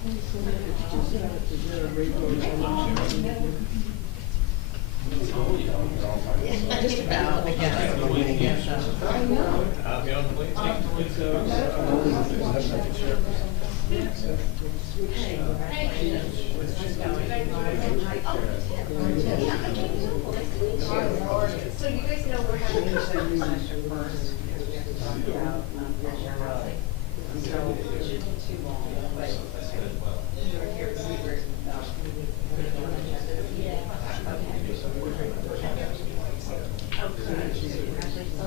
Just about, I guess. I know. So you guys know we're having a session first, because we have to talk about Fisher Raleigh. So it shouldn't be too long, but you're here, so we're, put it on the agenda. Yeah.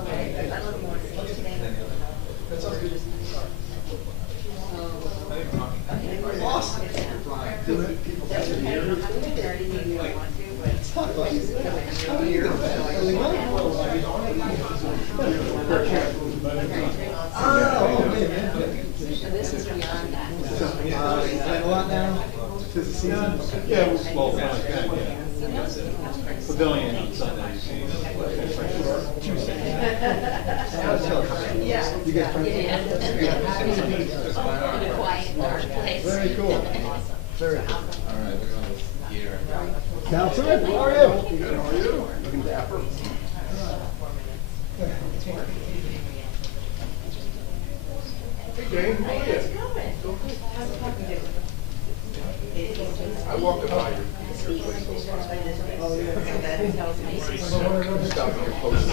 Okay. I love you want to see today. That sounds good. Awesome. That's okay. I'm not gonna hear anything you don't want to, but. How are you doing? Oh, man. So this is beyond that. Playing a lot now? Tis the season? Yeah, well, yeah. Pavilion on Sunday. Tuesday. Yeah. You guys playing? In a quiet, dark place. Very cool. Awesome. Very cool. All right, we're going here. Counselor, how are you? Good, how are you? Looking dapper. Hey, Jane, how are How's you? it going? How's the puppy doing? I walked by your place those times. Oh, yeah. That tells me. Stop at your post.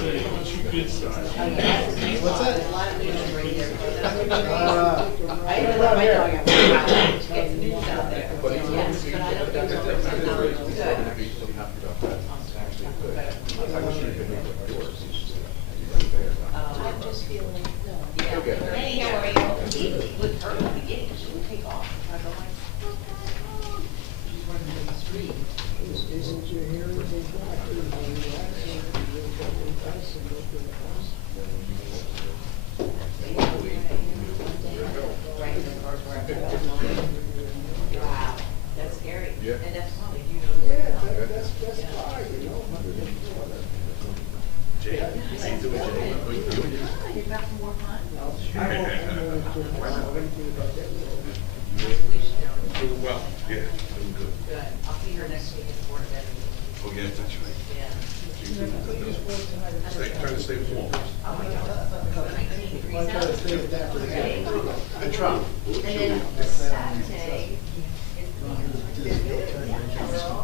What's that? There's a lot of news right there. I Right even let my here. dog out. Get some news out there. But it's Yes, but I don't think it's I'm good. happy about that. It's actually good. I wish you could make it yours. I'm just feeling, yeah. Okay. Hey, how are you? With her in the beginning, she would take off. I go like, she's running down the street. Isn't your hearing Right in the cars where I'm. Wow, that's scary. Yeah. And that's probably, you know. Yeah, that's fine, you know. Jay, how you doing, Jay? How you doing? You're back from more fun? I'm going to about that. Doing well. Yeah, doing good. Good. I'll see her next week at the Board of Ed. Oh, yeah, that's right. Yeah. Trying to stay warm. Oh my God. 19 degrees I try to out. stay with that for the day. I try. And then Saturday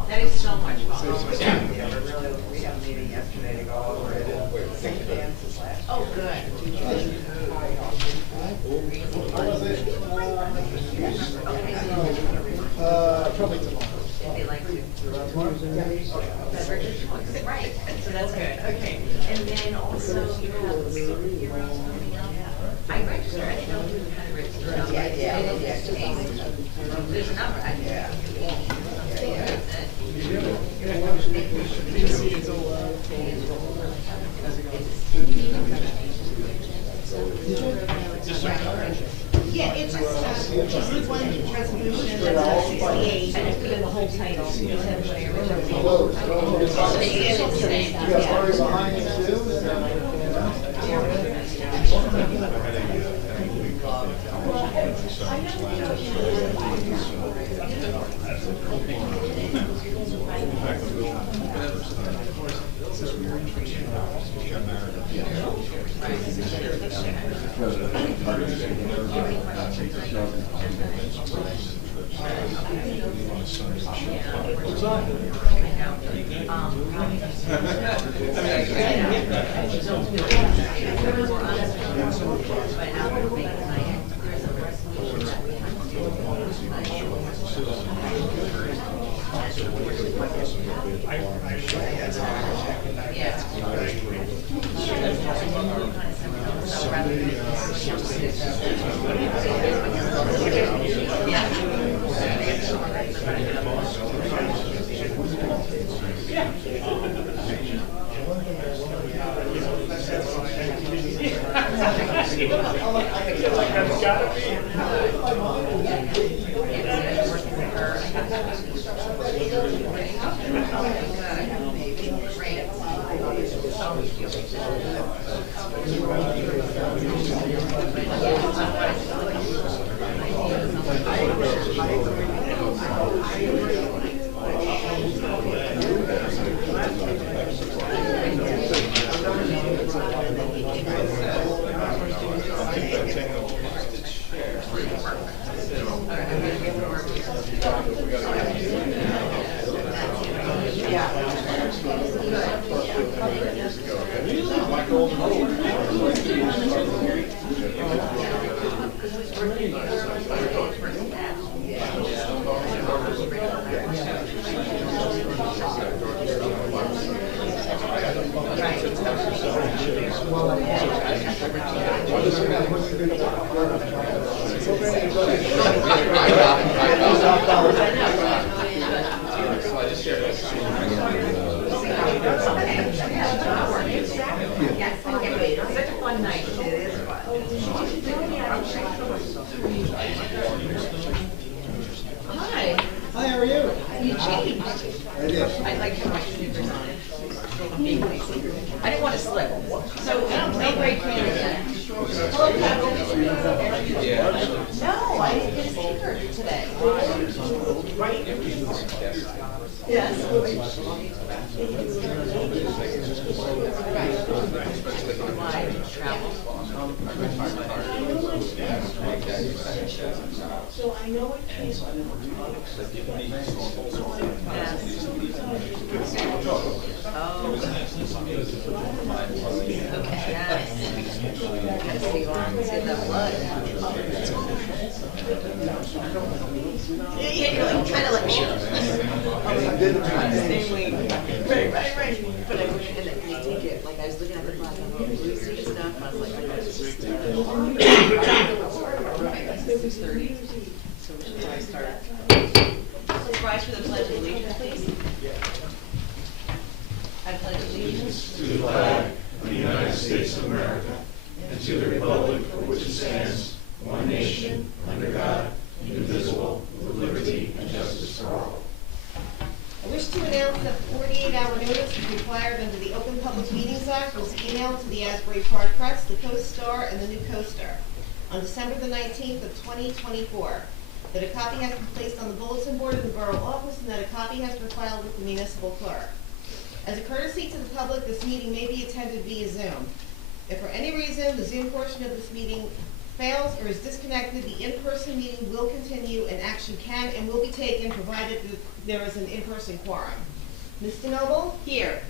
that is so much fun. We had a meeting yesterday to go over it and sing dances last. Oh, good. What was it? Probably tomorrow. If they like to. Beverages, right, so that's good, okay. And then also you have superheroes coming up. I registered, I didn't know who kind of registered. Yeah. There's a number, I Yeah. Yeah, it's just the one resolution that's 68, and I put in the whole title. You got stories behind it too. So I just shared my screen. Yes, okay, such a fun night. It is fun. Hi, Hi, how are you? you changed. I did. I like how my sneakers on it. Being lazy. I didn't want to slip. So, no break in again. Hello, Captain. No, I didn't get a sneaker today. Yes. Live travel. So I know it can't. Yes. Oh. Okay, nice. Gotta see that blood. Yeah, you're like, kind of like, sure. Same way. Right. But I wish, and then you take it, like, I was looking at the blood, and Lucy and stuff, I was like, I gotta just. 6:30, so we should probably start. Let's rise for the Pledge of Allegiance, please. I pledge allegiance To the flag of the United States of America and to the republic for which it stands, one nation, under God, indivisible, with liberty and justice for all. I wish to announce that the 48-hour notice required under the Open Public Meetings Act was emailed to the Asbury Park Press, the Coast Star, and the New Coaster on December the 19th of 2024. That a copy has been placed on the bulletin board of the borough office and that a copy has been filed with the municipal clerk. As a courtesy to the public, this meeting may be attended via Zoom. If for any reason the Zoom portion of this meeting fails or is disconnected, the in-person meeting will continue and action can and will be taken provided that there is an in-person quorum. Ms. DeNoble? Here.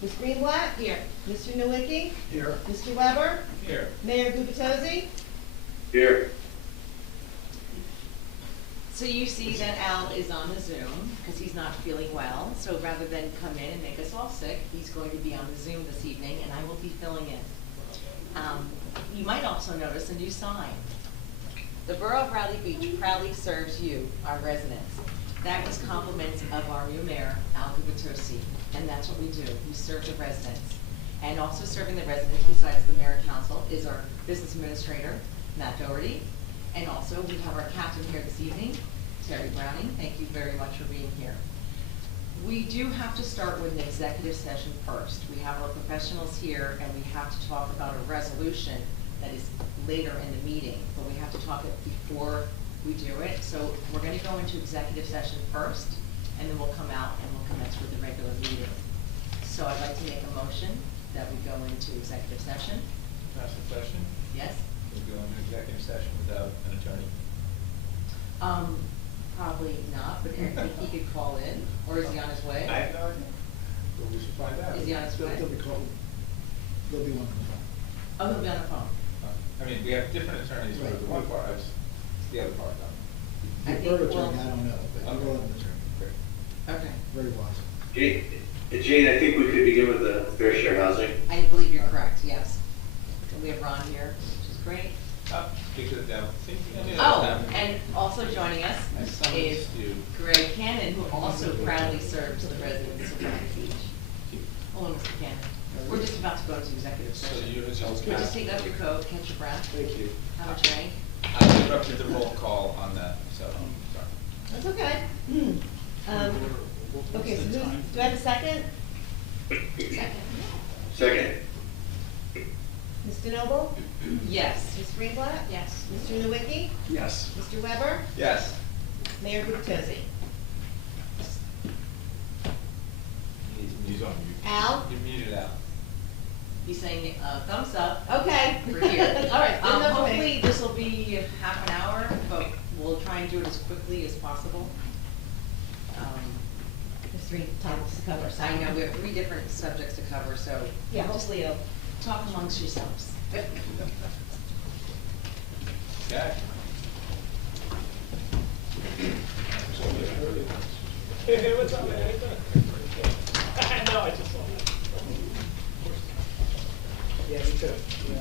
Ms. Greenblatt? Here. Mr. Nowicki? Here. Mr. Weber? Here. Mayor Gubitosi? Here. So you see that Al is on the Zoom because he's not feeling well. So rather than come in and make us all sick, he's going to be on the Zoom this evening, and I will be filling in. You might also notice a new sign. The Borough of Raleigh Beach proudly serves you, our residents. That was compliments of our new mayor, Al Gubitosi, and that's what we do. We serve the residents. And also serving the residents besides the mayor and council is our business administrator, Matt Doherty. And also, we have our captain here this evening, Terry Browning. Thank you very much for being here. We do have to start with an executive session first. We have our professionals here, and we have to talk about a resolution that is later in the meeting, but we have to talk it before we do it. So we're going to go into executive session first, and then we'll come out and we'll commence with the regular meeting. So I'd like to make a motion that we go into executive session. Ask the question. Yes? We go into executive session without an attorney. Probably not, but I think he could call in, or is he on his way? I have no idea. But we should find out. Is he on his way? They'll be called, there'll be one on the phone. Oh, he'll be on the phone. I mean, we have different attorneys for the one part, it's the other part, though. I The think, third well- attorney, I don't know, but Okay. we'll have an attorney. Okay. Very wise. Jane, I think we could begin with the fair share housing. I believe you're correct, yes. And we have Ron here, which is great. Speak to the devil. See? Oh, and also joining us I summoned is you. Greg Cannon, who also proudly serves the residents of Raleigh Beach. Hello, Mr. Cannon. We're just about to go to executive So session. you, Just take up your coat, catch your breath. Thank you. Have a drink. I interrupted the roll call on that, so, sorry. That's okay. Okay, so who's, do I have a second? Second. Ms. DeNoble? Yes. Ms. Greenblatt? Yes. Mr. Nowicki? Yes. Mr. Weber? Yes. Mayor Gubitosi? He's on mute. Al? You're muted out. He's saying, thumbs up. Okay. We're here. All right, good enough for me. Hopefully this will be half an hour, but we'll try and do it as quickly as possible. There's 3 topics to cover, so. I know we have 3 different subjects to cover, so Yeah, hopefully it'll. talk amongst yourselves. Okay. Hey, what's up, man? How you doing? No, I just saw that. Yeah, me too. Yeah.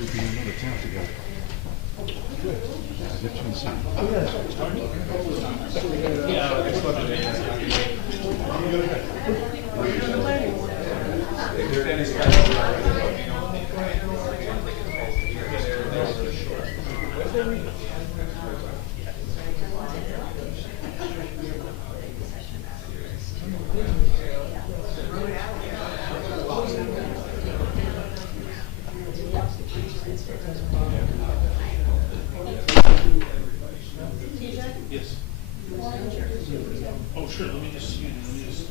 We'll be in another town together. Good. Yeah, get you inside. Yes. Oh, sure, let me just do this.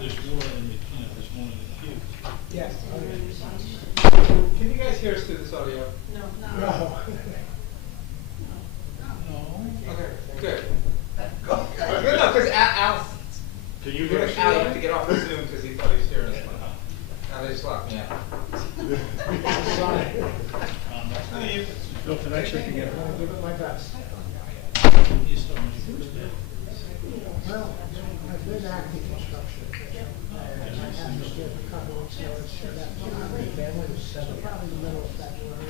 There's more in the, there's more in the queue. Yes. Can you guys hear us through this audio? No. No. Okay, good. Good enough, because Al, Can you hear us? Al, you have to get off the Zoom because he thought he was hearing us. Now they just locked me out. Go for that check again. I'll give it my best. Well, I've been acting construction. And I have to give a couple of hours for that. So probably the middle of February.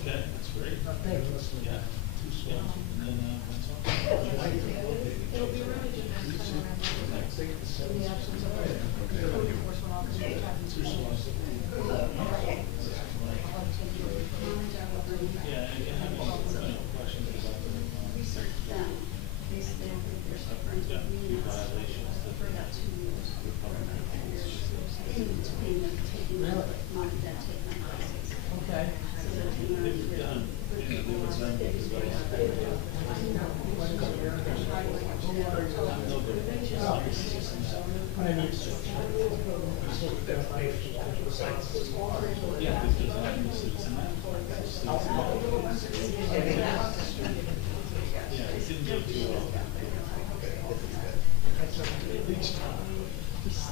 Okay, that's great. Thank you. Yeah. Two swells, and then, two swells. Yeah, and you have any questions about the violations Okay. they were done, they were done because yeah, because I'm a citizen. Yeah, it didn't go too well. Just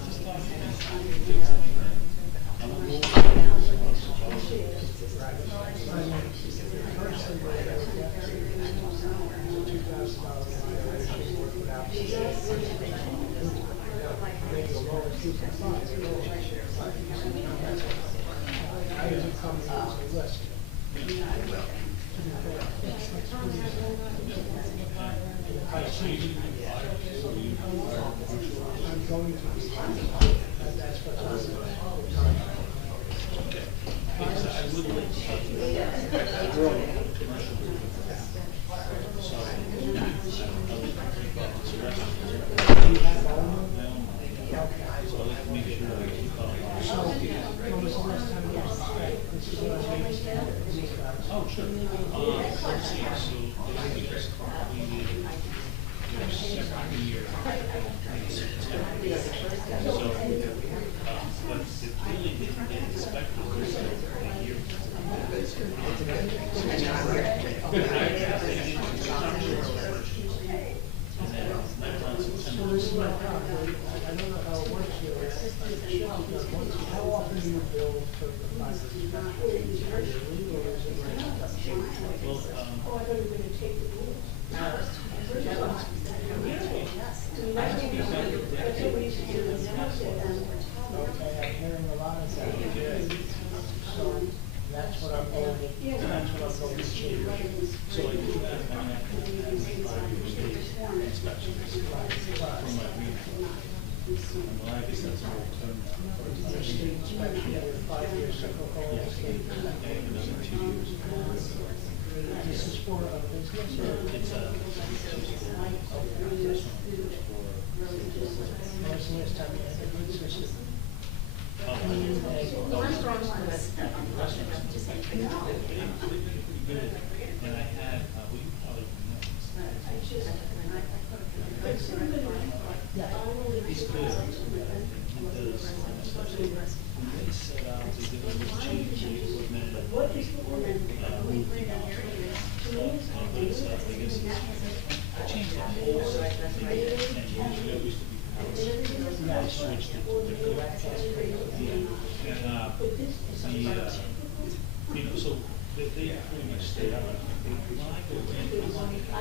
Oh, sure. Let's see, so they just completed their second year. So, but it really didn't get inspected until a year. And then that runs September. I don't know how it works here. How often do you bill for the fiber? Okay, I'm hearing a lot of that. So that's what I'm going to change. So I do that on that 5-year state inspection. from my greenhouse. Well, I guess that's an old term now. Your state inspection, your 5-year cyclical. Yeah, another 2 years. This is for a business or? It's a, When was the last time you had a good system? good. And I had, well, you probably know. He's good. He does such a, they set out to give us cheap equipment. But I guess I changed the whole system. 10 years ago, it used to be power. I switched it to different. Yeah. And, you know, so they pretty much stay out. When I go in, I'm like, I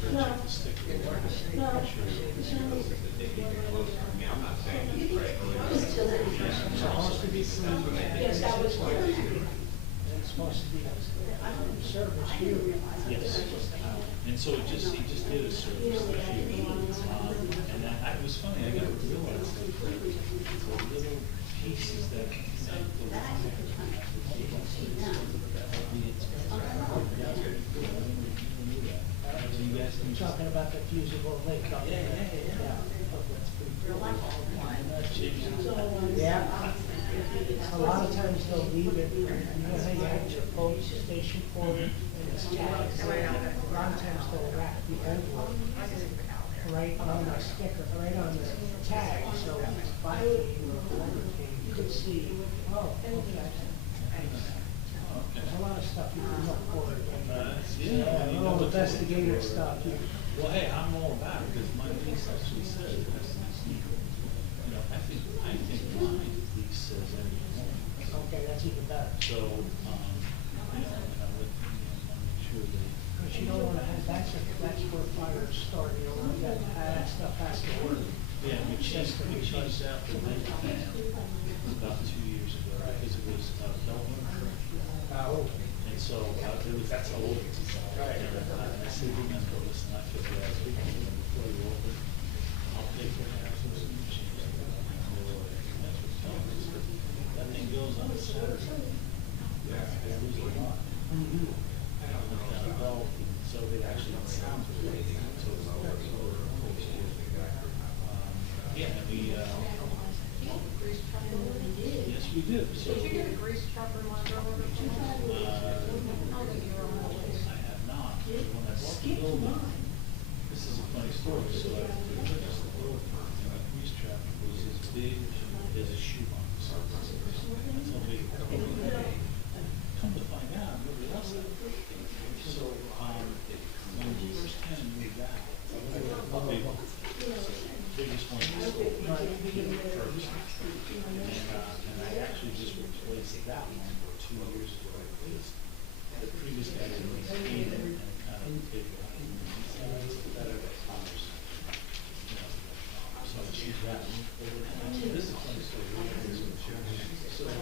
check the stick. Supposed to be free. Yes, that was one. It's supposed to be service here. Yes. And so it just did a service this year. And it was funny, I got to realize that the little pieces that connect the wire. Talking about the fusible link up there. Yeah. That's pretty cool. Yeah. A lot of times they'll leave it, you know how you have your post station for it, and it's tagged. A lot of times they'll wrap the envelope right on the sticker, right on the tag, so if it's 5 feet or 4 feet, you can see, oh, okay. There's a lot of stuff you can look for. Yeah, A little investigative stuff. Well, hey, I'm all about it because my lease actually says it has to be secret. You know, I think mine lease says everything. Okay, that's even better. So, you know, I would, make sure that. But you don't wanna have, that's where fires start, you know, that stuff has to work. Yeah, we changed out the link plan about 2 years ago because it was Belgium. Oh. And so that's how old it is. And I said, remember, listen, I feel bad. Before you open, I'll pay for half of the machines. That thing goes on Saturday. They lose a lot. So it actually sounds great. So yeah, and we, yes, we do. So, Did you get a grease trap in my brother? I have not. When I bought the building, this is a funny story. So I purchased the building, and my grease trap was as big as a shoebox. That's how big it was. Come to find out, nobody else had it. So, when the first tenant moved out, they just wanted to sold first. And I actually just replaced that one 2 years ago. The previous guy didn't maintain it and it kind of did better than ours. So I choose that one. This is a funny story. So then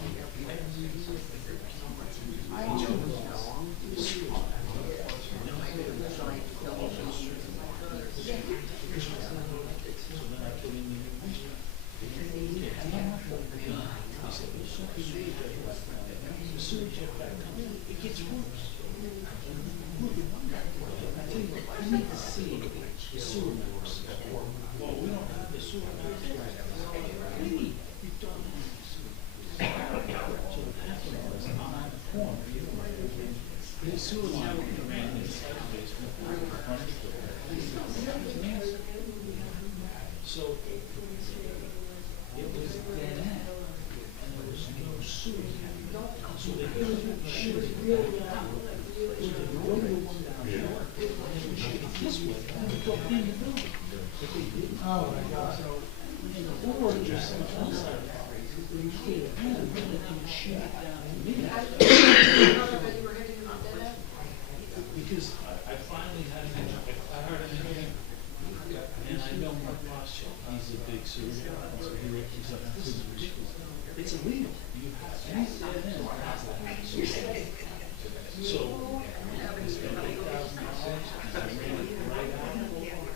I put in the new rooster. The sewage back it gets worse. I tell you what, I need to see the sewer maps. Well, we don't have the sewer maps. We don't have the sewer maps. So what happened was, on the corner, the sewer line ran inside the basement, the front door. So it was dead end, and there was no sewer. So they couldn't shoot it out. So they rolled the one down here, and they would shoot it this way, and it would go in the building. But they didn't. Oh, my God. Or just on the outside, they would get it in, and then they would shoot it down in the middle. Because I finally had I heard an engineer, and I know Mark Rothschild, he's a big sewer guy, so he's up in sewer. It's illegal. You have to use that in. So, I spent $8,000 and I ran it right out.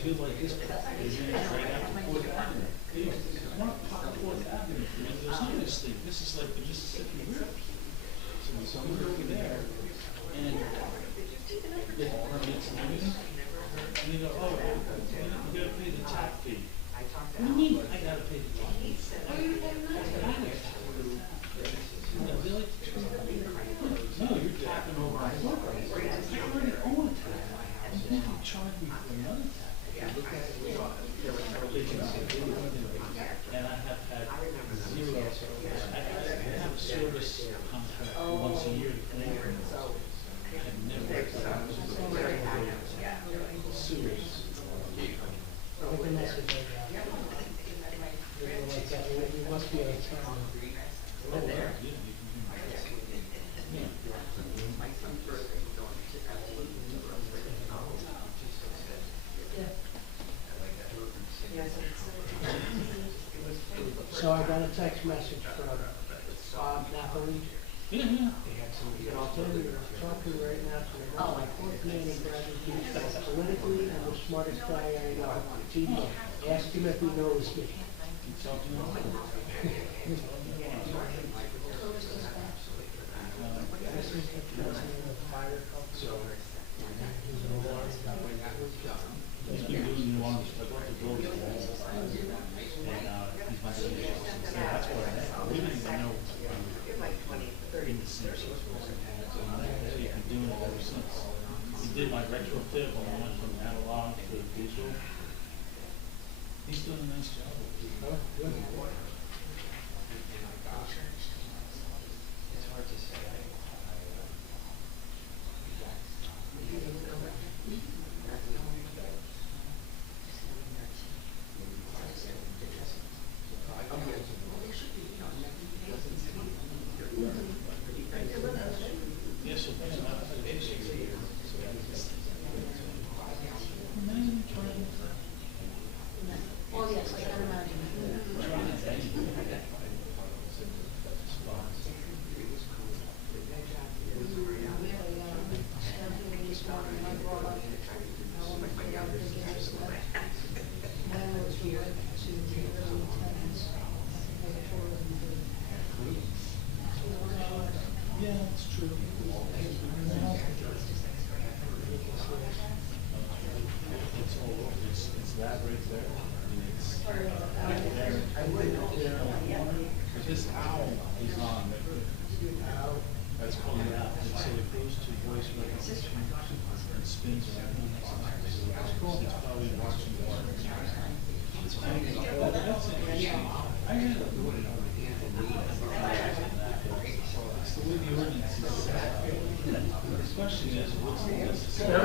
feel like this property is right out to Fourth Avenue. They want to pop Fourth Avenue for me, there's no this thing, this is like the Mississippi River. So we were there, and they permits and everything, and they go, oh, you gotta pay the tap fee. What do you mean, I gotta pay the tap fee? Oh, you gotta pay it. No, they're like, no, you're tapping over my book. I already own a tap. And then you charge me for another tap. And I have had zero, I have a service contract once a year to clean it. I have never sewers. With the message I got. Like that, you must be a town. Oh, yeah, you can do it. So I got a text message from Bob Napoli. Yeah. I'll tell you, I'm talking right now to the fourth man in Bradley Beach, that's politically and the smartest guy I know. TV, ask him if he knows me. This is the president of the fire company. He's been doing new ones, but what the building is, and he's my relationship. So that's what I we didn't even know in the series. So he's been doing it ever since. He did my retrofit when I went from analog to digital. He's doing a nice job. Oh, good. It's hard to say. Yes, so that's not a issue. Oh, yes, I can imagine. Yeah, it's true. It's all over. It's that right there. I mean, it's right there. This owl is on there. That's pulling out. And so it goes to voice recognition and spins around. So it's probably watching the water. It's funny. Well, that's interesting. I had a it's the way the ordinance is set. The question is, what's the necessary?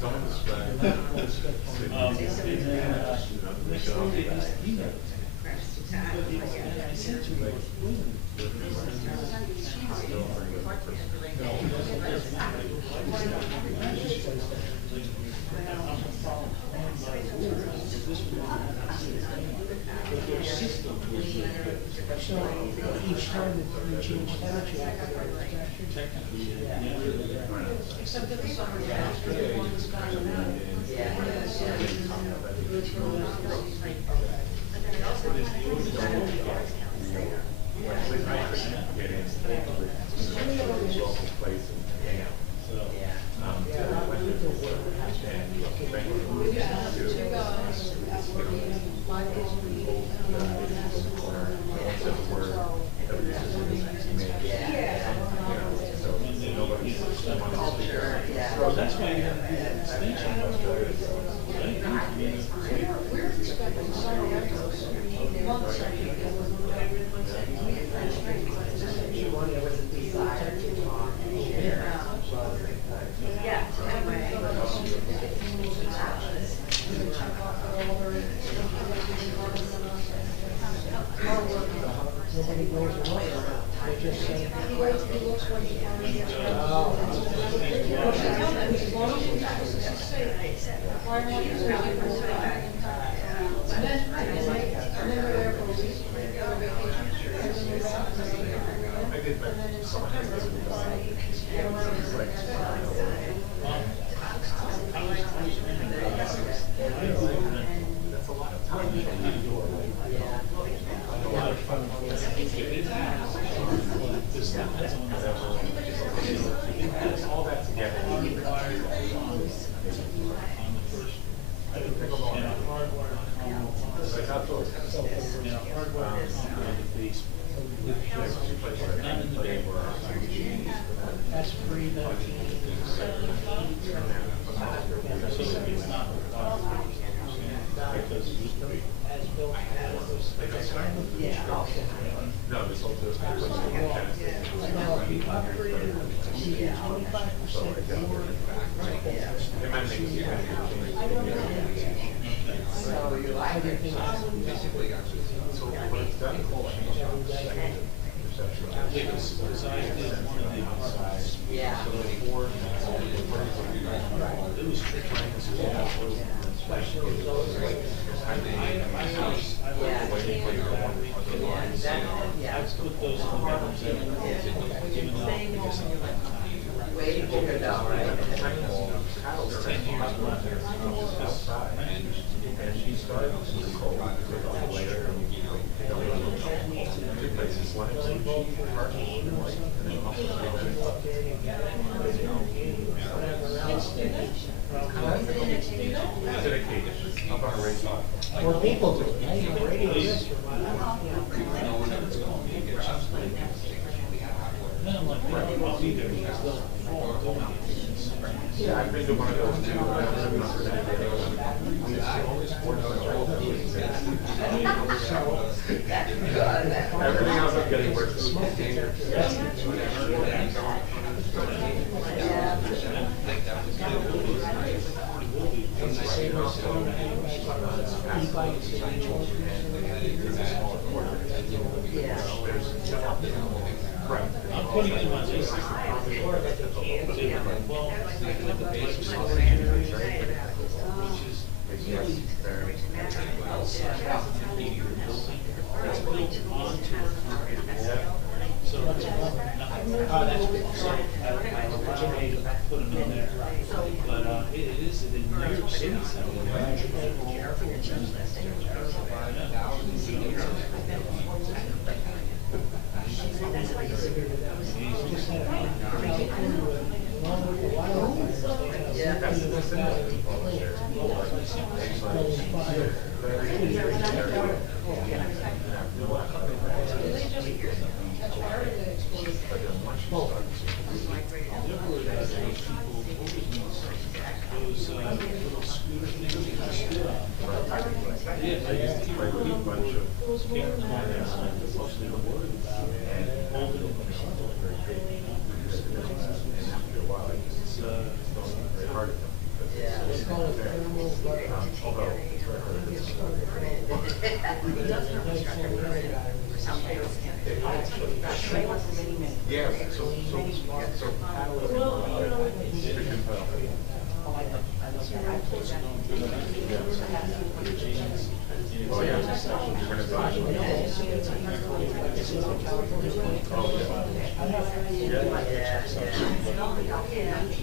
Someone described And then, next day they just emailed it to me. I sent you like, So each time that you change temperature, technically, Except that the summer gas, the one that's kind of, local place and hang out. well, that's why you have to do that extension. we're expecting summer rentals months ahead. There was a desire to talk. Yeah, anyway. nobody goes away. They just say, All that together. that's free, that. As built. No, this whole just. Now, if you upgraded, you get 25% more. So you like it? Basically, so when it's done, it's Because I did one of the apartments. Yeah. So the board, it was tricky. I put those in the bedrooms, even though, because Way to figure it out, right? it's 10 years left. outside, and she started to cold with all the layer and two places, one is cheap parking, and then also dedicated, how about a race off? Well, people do, right? Radio is. Then I'm like, well, I'll be there because they'll fall going. Yeah, I've been to one of those too, and I was in Amsterdam. Everything else I'm getting worse. The smoke danger. I'm putting in my list. Well, at the base of storage area, which is really it's built onto a concrete wall. So it's nothing. That's good. So I originally put them in there. But it is in New York City. Oh, yeah. Turn it back.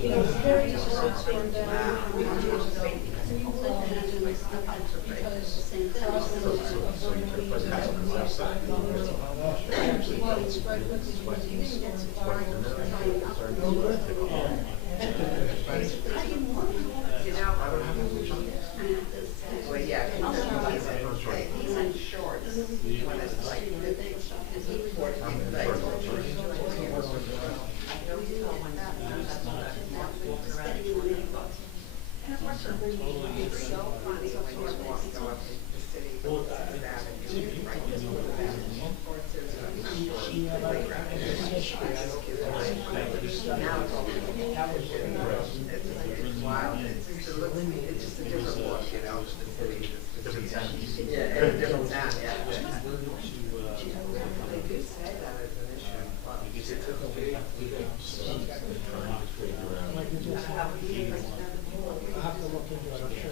You know, very interesting that, Well, yeah, he's in shorts when it's like 14 It's so funny when you walk up the city, it's wild, it's just a different look, you know, the city. Different sound. Yeah, it's a different sound, yeah. They do say that as an issue. I'll have to look into it, I'm sure.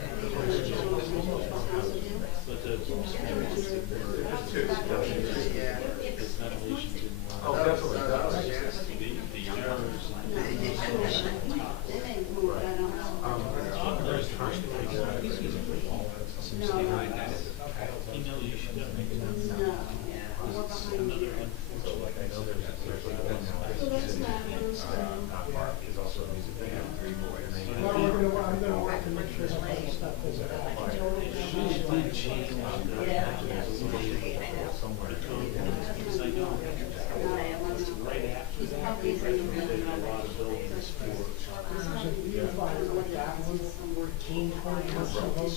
But the ventilation didn't work. Oh, definitely. The errors you know you should make it. Another Is also a music video. Well, I'm gonna work to make sure that kind of stuff is right after that, we recommended a lot of buildings for. like that one, 14, 20 months of those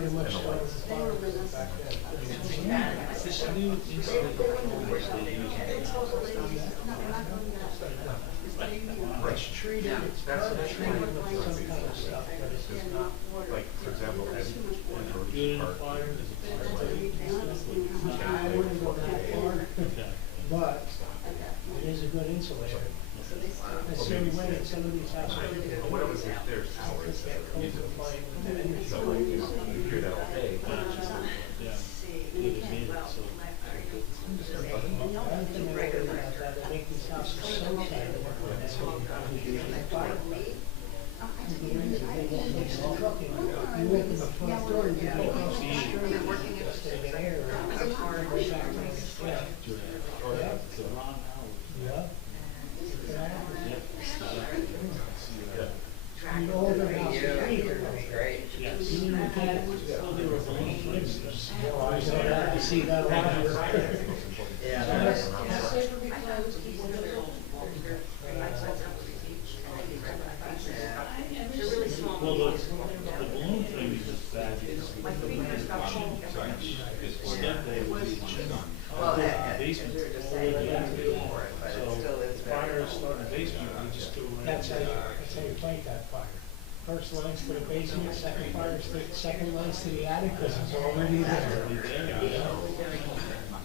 pretty much started the fire back then. This new incident controls they use. It's treated, it's not treated with some kind of stuff, but it's not. Like, for example, at Good in a fire, is a fire. I wouldn't go that far, Okay. but it is a good insulator. That's the only way that some of these houses. what was it, there's hours that are music. So like, you hear that all day. Yeah. Good as needed, so. The other thing I worry about that, they make these houses so tight. You open the front door and you go across the street, just to get air. Yeah. It's a Ron Howard. Yeah. Yeah. The older house is bigger. Great. Yes. You look at it, Well, they were balloon flames. I saw that, you see that a lot. Yeah. Well, the balloon flames is bad because step there was Well, the they're basement. just saying you have to do for it, but it So still is very. fires start in the basement, we just go right. That's how you fight that fire. First line's to the basement, second fire's to, second line's to the attic, because it's already there.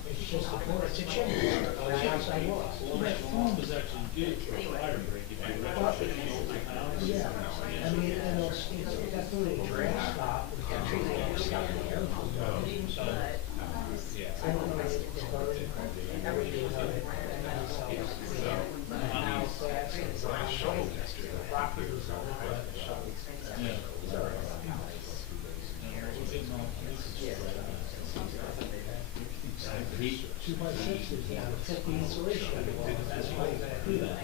It's just it's a chimney. Yes, I was. Well, that foam is actually good for a fire break if you retrofit the old house. Yeah, I mean, and it's definitely a drain stop. It's got the air from going. So, I don't know if it's going, everything of it. How fast it's the property is on it. Yeah. We're getting all kinds of heat. 2x6 is down to 50 insulation. That's why you gotta do that.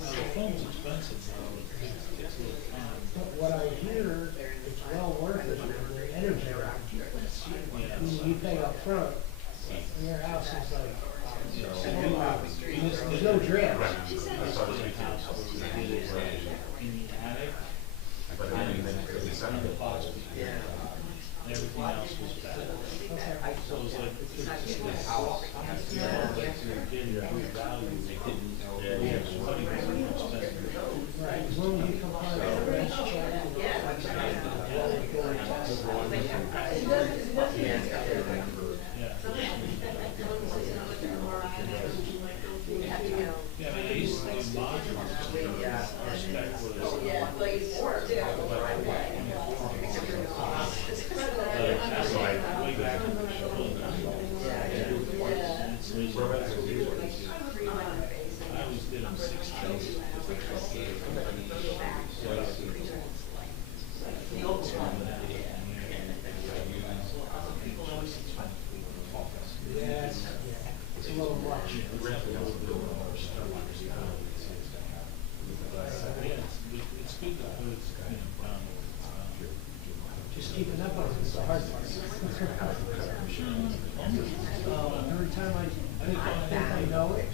The foam's expensive now, it takes a little time. But what I hear, it's well worth it for the energy. You pay up front, and your house is like, there's no drip. In the attic, But then it's and the box was Yeah. and everything else was bad. So it was like, It's not just the house. you know, like to get a good value, they didn't know. Yeah, money was more expensive. Right, as long as you comply with the rest check. Yeah. Yeah, I mean, I used to do modules, Yeah. our spec was. That's like way back in the show. I always did them 6 Yeah, it's a little much. It's good to put, Just keeping up with it, it's the hard part. Every time I think I know it,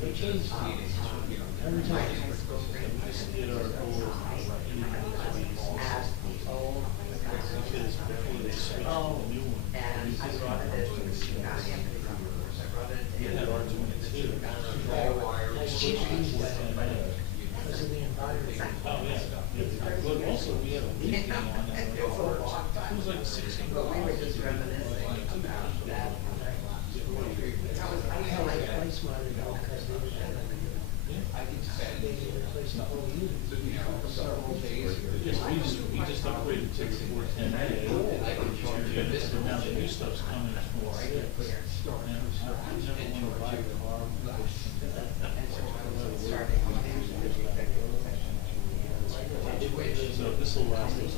they change things. Every time. did our whole, because before they switched to the new one. And I brought it in, not him, I brought it We in. had R22. I switch these because of the environment. Oh, yeah. But also, we had a leaking on it. It was like 600. But we were just reminiscing about that. I had to replace mine because they were they replaced the whole unit. Yes, we just upgraded to the 410A. And now the new stuff's coming from Civic. And I never want to buy a car. So this will last us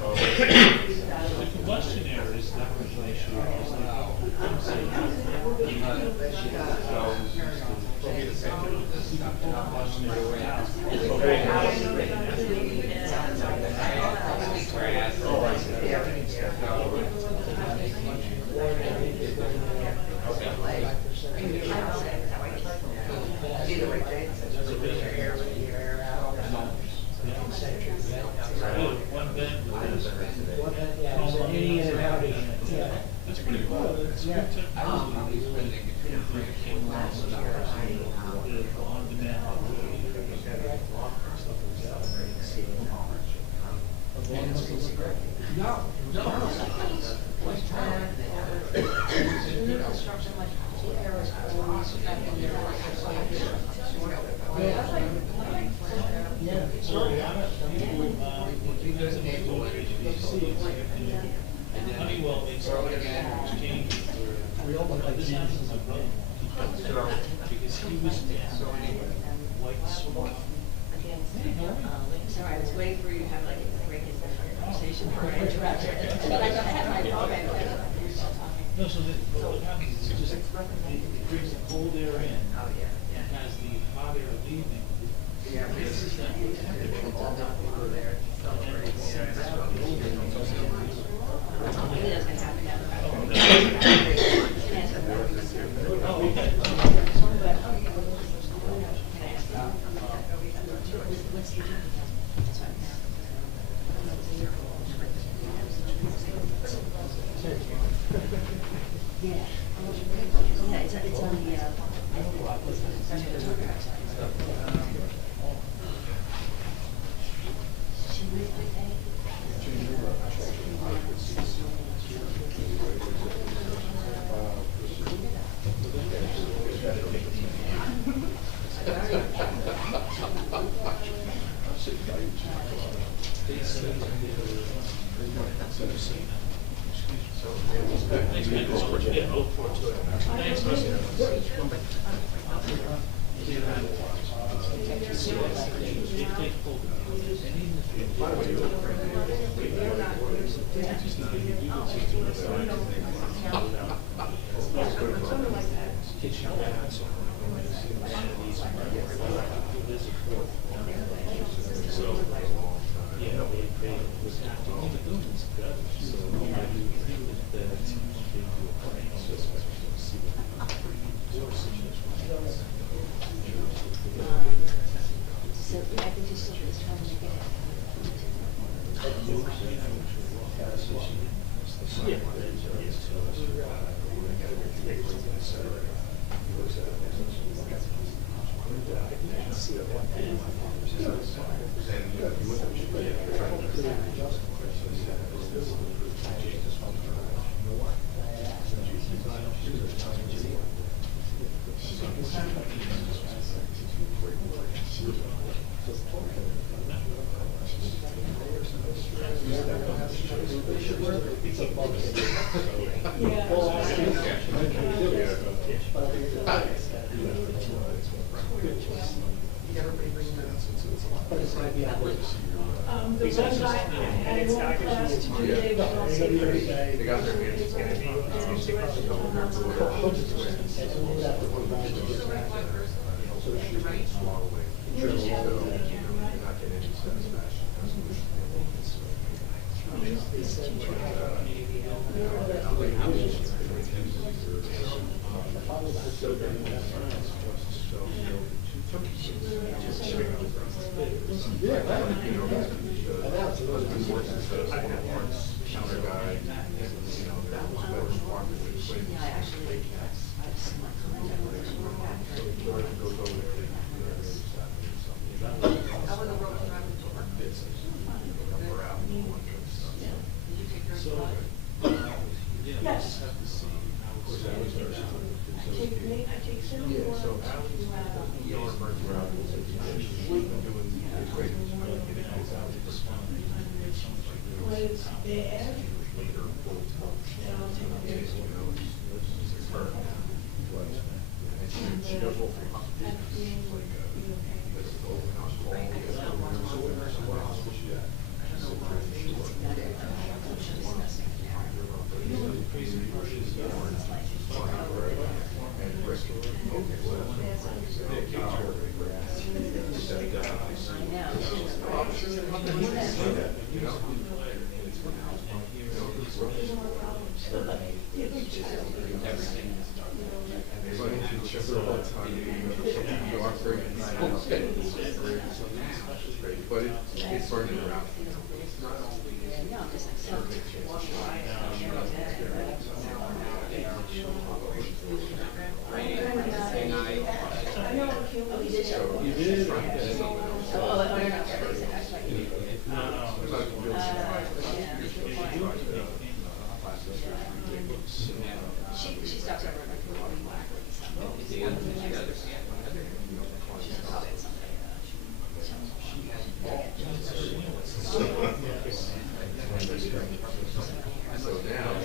the combustion air is definitely an issue. Either way, Jane says, air in, air out. One bed with this. Yeah, it's an in and out. Yeah. That's pretty cool. It's good technology. Came along with the on-demand. Yeah. Honeywell makes all the changes where this happens to my brother. Because he was white smoke. Sorry, I was waiting for you to have like a break in the conversation before I interrupted. But I had my comment. No, so what happens is it just, it brings the cold air in Oh, yeah, and has the hot air leaving. yeah. We This is that temperature. all know people there celebrating. Maybe that's gonna happen now. Oh, okay. Yeah, it's on the, Thanks, man. Yeah, look forward to it. Thanks, Rusty. So, yeah, they was acting in the buildings together, so so I think you still The ones I had one class to do, they were all secret. They got their hands in Yes. I take 71 when it's bad, then I'll take it. But it's burning around. You did? She stops over like for one black So now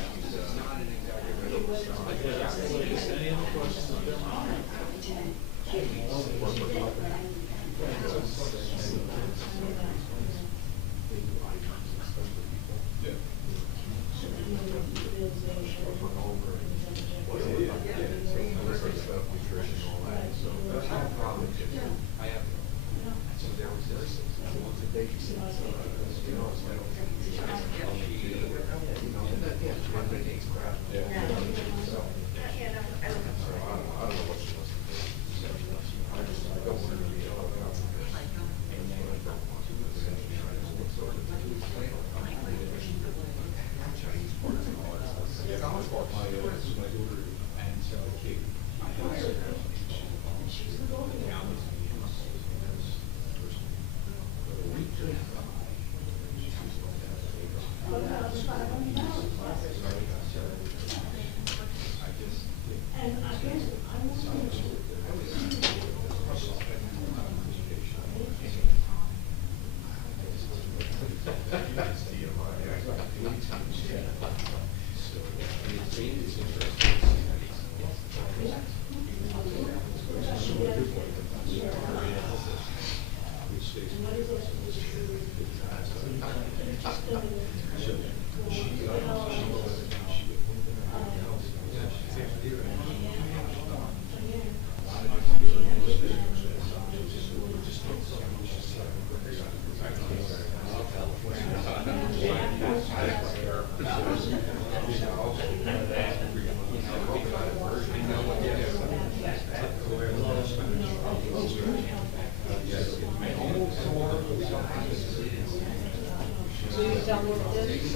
you tell me what it is?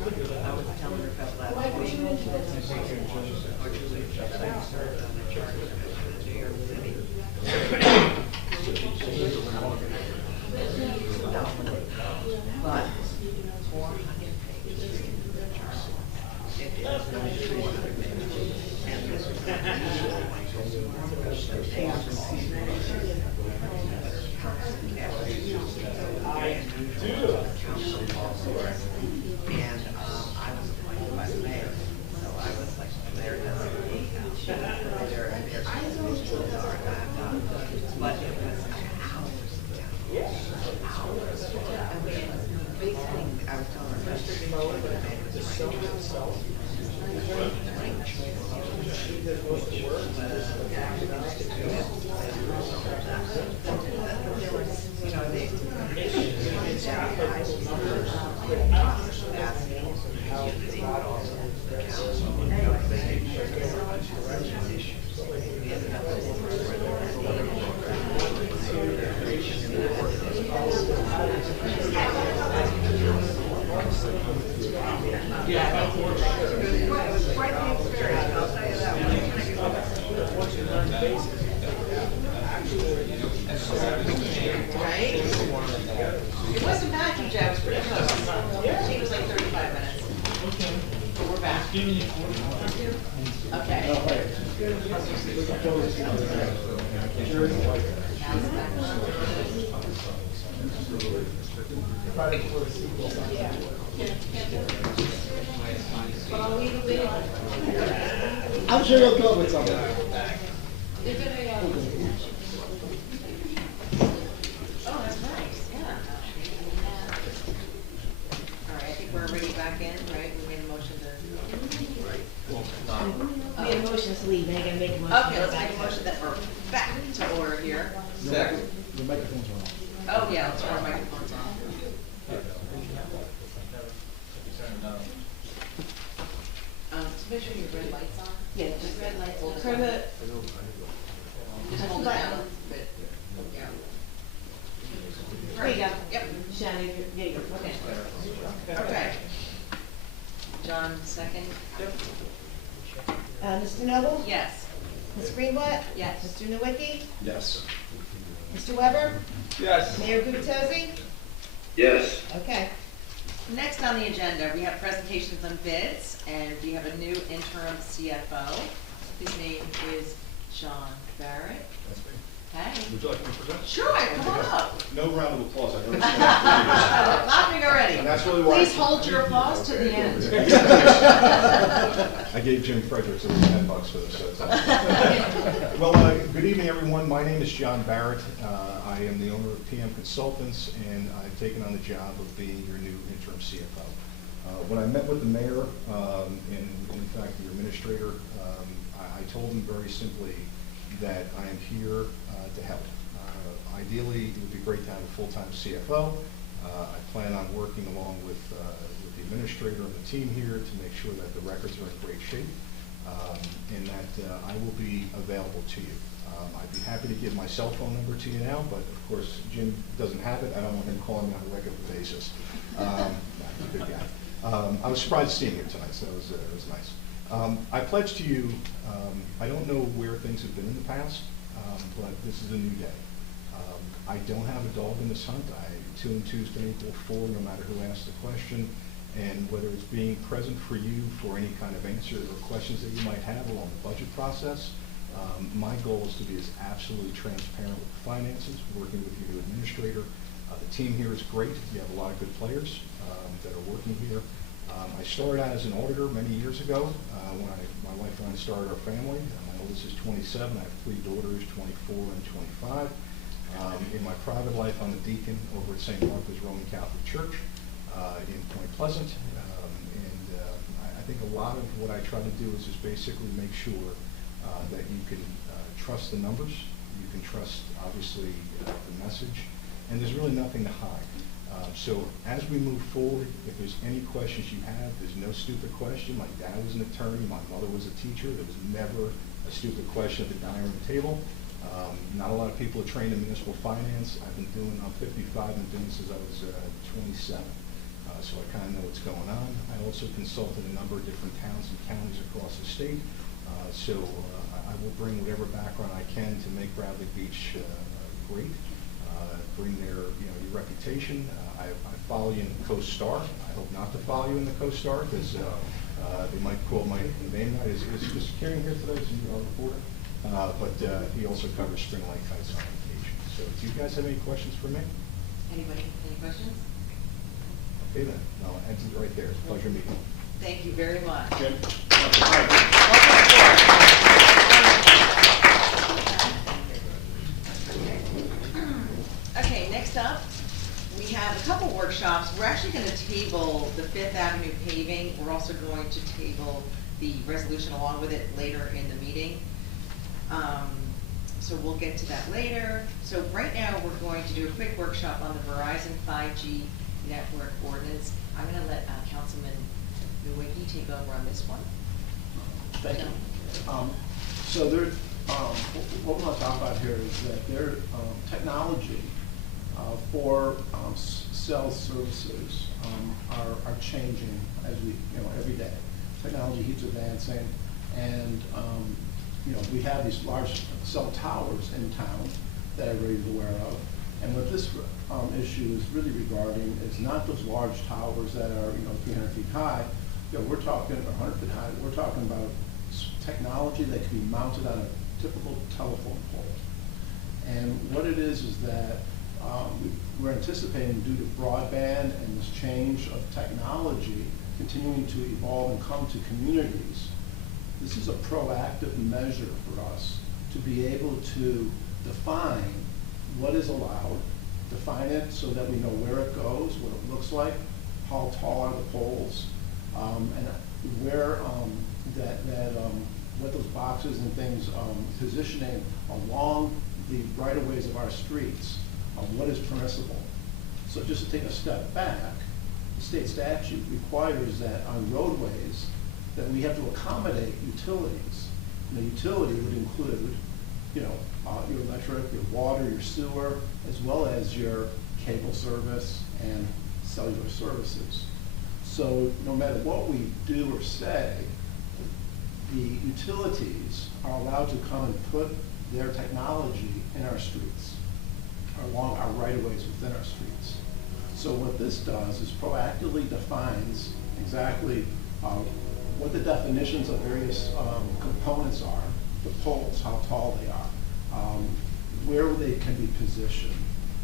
I was telling her about last week. Or Julie served on the charter of New York City. But 400 pages. It is 300 pages. And this was the and I was appointed by the mayor, so I was like, the mayor doesn't their institutions are not, but it was hours of time. Hours. I mean, basically, I was telling her, Mr. Lower, but I made it was you know, they yeah, it was quite the experience, I'll tell you that one. Right? It wasn't bad, you Jeff, it was pretty close. She was like 35 minutes. But we're back. Giving you 41. Okay. I'm sure you'll come up with something. All right, I think we're already back in, right? We made a motion to. We have motions to leave, and I gotta make a motion. Okay, let's make a motion that we're back to order here. Second. The microphone's on. Oh, yeah, let's turn our microphones on. Just make sure your red light's on. Yeah, Just red lights. Hold turn the, Just hold it down, but, yeah. there you go. Yep. Shannon, there you go, okay. Okay. John, second? Mr. Noble? Yes. Ms. Greenblatt? Yes. Mr. Nowicki? Yes. Mr. Weber? Yes. Mayor Gubitosi? Yes. Okay. Next on the agenda, we have presentations on bids, and we have a new interim CFO. His name is John Barrett. That's me. Hey. Would you like me to present? Sure, come on up. No round of applause, I noticed We're that. clapping already. And that's really why. Please hold your applause to the end. I gave Jim Fredericks $10 for this, so it's all right. Well, good evening, everyone. My name is John Barrett. I am the owner of PM Consultants, and I've taken on the job of being your new interim CFO. When I met with the mayor, and in fact the administrator, I told him very simply that I am here to help. Ideally, it would be great to have a full-time CFO. I plan on working along with the administrator and the team here to make sure that the records are in great shape, and that I will be available to you. I'd be happy to give my cell phone number to you now, but of course Jim doesn't have it. I don't want him calling me on a regular basis. He's a good guy. I was surprised seeing him tonight, so it was nice. I pledge to you, I don't know where things have been in the past, but this is a new day. I don't have a dog in this hunt. 2 and 2 is going to equal 4, no matter who asks the question. And whether it's being present for you for any kind of answer or questions that you might have along the budget process, my goal is to be as absolutely transparent with finances, working with your new administrator. The team here is great. You have a lot of good players that are working here. I started out as an auditor many years ago when my wife and I started our family. My oldest is 27. I have 3 daughters, 24 and 25. In my private life, I'm a deacon over at St. Martha's Roman Catholic Church in Point Pleasant. I think a lot of what I try to do is just basically make sure that you can trust the numbers, you can trust, obviously, the message, and there's really nothing to hide. So as we move forward, if there's any questions you have, there's no stupid question. My dad was an attorney, my mother was a teacher. There was never a stupid question at the dining room table. Not a lot of people are trained in municipal finance. I'm 55, and doing this since I was 27. So I kind of know what's going on. I also consulted a number of different towns and counties across the state. So I will bring whatever background I can to make Bradley Beach great. Bring their, your reputation. I follow you in the Coast Star. I hope not to follow you in the Coast Star because they might call my name out. Is Mr. Kieran here today? Is he our reporter? But he also covers Spring Lake Heights on occasion. So do you guys have any questions for me? Anybody, any questions? Okay then, no, Ed's right there. It's a pleasure meeting you. Thank you very much. Jim? Okay, next up, we have a couple workshops. We're actually going to table the Fifth Avenue paving. We're also going to table the resolution along with it later in the meeting. So we'll get to that later. So right now, we're going to do a quick workshop on the Verizon 5G network ordinance. I'm going to let Councilman Nowicki take over on this one. Thank you. So there, what we want to talk about here is that their technology for cell services are changing as we, every day. Technology keeps advancing, and we have these large cell towers in town that everybody's aware of. And what this issue is really regarding is not those large towers that are 300 feet high. We're talking 100 feet high. We're talking about technology that can be mounted on a typical telephone pole. And what it is that we're anticipating due to broadband and this change of technology continuing to evolve and come to communities. This is a proactive measure for us to be able to define what is allowed, define it so that we know where it goes, what it looks like, how tall are the poles, and where what those boxes and things positioning along the right-of-ways of our streets, what is permissible. So just to take a step back, the state statute requires that on roadways that we have to accommodate utilities. And the utility would include, your electric, your water, your sewer, as well as your cable service and cellular services. So no matter what we do or say, the utilities are allowed to come and put their technology in our streets, along our right-of-ways within our streets. So what this does is proactively defines exactly what the definitions of various components are, the poles, how tall they are, where they can be positioned.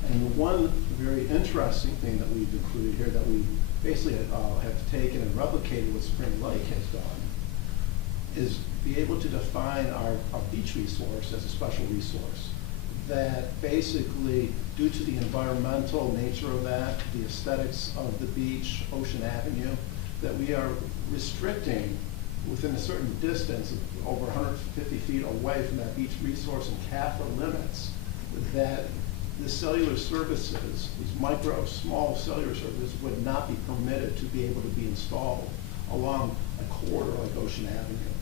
And the one very interesting thing that we've included here that we basically have taken and replicated what Spring Lake has done is be able to define our beach resource as a special resource. That basically, due to the environmental nature of that, the aesthetics of the beach, Ocean Avenue, that we are restricting within a certain distance of over 150 feet away from that beach resource and CAFRA limits, that the cellular services, these micro, small cellular services, would not be permitted to be able to be installed along a corridor like Ocean Avenue.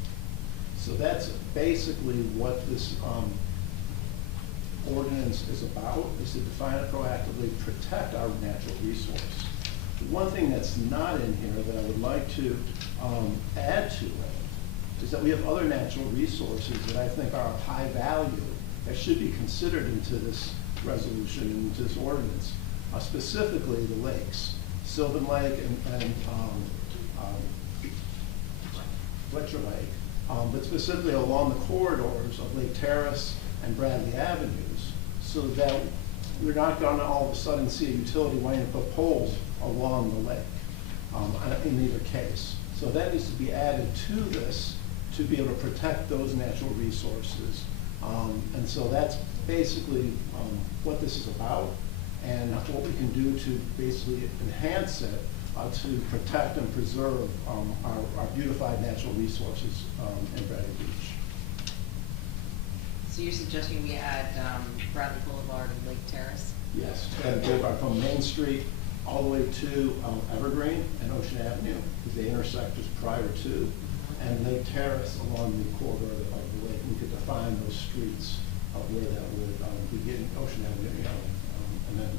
So that's basically what this ordinance is about, is to define it proactively, protect our natural resource. The one thing that's not in here that I would like to add to it is that we have other natural resources that I think are of high value that should be considered into this resolution, into this ordinance, specifically the lakes, Sylvan Lake and Fletcher Lake, but specifically along the corridors of Lake Terrace and Bradley Avenues, so that we're not going to all of a sudden see a utility wanting to put poles along the lake in either case. So that needs to be added to this to be able to protect those natural resources. And so that's basically what this is about and what we can do to basically enhance it to protect and preserve our beautified natural resources in Bradley Beach. So you're suggesting we add Bradley Boulevard and Lake Terrace? Yes, and go from Main Street all the way to Evergreen and Ocean Avenue, because they intersect just prior to, and Lake Terrace along the corridor of the lake. We could define those streets of where that would begin, Ocean Avenue, and then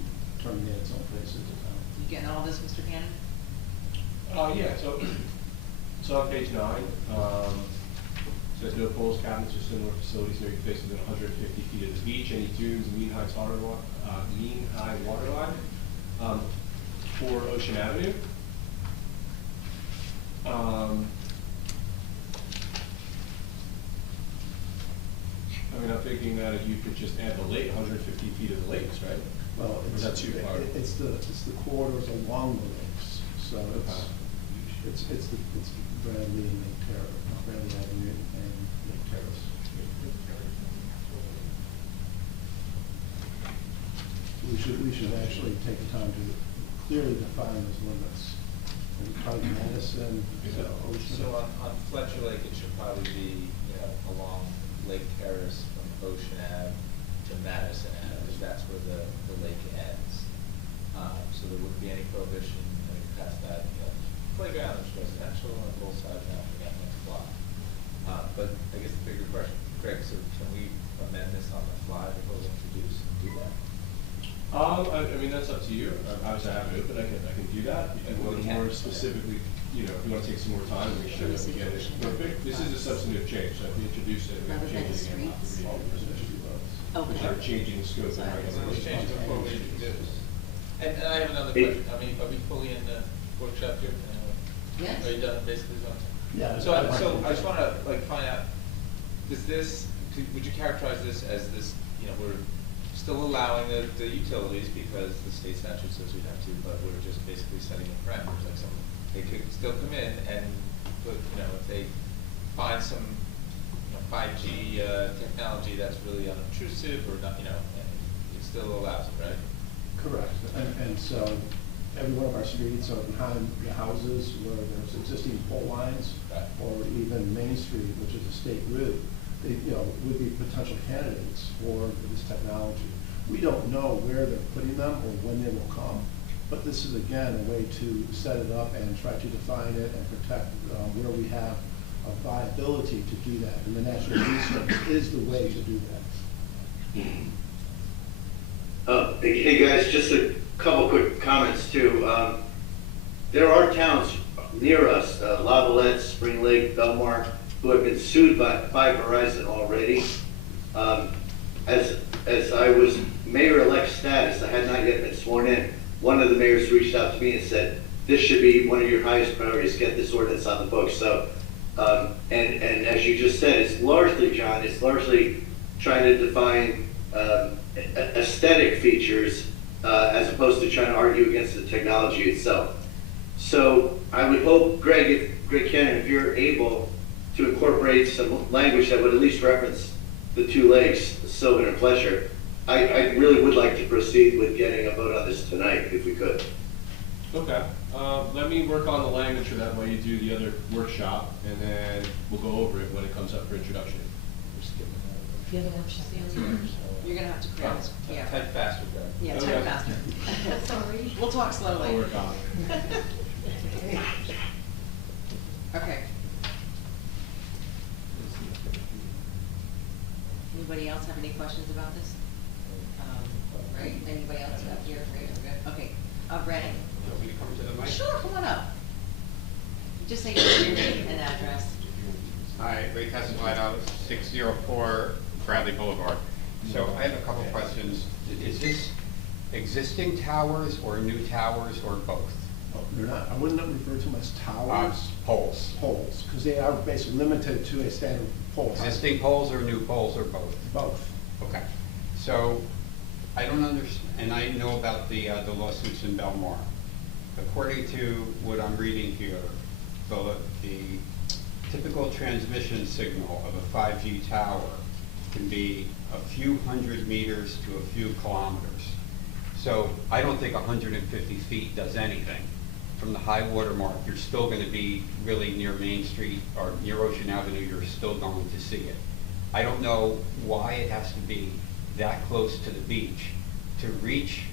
terminate its own place into town. You getting all this, Mr. Cannon? Yeah, so on page 9, says no poles, cabinets, or similar facilities may be placed within 150 feet of the beach, any dunes, mean high water line, for Ocean Avenue. I mean, I'm thinking that you could just add the lake, 150 feet of the lakes, right? Well, Or is that too far? it's the corridors along the lakes, so it's Bradley and Lake Terrace, Bradley Avenue and Lake Terrace. We should actually take the time to clearly define those limits. And probably Madison, Ocean. So on Fletcher Lake, it should probably be, along Lake Terrace from Ocean Ave to Madison Ave, because that's where the lake ends. So there wouldn't be any prohibition, past that, playground is residential on both sides now, forget next block. But I guess the bigger question, Greg, so can we amend this on the fly before we introduce and do that? I mean, that's up to you. Obviously, I have it open. I can do that. If you want more specifically, if you want to take some more time and make sure that we get it perfect. This is a substantive change, so if we introduce it, we have to change it again. Oh, Because you're changing the scope and So let's regulations. change it before we introduce. And I have another question. I mean, are we fully in the workshop here? Yes. Are you done basically? Yeah. So I just want to find out, would you characterize this as this, we're still allowing the utilities because the state statute says we have to, but we're just basically setting a parameters, like they could still come in and put, if they find some 5G technology that's really unobtrusive or not, it still allows it, right? Correct, and so every one of our streets are behind the houses where there's existing pole lines, Right. or even Main Street, which is a state route, they, would be potential candidates for this technology. We don't know where they're putting them or when they will come, but this is again a way to set it up and try to define it and protect where we have a viability to do that, and the natural resource is the way to do that. Hey guys, just a couple quick comments too. There are towns near us, Lavalette, Spring Lake, Belmar, who have been sued by Verizon already. As I was mayor-elect status, I had not yet been sworn in. One of the mayors reached out to me and said, this should be one of your highest priorities, get this ordinance on the books. So, and as you just said, it's largely, John, it's largely trying to define aesthetic features as opposed to trying to argue against the technology itself. So I would hope, Greg Cannon, if you're able to incorporate some language that would at least reference the two lakes, Sylvan and Fletcher, I really would like to proceed with getting a vote on this tonight, if we could. Okay. Let me work on the language for that while you do the other workshop, and then we'll go over it when it comes up for introduction. The other workshop. You're gonna have to create this, yeah. Type faster, Greg. Yeah, Okay. type faster. Sorry. We'll talk slowly. I'll work on it. Okay. Anybody else have any questions about this? Right, anybody else up here? Right, we're good. Okay, Brandon. Want me to come to the mic? Sure, come on up. Just say your name and address. Hi, Ray Castellano, 604 Bradley Boulevard. So I have a couple questions. Is this existing towers or new towers or both? They're not, I wouldn't refer to them as towers. Poles. Poles, because they are basically limited to a standard pole. height. Existing poles or new poles or both? Both. Okay. So I don't understand, and I know about the lawsuits in Belmar. According to what I'm reading here, the typical transmission signal of a 5G tower can be a few hundred meters to a few kilometers. So I don't think 150 feet does anything from the high water mark, you're still gonna be really near Main Street or near Ocean Avenue, you're still going to see it. I don't know why it has to be that close to the beach to reach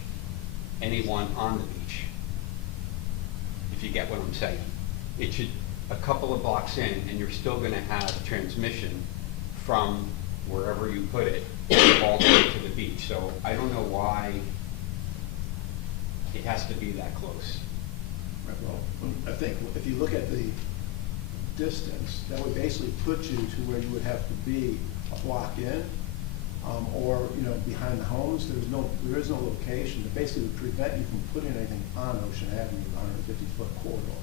anyone on the beach, if you get what I'm saying. It should, a couple of blocks in, and you're still gonna have transmission from wherever you put it, all the way to the beach. So I don't know why it has to be that close. Right, well, I think if you look at the distance, that would basically put you to where you would have to be a block in, or, you know, behind the homes. There is no location that basically would prevent you from putting anything on Ocean Avenue, the 150-foot corridor.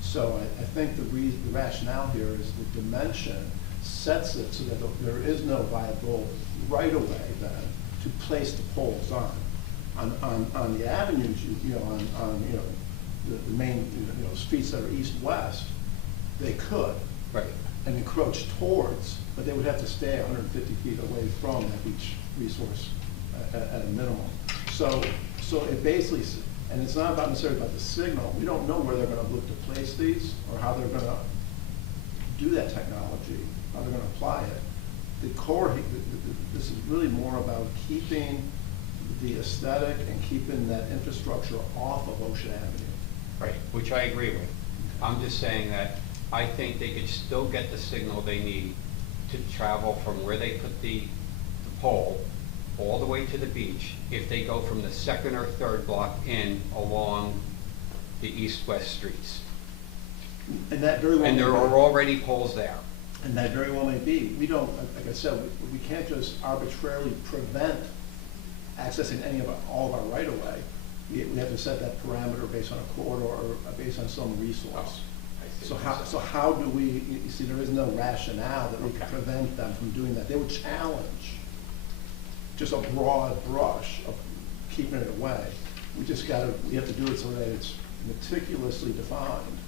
So I think the rationale here is the dimension sets it so that there is no viable right-of-way then to place the poles on. On the avenues, on the main, streets that are east-west, they could. Right. And encroach towards, but they would have to stay 150 feet away from that beach resource at a minimum. So it basically, and it's not necessarily about the signal. We don't know where they're going to look to place these or how they're going to do that technology, how they're going to apply it. The core, this is really more about keeping the aesthetic and keeping that infrastructure off of Ocean Avenue. Right, which I agree with. I'm just saying that I think they could still get the signal they need to travel from where they put the pole all the way to the beach if they go from the second or third block in along the east-west streets. And that very well. And there are already poles there. And that very well may be. We don't, like I said, we can't just arbitrarily prevent accessing all of our right-of-way. We have to set that parameter based on a corridor or based on some resource. So how do we, you see, there is no rationale that we can prevent them from doing that. They would challenge just a broad brush of keeping it away. We have to do it so that it's meticulously defined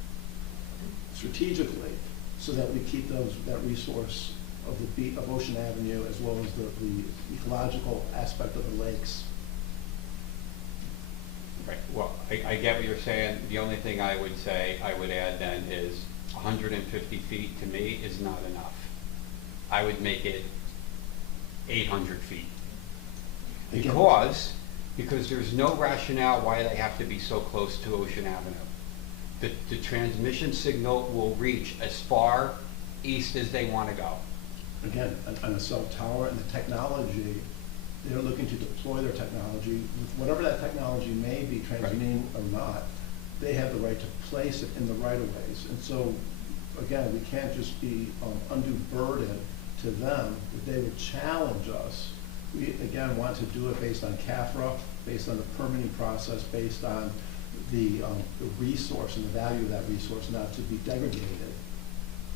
strategically so that we keep that resource of Ocean Avenue as well as the ecological aspect of the lakes. Right, well, I get what you're saying. The only thing I would add then is 150 feet to me is not enough. I would make it 800 feet. Because there's no rationale why they have to be so close to Ocean Avenue. The transmission signal will reach as far east as they want to go. Again, on a cell tower and the technology, they're looking to deploy their technology, whatever that technology may be, transmitting or not, they have the right to place it in the right-of-ways. And so, again, we can't just be undue burden to them that they would challenge us. We, again, want to do it based on CAFRA, based on the permitting process, based on the resource and the value of that resource, not to be degraded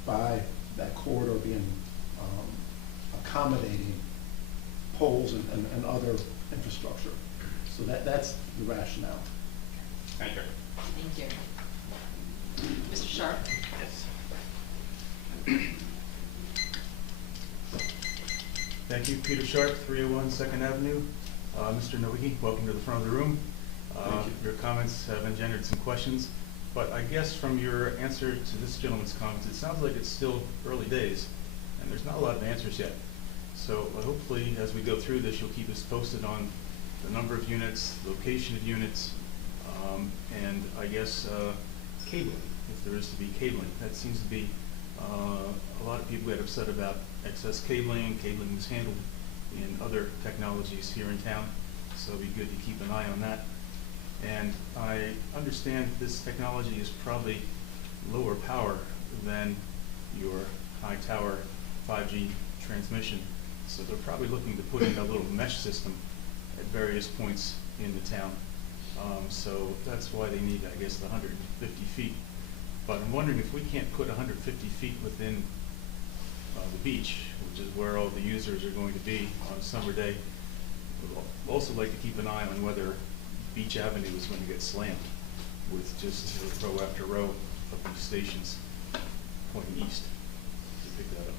by that corridor being accommodating poles and other infrastructure. So that's the rationale. Thank you. Thank you. Mr. Sharp? Yes. Thank you, Peter Sharp, 301 Second Avenue. Mr. Nowicki, welcome to the front of the room. Thank you. Your comments have engendered some questions, but I guess from your answer to this gentleman's comments, it sounds like it's still early days, and there's not a lot of answers yet. So hopefully, as we go through this, you'll keep us posted on the number of units, location of units, and I guess cabling, if there is to be cabling. That seems to be a lot of people get upset about excess cabling. Cabling was handled in other technologies here in town, so it'd be good to keep an eye on that. And I understand this technology is probably lower power than your high tower 5G transmission. So they're probably looking to put in a little mesh system at various points in the town. So that's why they need, I guess, the 150 feet. But I'm wondering if we can't put 150 feet within the beach, which is where all the users are going to be on a summer day. We'd also like to keep an eye on whether Beach Avenue is going to get slammed with just row after row of these stations pointing east to pick that up.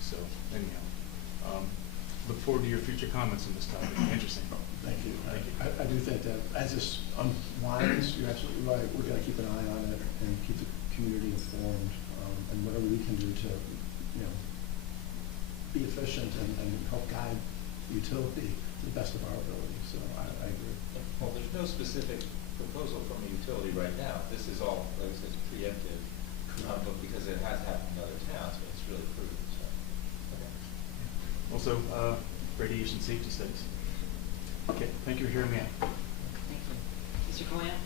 So anyhow, look forward to your future comments on this topic. Interesting. Thank you. Thank you. I do think that as this unwinds, you're absolutely right, we're gonna keep an eye on it and keep the community informed, and whatever we can do to, you know, be efficient and help guide the utility to the best of our ability, so I agree. Well, there's no specific proposal from a utility right now. This is all, like I said, preemptive, but because it has happened in other towns, but it's really proven, so. Okay. Also, radiation safety studies. Okay, thank you for hearing me out. Thank you. Mr. Coyle?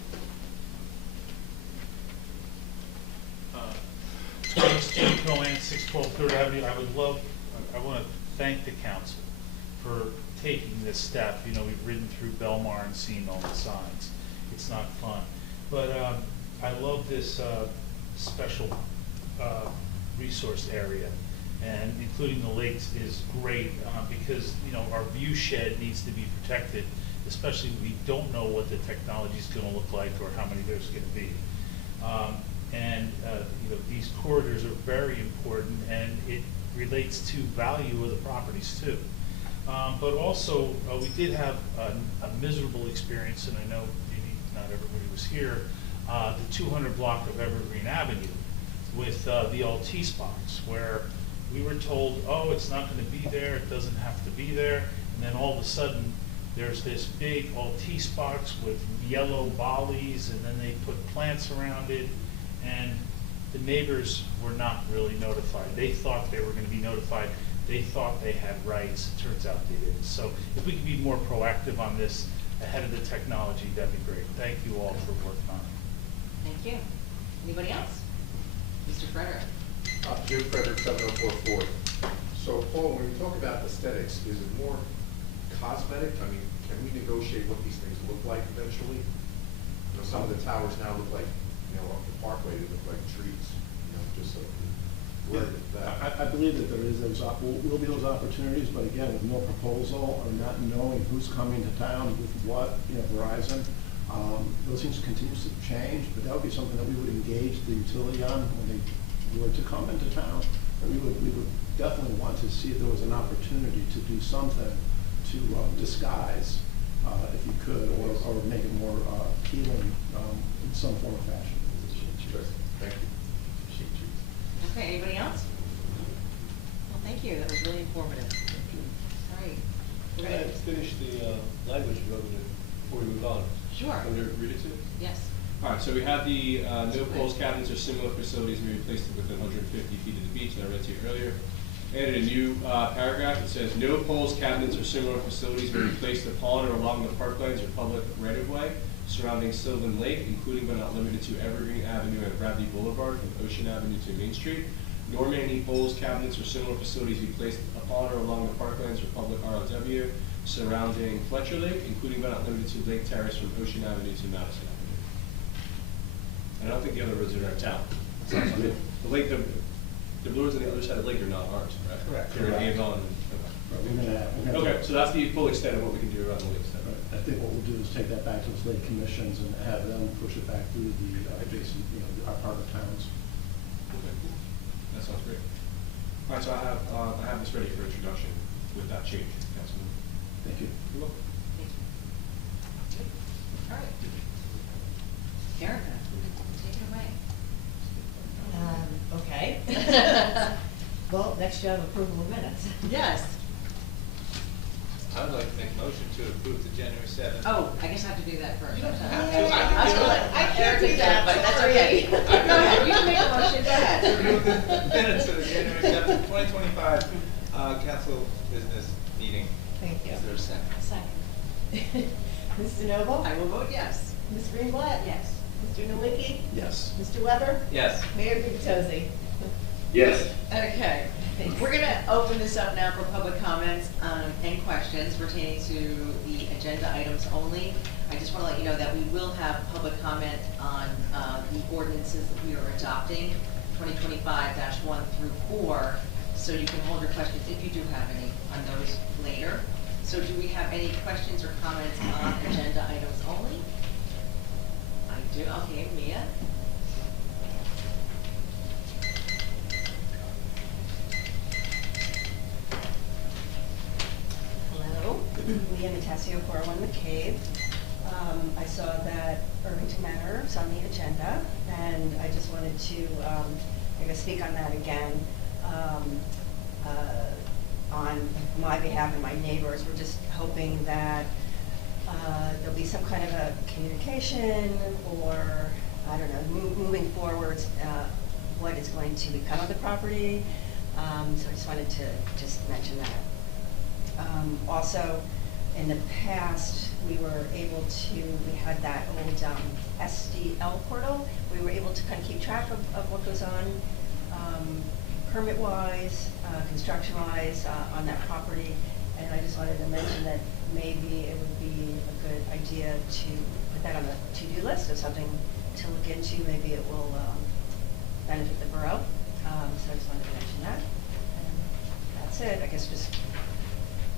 Steve Cohen, 612 Third Avenue. I want to thank the council for taking this step. You know, we've ridden through Belmar and seen all the signs. It's not fun. But I love this special resource area, and including the lakes is great because, you know, our view shed needs to be protected, especially when we don't know what the technology is going to look like or how many there's going to be. You know, these corridors are very important, and it relates to value of the properties too. But also, we did have a miserable experience, and I know maybe not everybody was here, the 200 block of Evergreen Avenue with the Altice box, where we were told, oh, it's not going to be there, it doesn't have to be there, and then all of a sudden, there's this big Altice box with yellow bollies, and then they put plants around it, and the neighbors were not really notified. They thought they were going to be notified. They thought they had rights. It turns out they didn't. So if we could be more proactive on this ahead of the technology, that'd be great. Thank you all for working on it. Thank you. Anybody else? Mr. Frederick? Jim Frederick, 704 So, Paul, when we talk about aesthetics, is it more cosmetic? I mean, can we negotiate what these things look like eventually? You know, some of the towers now look like, you know, up the parkway, they look like trees, you know, just so where that. I believe that there is will be those opportunities, but again, with no proposal or not knowing who's coming to town with what, you know, Verizon, those things continue to change, but that would be something that we would engage the utility on when they were to come into town. And we would definitely want to see if there was an opportunity to do something to disguise, if you could, or make it more appealing in some form or fashion. Thank you. Okay, anybody else? Well, thank you. That was really informative. All right. We're Can I gonna- finish the language of it before we move on? Sure. Want me to read it to you? Yes. All right, so we have the no poles, cabins, or similar facilities may be placed within 150 feet of the beach that I read to you earlier. Added a new paragraph. It says, no poles, cabinets, or similar facilities may be placed upon or along the parklands or public right-of-way surrounding Sylvan Lake, including but not limited to Evergreen Avenue and Bradley Boulevard from Ocean Avenue to Main Street. Nor may any poles, cabinets, or similar facilities be placed upon or along the parklands or public ROW surrounding Fletcher Lake, including but not limited to Lake Terrace from Ocean Avenue to Madison Avenue. And I don't think the other roads are in our town. The lake, the roads on the other side of the lake are not ours, right? Correct. They're in Correct. Avon and, We're gonna okay. Okay, so that's the full extent of what we can do around the lakes then. I think what we'll do is take that back to the state commissions and have them push it back through the adjacent, you know, our partner towns. Okay, cool. That sounds great. All right, so I have this ready for introduction with that change, Councilman. Thank you. You're welcome. Thank you. All right. Erica, take it away. Okay. Well, next you have approval of minutes. Yes. I would like to make a motion to approve the January 7th. Oh, I guess I have to do that first. You don't I'm have sorry. to. I can I was do gonna it. let I can't Erica do do that, it, but that's sorry. okay. Go ahead, you can make a motion, go ahead. Approve the minutes of the January 7th, 2025 council business meeting. Thank you. Is there a second? Second. Mr. Noble? I will vote yes. Ms. Greenblatt? Yes. Mr. Nowicki? Yes. Mr. Weber? Yes. Mayor Gubitosi? Yes. Okay, we're gonna open this up now for public comments and questions pertaining to the agenda items only. I just wanna let you know that we will have public comment on the ordinances that we are adopting, 2025-1 through 4, so you can hold your questions if you do have any on those later. So do we have any questions or comments on agenda items only? I do, okay, Mia? Leah Natasio, 401 McCabe. I saw that Irvington Manor is on the agenda, and I just wanted to, I guess, speak on that again. On my behalf and my neighbors, we're just hoping that there'll be some kind of a communication, or, I don't know, moving forwards, what is going to become of the property. So I just wanted to just mention that. Also, in the past, we had that old SDL portal. We were able to kind of keep track of what goes on permit-wise, construction-wise on that property. And I just wanted to mention that maybe it would be a good idea to put that on the to-do list of something to look into. Maybe it will benefit the borough. So I just wanted to mention that. And that's it. I guess just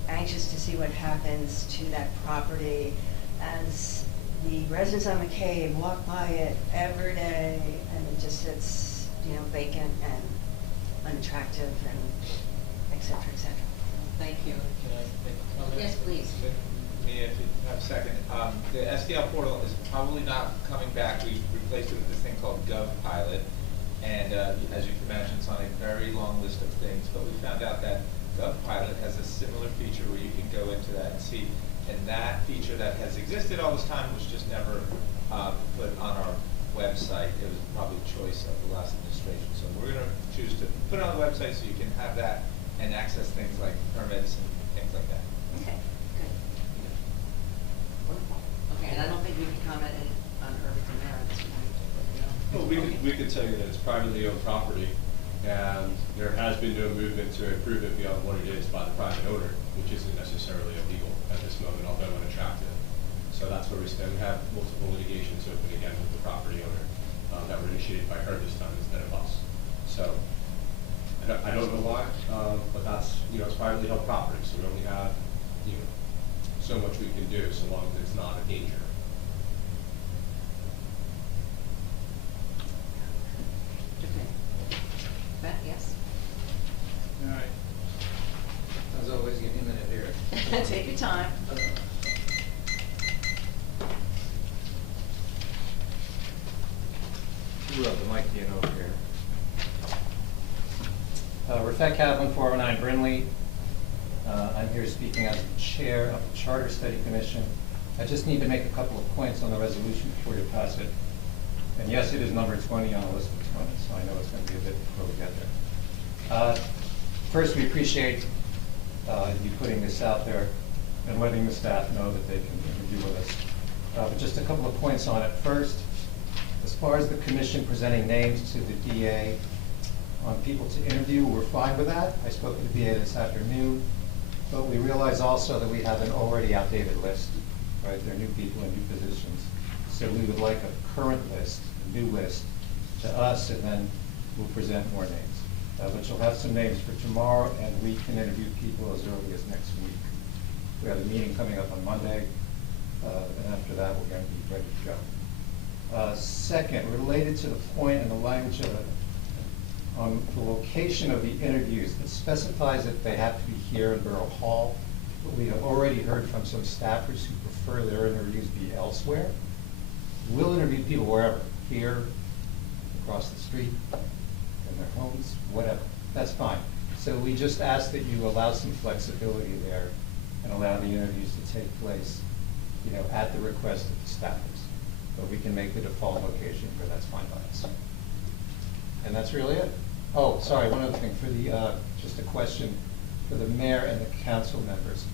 anxious to see what happens to that property as the residents on McCabe walk by it every day, and it just sits, vacant and unattractive, and et cetera, et cetera. Thank you. Can I make a comment? Yes, please. Mia, if you have a second. The SDL portal is probably not coming back. We replaced it with this thing called GovPilot. And as you can imagine, it's on a very long list of things. But we found out that GovPilot has a similar feature where you can go into that and see. And that feature that has existed all this time was just never put on our website. It was probably a choice of the last administration. So we're going to choose to put it on the website so you can have that and access things like permits and things like that. Okay, good. Wonderful. Okay, and I don't think we can comment on Irvington Manor at this point. Well, we could tell you that it's privately owned property, and there has been no movement to improve it beyond what it is by the private owner, which isn't necessarily illegal at this moment, although unattractive. So that's where we stand. We have multiple litigations open again with the property owner that were initiated by her this time instead of us. So I don't know why, but that's, it's privately held property, so we only have, so much we can do so long as it's not a danger. Okay. Beth, yes? All right. As always, give me a minute here. Take your time. The mic being over here. Rafet Kaplan, 409 Brinley. I'm here speaking as the chair of the Charter Study Commission. I just need to make a couple of points on the resolution before you pass it. And yes, it is number 20 on the list of 20, so I know it's going to be a bit before we get there. First, we appreciate you putting this out there and letting the staff know that they can interview with us. But just a couple of points on it. First, as far as the commission presenting names to the DA on people to interview, we're fine with that. I spoke to the DA this afternoon, but we realize also that we have an already outdated list, right? There are new people in new positions. So we would like a current list, a new list to us, and then we'll present more names. But you'll have some names for tomorrow, and we can interview people as early as next week. We have a meeting coming up on Monday, and after that we're going to be ready to go. Second, related to the point and the language of it, on the location of the interviews, it specifies that they have to be here in Borough Hall, but we have already heard from some staffers who prefer their interviews be elsewhere. We'll interview people wherever, here, across the street, in their homes, whatever. That's fine. So we just ask that you allow some flexibility there and allow the interviews to take place, at the request of the staffers. But we can make the default location where that's fine by us. And that's really it. Oh, sorry, one other thing for the, just a question for the mayor and the council members.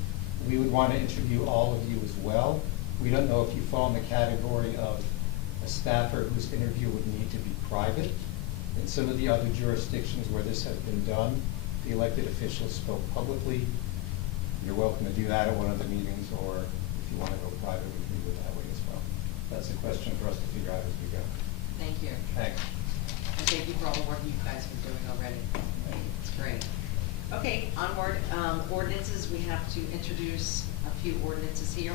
We would want to interview all of you as well. We don't know if you fall in the category of a staffer whose interview would need to be private. In some of the other jurisdictions where this has been done, the elected officials spoke publicly. You're welcome to do that at one of the meetings, or if you want to go private, we can do it that way as well. That's a question for us to figure out as we go. Thank you. Thanks. And thank you for all the work you guys have been doing already. It's great. Okay, onward, ordinances. We have to introduce a few ordinances here.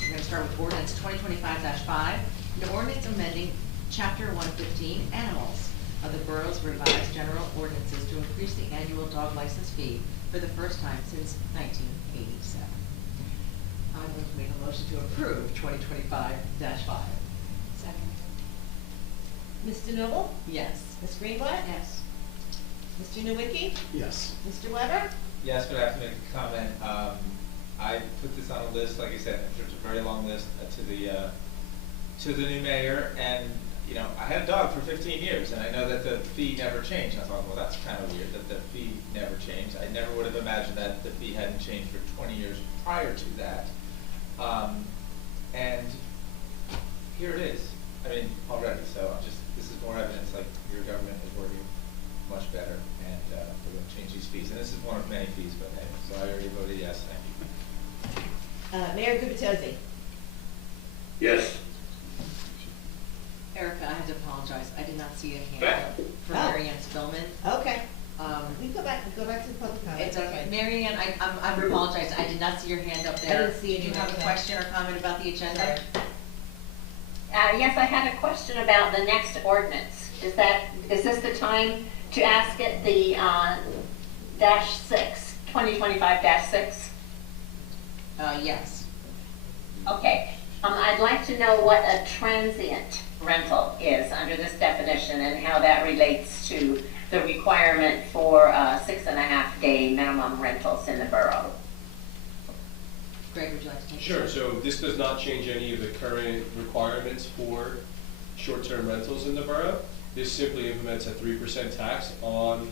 We're going to start with ordinance 2025-5, an ordinance amending Chapter 115, Animals, of the Borough's Revised General Ordinances to increase the annual dog license fee for the first time since 1987. I'm going to make a motion to approve 2025-5. Second. Mr. Noble? Yes. Ms. Greenblatt? Yes. Mr. Nowicki? Yes. Mr. Weber? Yes, but I have to make a comment. I put this on a list, like I said, it's a very long list to the new mayor, and you know, I had a dog for 15 years, and I know that the fee never changed. I thought, well, that's kind of weird that the fee never changed. I never would have imagined that the fee hadn't changed for 20 years prior to that. And here it is. I mean, already. So this is more evidence, like your government is working much better, and we're going to change these fees. And this is one of many fees, but anyway, so I already voted yes. Thank you. Mayor Gubitosi? Yes. Erica, I had to apologize. I did not see a hand up for Oh. Mary Ann Spillman. Okay. We go back to the public comment. It's okay. Mary Ann, I apologize. I did not see your hand up there. I didn't see it Do you have a either. question or comment about the agenda? Yes, I had a question about the next ordinance. Is this the time to ask it, the -6, 2025-6? Yes. Okay. I'd like to know what a transient rental is under this definition and how that relates to the requirement for 6.5-day minimum rentals in the borough. Greg, would you like to take it? Sure, so this does not change any of the current requirements for short-term rentals in the borough. This simply implements a 3% tax on,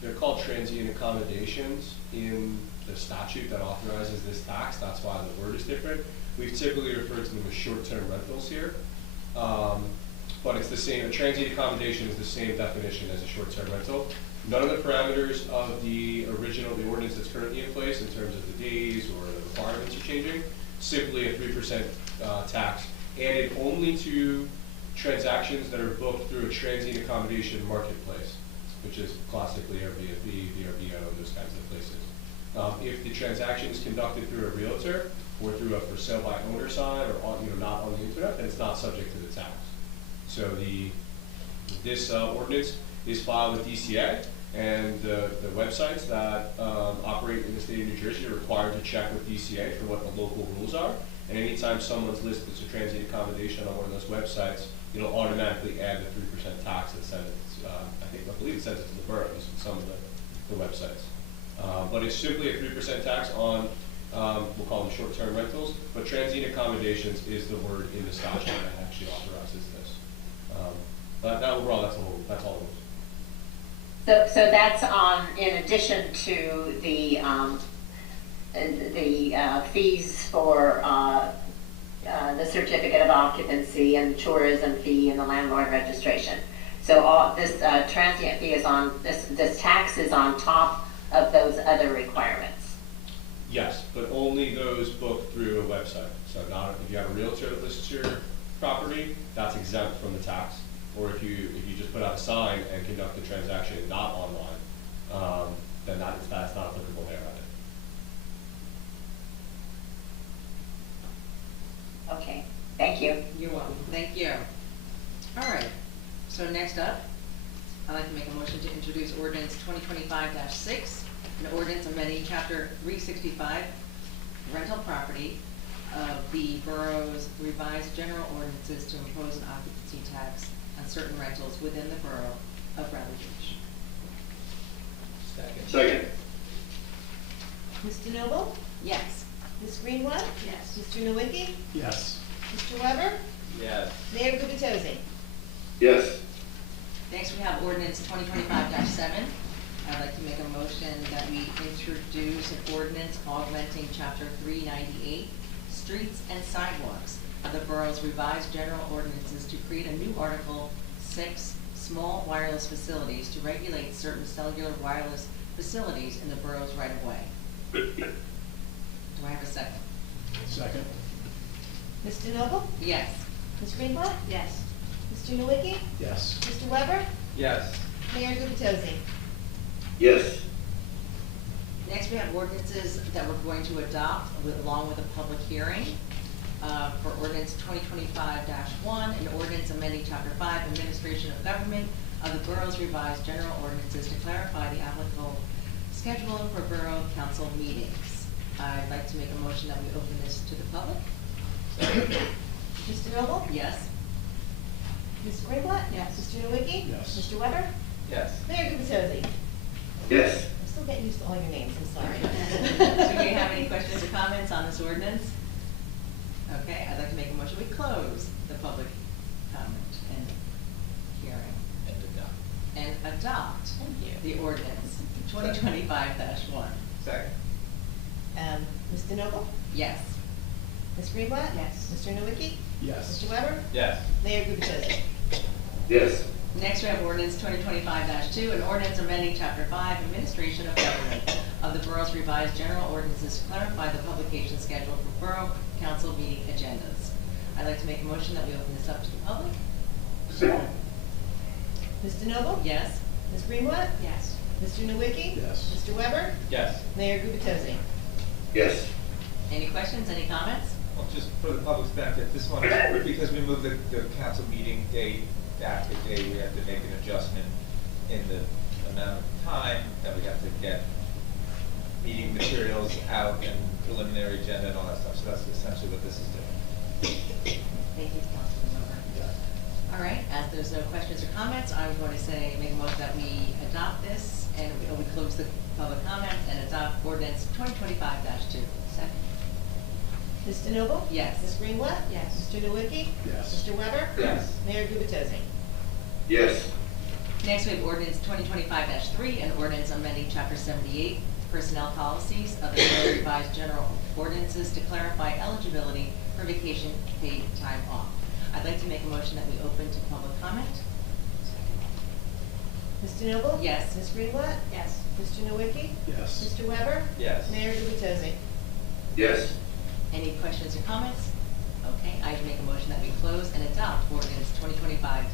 they're called transient accommodations in the statute that authorizes this tax. That's why the word is different. We've typically referred to them as short-term rentals here. But it's the same, a transient accommodation is the same definition as a short-term rental. None of the parameters of the ordinance that's currently in place in terms of the days or the requirements are changing. Simply a 3% tax added only to transactions that are booked through a transient accommodation marketplace, which is classically Airbnb, VRBO, those kinds of places. If the transaction is conducted through a realtor or through a for sale by owner side or on, not on the internet, then it's not subject to the tax. So this ordinance is filed with DCA, and the websites that operate in the state of New Jersey are required to check with DCA for what the local rules are. And anytime someone's listed as a transient accommodation on one of those websites, it'll automatically add the 3% tax and send it. I believe it sends it to the boroughs and some of the websites. But it's simply a 3% tax on, we'll call them short-term rentals, but transient accommodations is the word in the statute that actually authorizes this. But overall, that's all it is. So that's in addition to the fees for the certificate of occupancy and tourism fee and the landlord registration. So all this transient fee is on this tax is on top of those other requirements. Yes, but only those booked through a website. So not if you have a realtor that lists your property, that's exempt from the tax. Or if you just put out a sign and conduct the transaction not online, then that's not applicable there either. Okay, thank you. You're welcome. Thank you. All right. So next up, I'd like to make a motion to introduce ordinance 2025-6, an ordinance amending chapter 365, rental property of the borough's revised general ordinances to impose an occupancy tax on certain rentals within the borough of Bradley Beach. Second. Mr. Noble? Yes. Ms. Greenblatt? Yes. Mr. Nowicki? Yes. Mr. Weber? Yes. Mayor Gubitosi? Yes. Next, we have ordinance 2025-7. I'd like to make a motion that we introduce an ordinance augmenting chapter 398, streets and sidewalks of the borough's revised general ordinances to create a new article 6, small wireless facilities, to regulate certain cellular wireless facilities in the borough's right of way. Do I have a second? Second. Mr. Noble? Yes. Ms. Greenblatt? Yes. Mr. Nowicki? Yes. Mr. Weber? Yes. Mayor Gubitosi? Yes. Next, we have ordinances that we're going to adopt along with a public hearing. For ordinance 2025-1, an ordinance amending chapter 5, administration of government of the borough's revised general ordinances to clarify the applicable schedule for borough council meetings. I'd like to make a motion that we open this to the public. Mr. Noble? Yes. Ms. Greenblatt? Yes. Mr. Nowicki? Yes. Mr. Weber? Yes. Mayor Gubatose? Yes. I'm still getting used to all your names, I'm sorry. Do we have any questions or comments on this ordinance? Okay, I'd like to make a motion, we close the public comment and hearing and adopt the ordinance 2025-1. Second. Mr. Noble? Yes. Ms. Greenblatt? Yes. Mr. Nowicki? Yes. Mr. Weber? Yes. Mayor Gubatose? Yes. Next, we have ordinance 2025-2, an ordinance amending Chapter 5, Administration of Government of the Borough's Revised General Ordinances to clarify the publication schedule for Borough Council meeting agendas. I'd like to make a motion that we open this up to the public. Mr. Noble? Yes. Ms. Greenblatt? Yes. Mr. Nowicki? Yes. Mr. Weber? Yes. Mayor Gubatose? Yes. Any questions, any comments? Well, just for the public's benefit, this one, because we moved the council meeting date back a day, we have to make an adjustment in the amount of time that we have to get meeting materials out and preliminary agenda and all that stuff. So that's essentially what this is doing. Thank you, Councilman Weber. All right, as there's no questions or comments, I'm going to say, make a motion that we adopt this, and we close the public comment and adopt ordinance 2025-2. Second. Mr. Noble? Yes. Ms. Greenblatt? Yes. Mr. Nowicki? Yes. Mr. Weber? Yes. Mayor Gubatose? Yes. Next, we have ordinance 2025-3, an ordinance amending Chapter 78, Personnel Policies of the Borough Revised General Ordinances to clarify eligibility for vacation paid time off. I'd like to make a motion that we open to public comment. Mr. Noble? Yes. Ms. Greenblatt? Yes. Mr. Nowicki? Yes. Mr. Weber? Yes. Mayor Gubatose? Yes. Any questions or comments? Okay, I make a motion that we close and adopt ordinance 2025-3.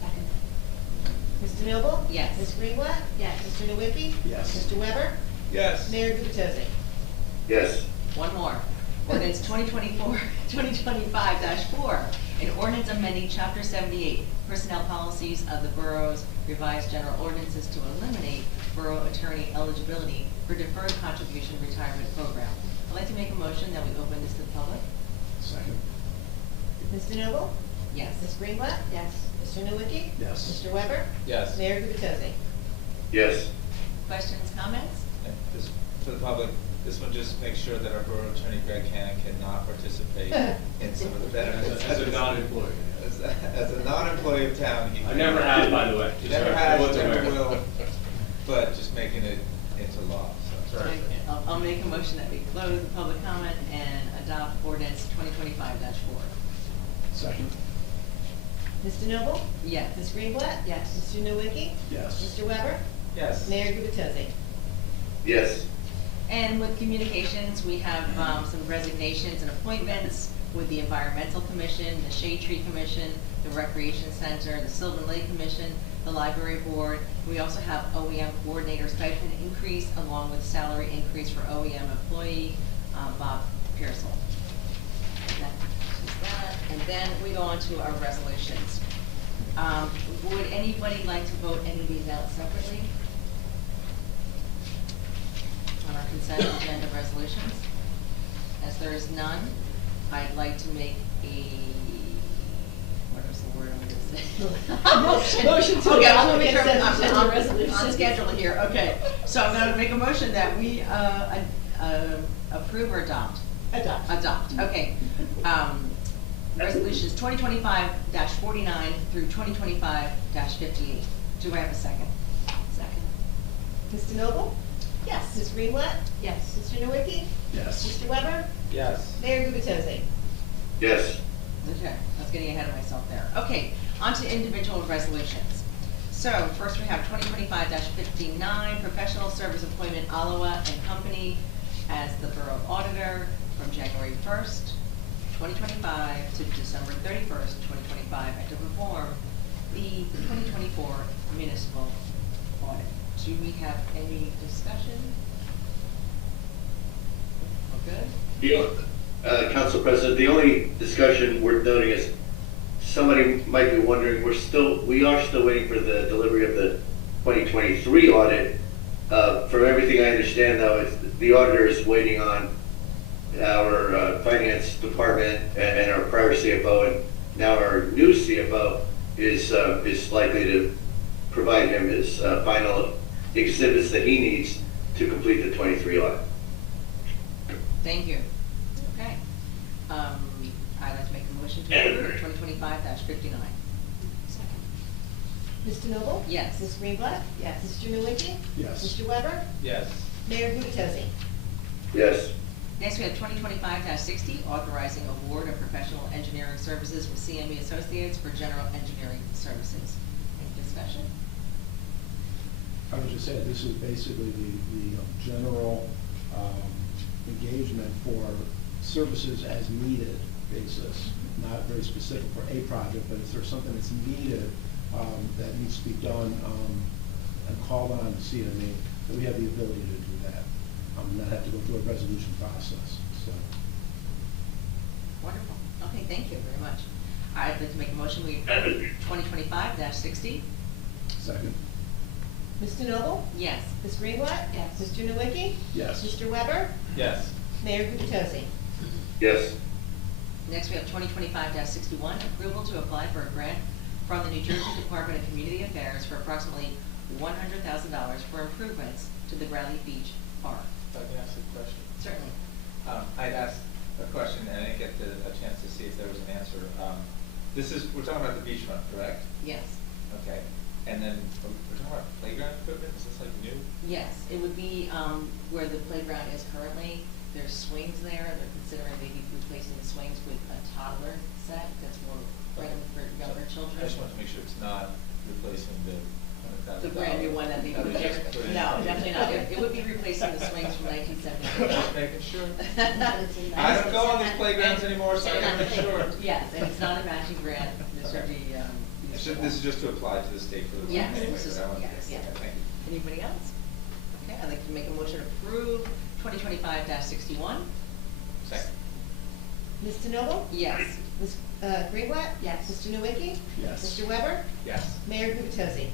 Second. Mr. Noble? Yes. Ms. Greenblatt? Yes. Mr. Nowicki? Yes. Mr. Weber? Yes. Mayor Gubatose? Yes. One more. Ordinance 2025-4, an ordinance amending Chapter 78, Personnel Policies of the Borough's Revised General Ordinances to eliminate borough attorney eligibility for deferred contribution retirement program. I'd like to make a motion that we open this to the public. Second. Mr. Noble? Yes. Ms. Greenblatt? Yes. Mr. Nowicki? Yes. Mr. Weber? Yes. Mayor Gubatose? Yes. Questions, comments? And just for the public, this one just makes sure that our borough attorney Greg Cannon cannot participate in some of the benefits. As a non-employee. As a non-employee of town, he. I never have, by the way. He never has, never will, but just making it into law, so. Okay, I'll make a motion that we close the public comment and adopt ordinance 2025-4. Second. Mr. Noble? Yes. Ms. Greenblatt? Yes. Mr. Nowicki? Yes. Mr. Weber? Yes. Mayor Gubatose? Yes. And with communications, we have some resignations and appointments with the Environmental Commission, the Shade Tree Commission, the Recreation Center, the Sylvan Lake Commission, the Library Board. We also have OEM Coordinator stipend increase along with salary increase for OEM employee Bob Pearsall. And then we go on to our resolutions. Would anybody like to vote any of these out separately? On our consent agenda resolutions? As there is none, I'd like to make a, what was the word I'm gonna say? Motion to Okay, adopt I'm the consent agenda on resolutions. schedule here, okay. So I'm gonna make a motion that we, approve or adopt? Adopt. Adopt, okay. Resolutions 2025-49 through 2025-58. Do I have a second? Second. Mr. Noble? Yes. Ms. Greenblatt? Yes. Mr. Nowicki? Yes. Mr. Weber? Yes. Mayor Gubatose? Yes. Okay, I was getting ahead of myself there. Okay, on to individual resolutions. So first we have 2025-59, professional service appointment Alawa and Company as the Borough Auditor from January 1st, 2025 to December 31st, 2025, and to perform the 2024 municipal audit. Do we have any discussion? We're good? Council President, the only discussion worth noting is somebody might be wondering, we are still waiting for the delivery of the 2023 audit. From everything I understand, though, the auditor is waiting on our finance department and our prior CFO, and now our new CFO is likely to provide him his final exhibits that he needs to complete the 23 audit. Thank you. Okay. I'd like to make a motion to approve 2025-59. Mr. Noble? Yes. Ms. Greenblatt? Yes. Mr. Nowicki? Yes. Mr. Weber? Yes. Mayor Gubatosi? Yes. Next, we have 2025-60, authorizing award of professional engineering services with CME Associates for general engineering services. Any discussion? I would just say, this is basically the general engagement for services as needed basis, not very specific for a project, but if there's something that's needed that needs to be done and called on to CME, that we have the ability to do that, not have to go through a resolution process. So. Wonderful. Okay, thank you very much. I'd like to make a motion, we approve 2025-60. Second. Mr. Noble? Yes. Ms. Greenblatt? Yes. Mr. Nowicki? Yes. Mr. Weber? Yes. Mayor Gubatosi? Yes. Next, we have 2025-61, approval to apply for a grant from the New Jersey Department of Community Affairs for approximately $100,000 for improvements to the Bradley Beach Park. If I can ask a question. Certainly. I'd asked a question and I didn't get a chance to see if there was an answer. We're talking about the beachfront, correct? Yes. Okay. And then we're talking about playground equipment? Is this like new? Yes, it would be where the playground is currently. There's swings there. They're considering maybe replacing the swings with a toddler set that's more friendly for younger children. I just want to make sure it's not replacing the $100,000. The brand new one that they would just put in. No, definitely not. It would be replacing the swings from 1974. Just making sure. I don't go on these playgrounds anymore, so I gotta make sure. Yes, and it's not a matching grant. This would be. This is just to apply to the state for the. Yes, anyway, this is, but I wanted to yes, get yeah. that. Thank you. Anybody else? Okay, I'd like to make a motion to approve 2025-61. Second. Mr. Noble? Yes. Ms. Greenblatt? Yes. Mr. Nowicki? Yes. Mr. Weber? Yes. Mayor Gubatosi?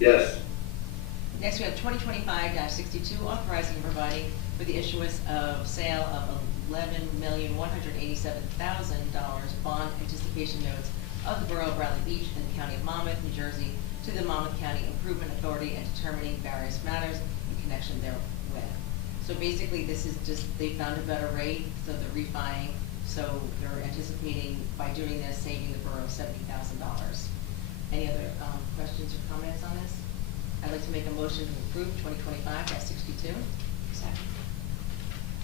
Yes. Next, we have 2025-62, authorizing and providing for the issuance of sale of $11,187,000 bond anticipation notes of the Borough of Bradley Beach and the County of Monmouth, New Jersey, to the Monmouth County Improvement Authority and determining various matters in connection therewith. So basically, this is just, they found a better rate, so they're refining, so they're anticipating by doing this, saving the borough $70,000. Any other questions or comments on this? I'd like to make a motion to approve 2025-62. Second.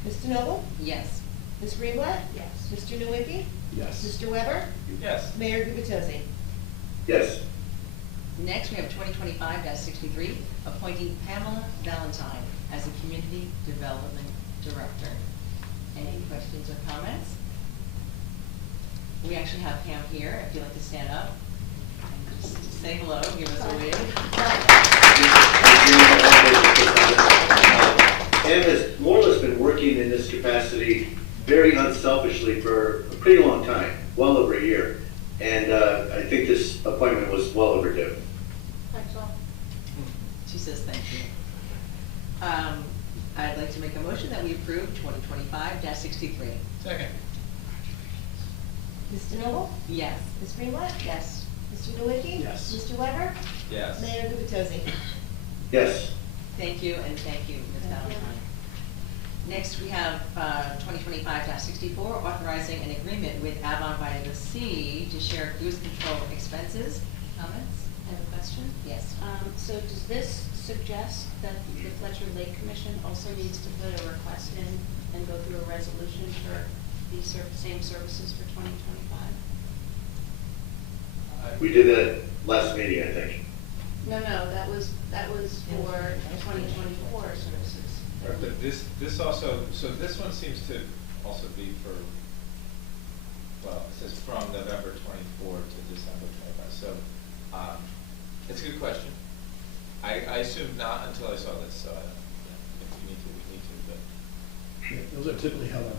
Mr. Noble? Yes. Ms. Greenblatt? Yes. Mr. Nowicki? Yes. Mr. Weber? Yes. Mayor Gubatosi? Yes. Next, we have 2025-63, appointing Pamela Valentine as the Community Development Director. Any questions or comments? We actually have Pam here, if you'd like to stand up and just say hello, give us a wave. Pam has more or less been working in this capacity very unselfishly for a pretty long time, well over a year. And I think this appointment was well overdue. Thanks all. She says thank you. I'd like to make a motion that we approve 2025-63. Second. Mr. Noble? Yes. Ms. Greenblatt? Yes. Mr. Nowicki? Yes. Mr. Weber? Yes. Mayor Gubatosi? Yes. Thank you, and thank you, Ms. Valentine. Next, we have 2025-64, authorizing an agreement with Avon by the Sea to share cruise control expenses. Comments? I have a question. Yes. So does this suggest that the Fletcher Lake Commission also needs to put a request in and go through a resolution for these same services for 2025? We did that last meeting, I think. No, that was for 2024 services. Right, but this also, so this one seems to also be for, well, it says from November 24 to December 25. So it's a good question. I assumed not until I saw this. So if we need to, we need to. But Yeah, those are typically held on,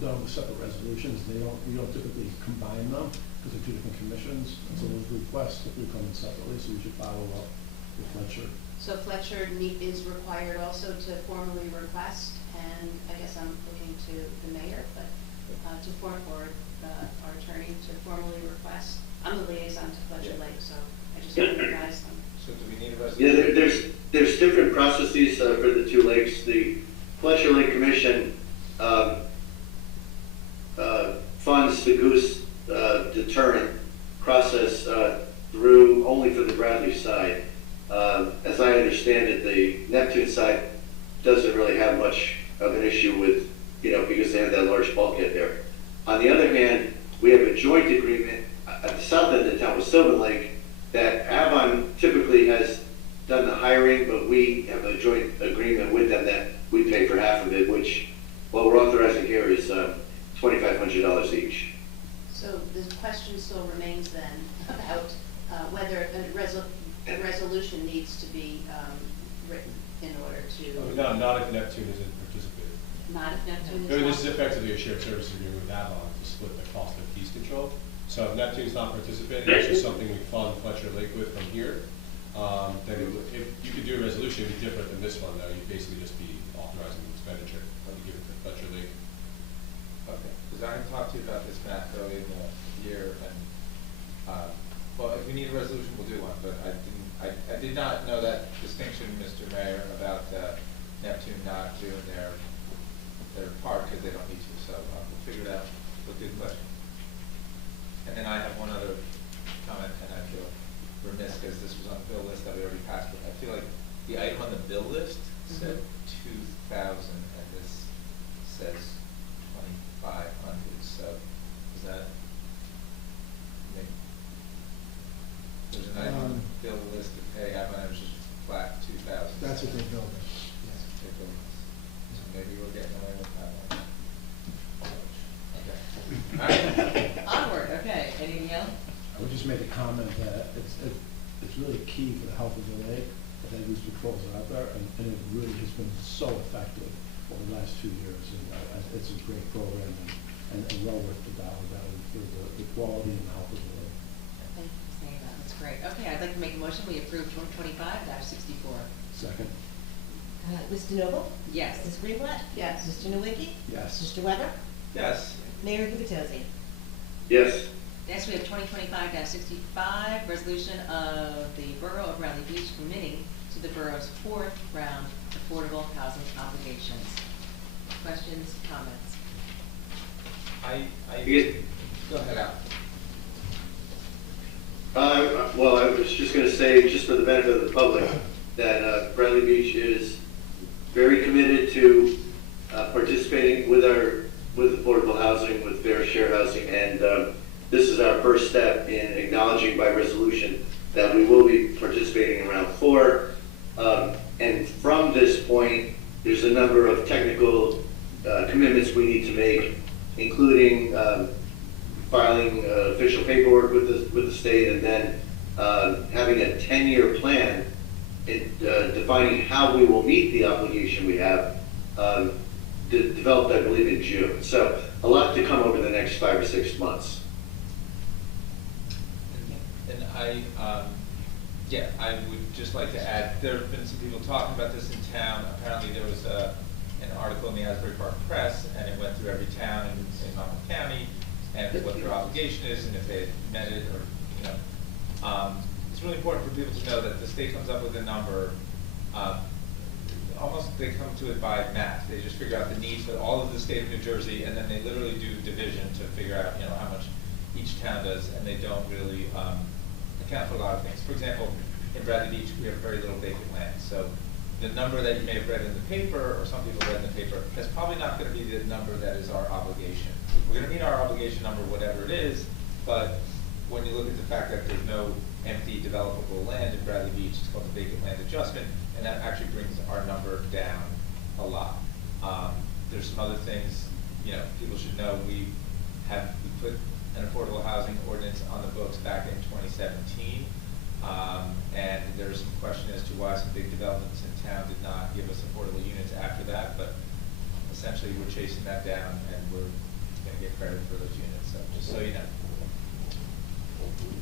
done with separate resolutions. We don't typically combine them because they're two different commissions. And so those requests typically come in separately, so we should follow up with Fletcher. So Fletcher is required also to formally request, and I guess I'm looking to the mayor, but our attorney to formally request. I'm the liaison to Fletcher Lake, so I just want to advise them. So do we need a Yeah, resolution? there's different processes for the two lakes. The Fletcher Lake Commission funds the goose deterrent process through only for the Bradley side. As I understand it, the Neptune side doesn't really have much of an issue with, because they have that large bulkhead there. On the other hand, we have a joint agreement at the south end of town with Sylvan Lake that Avon typically has done the hiring, but we have a joint agreement with them that we pay for half of it, which, what we're authorizing here is $2,500 each. So the question still remains then about whether a resolution needs to be written in order to. Not if Neptune isn't participating. Not if Neptune is I mean, not. this is effectively a shared services agreement with Avon to split the cost of fees control. So if Neptune's not participating, it's just something we fund Fletcher Lake with from here. Then if you could do a resolution, it'd be different than this one, though. You'd basically just be authorizing the expenditure when you give it to Fletcher Lake. Okay, because I talked to you about this, Matt, early in the year, and, well, if we need a resolution, we'll do one, but I did not know that distinction, Mr. Mayor, about Neptune not doing their part because they don't need to, so we'll figure it out. We'll do the question. And then I have one other comment, and I feel remiss because this was on the bill list that we already passed, but I feel like the item on the bill list said 2,000, and this says 2,500, so is that, there's an item on the bill list to pay, I thought it was just flat 2,000. That's what they billed us, yes. They billed us. So maybe we're getting away with that one. Okay. All right. Onward, okay, anything else? I would just make a comment that it's really key for the health of the lake that these patrols are out there, and it really has been so effective over the last 2 years. And it's a great program and well worth the dollar value for the quality and the health of the lake. Thank you for saying that, that's great. Okay, I'd like to make a motion, we approve 2025-64. Second. Ms. DeNoble? Yes. Ms. Greenblatt? Yes. Mr. Nowicki? Yes. Mr. Weber? Yes. Mayor Gubitosi? Yes. Next, we have 2025-65, resolution of the Borough of Bradley Beach committing to the borough's 4th round affordable housing obligations. Questions, comments? Go ahead, Al. Well, I was just going to say, just for the benefit of the public, that Bradley Beach is very committed to participating with affordable housing, with fair share housing, and this is our first step in acknowledging by resolution that we will be participating in round 4. And from this point, there's a number of technical commitments we need to make, including filing official paperwork with the state, and then having a 10-year plan defining how we will meet the obligation we have, developed, I believe, in June. So a lot to come over the next 5 or 6 months. And I would just like to add, there have been some people talking about this in town. Apparently there was an article in the Asbury Park Press, and it went through every town in Monmouth County, and what their obligation is, and if they had met it, or, it's really important for people to know that the state comes up with a number, almost they come to it by math. They just figure out the needs for all of the state of New Jersey, and then they literally do division to figure out, how much each town does, and they don't really account for a lot of things. For example, in Bradley Beach, we have very little vacant land, so the number that you may have read in the paper, or some people read in the paper, is probably not going to be the number that is our obligation. We're going to meet our obligation number, whatever it is, but when you look at the fact that there's no empty developable land in Bradley Beach, it's called the vacant land adjustment, and that actually brings our number down a lot. There's some other things, people should know. We put an affordable housing ordinance on the books back in 2017, and there's some question as to why some big developments in town did not give us affordable units after that, but essentially we're chasing that down, and we're going to get credit for those units, so just so you know.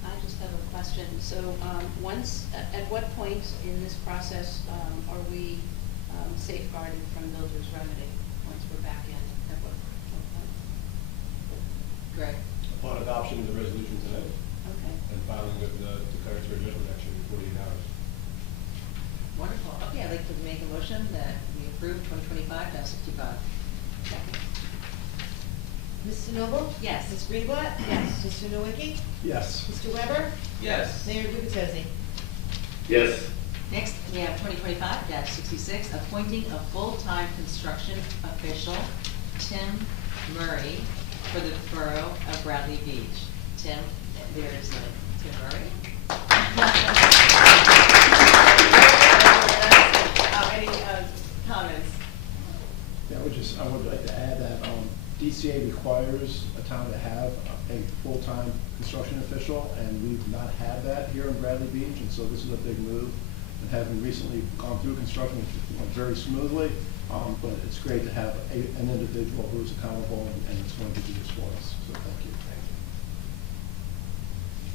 I just have a question. So, at what point in this process, are we safeguarded from builder's remedy? Once we're back in, at what point? Greg? Upon adoption of the resolution today Okay. and filing of the declaratory judgment action in 48 hours. Wonderful. Okay, I'd like to make a motion that we approve 2025-65. Second. Mrs. Noble? Yes. Ms. Greenblatt? Yes. Mr. Nowicki? Yes. Mr. Weber? Yes. Mayor Gubitosi? Yes. Next, we have 2025-66, appointing a full-time construction official, Tim Murray, for the borough of Bradley Beach. Tim, there's Tim Murray. Any comments? Yeah, I would like to add that DCA requires a town to have a full-time construction official, and we've not had that here in Bradley Beach, and so this is a big move. And having recently gone through construction, it went very smoothly, but it's great to have an individual who's accountable and is going to do this for us, so thank you.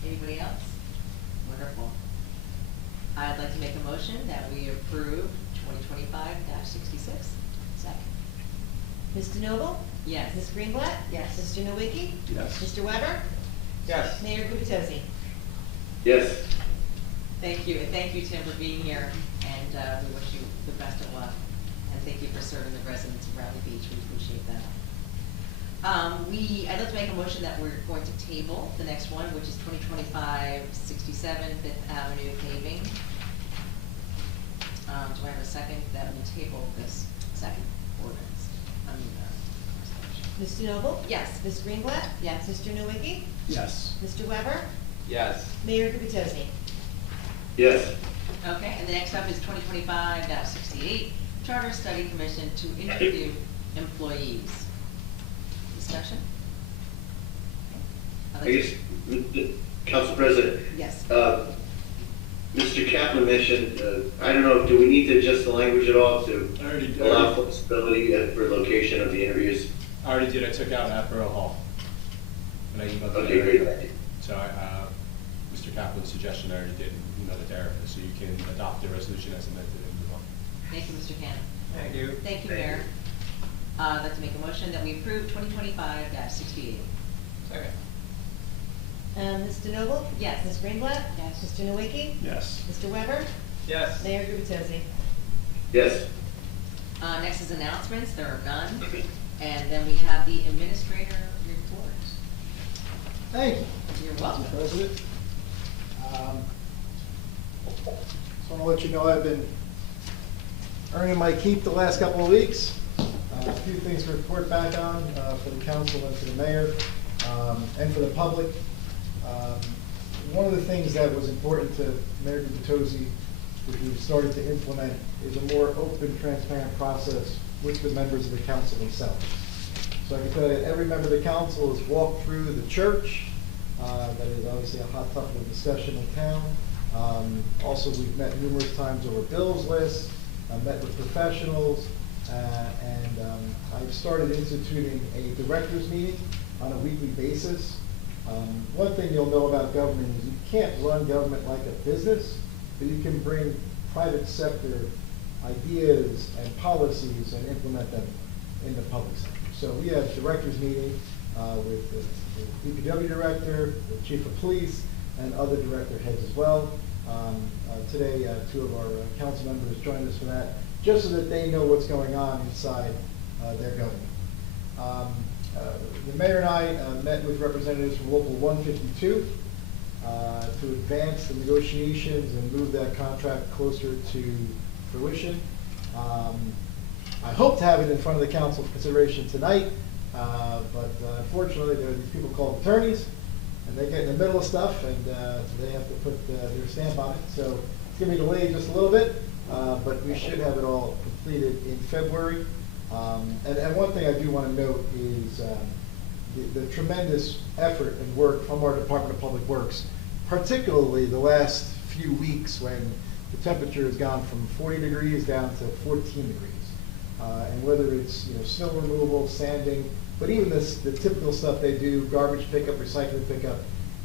Anybody else? Wonderful. I'd like to make a motion that we approve 2025-66. Second. Mr. Noble? Yes. Ms. Greenblatt? Yes. Mr. Nowicki? Yes. Mr. Weber? Yes. Mayor Gubitosi? Yes. Thank you, and thank you, Tim, for being here, and we wish you the best of luck. And thank you for serving the residents of Bradley Beach, we appreciate that. I'd like to make a motion that we're going to table the next one, which is 2025-67 Fifth Avenue paving. Do I have a second that we table this second ordinance? Mr. Noble? Yes. Ms. Greenblatt? Yes. Mr. Nowicki? Yes. Mr. Weber? Yes. Mayor Gubitosi? Yes. Okay, and the next up is 2025-68 Charter Study Commission to interview employees. Discussion? I guess, Council President. Yes. Mr. Kaplan mentioned, I don't know, do we need to adjust the language at all to allow flexibility for location of the interviews? I already did. I took out Atboro Hall. And I emailed it. Okay, great. So Mr. Kaplan's suggestion, I already did email it to Erica, so you can adopt the resolution as amended and move on. Thank you, Mr. Cannon. Thank you. Thank you, Mayor. I'd like to make a motion that we approve 2025-68. Second. Mr. Noble? Yes. Ms. Greenblatt? Yes. Mr. Nowicki? Yes. Mr. Weber? Yes. Mayor Gubitosi? Yes. Next is announcements. There are none. And then we have the administrator report. Thank you. You're welcome. Mr. President. Just want to let you know I've been earning my keep the last couple of weeks. A few things to report back on for the council and for the mayor and for the public. One of the things that was important to Mayor Gubitosi, which we've started to implement, is a more open, transparent process with the members of the council themselves. So I can tell you that every member of the council has walked through the church. That is obviously a hot topic of discussion in town. Also, we've met numerous times over bills lists, met with professionals, and I've started instituting a directors meeting on a weekly basis. One thing you'll know about government is you can't run government like a business, but you can bring private sector ideas and policies and implement them in the public sector. So we have directors meeting with the DPW director, the chief of police, and other director heads as well. Today, two of our council members joined us for that, just so that they know what's going on inside their government. The mayor and I met with representatives from Local 152 to advance the negotiations and move that contract closer to fruition. I hope to have it in front of the council for consideration tonight, but unfortunately there are these people called attorneys, and they get in the middle of stuff, and they have to put their stamp on it. So it's going to be delayed just a little bit, but we should have it all completed in February. And one thing I do want to note is the tremendous effort and work from our Department of Public Works, particularly the last few weeks when the temperature has gone from 40 degrees down to 14 degrees. And whether it's snow removal, sanding, but even the typical stuff they do, garbage pickup, recycling pickup,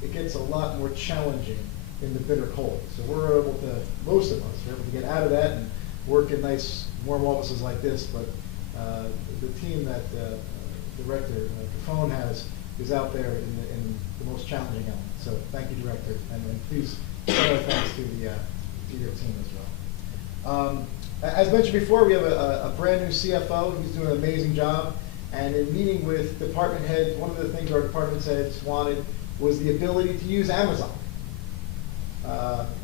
it gets a lot more challenging in the bitter cold. So we're able to, most of us, are able to get out of that and work in nice warm offices like this, but the team that Director Cafone has is out there in the most challenging element. So thank you, Director, and please send our thanks to your team as well. As mentioned before, we have a brand new CFO. He's doing an amazing job. And in meeting with department heads, one of the things our department heads wanted was the ability to use Amazon.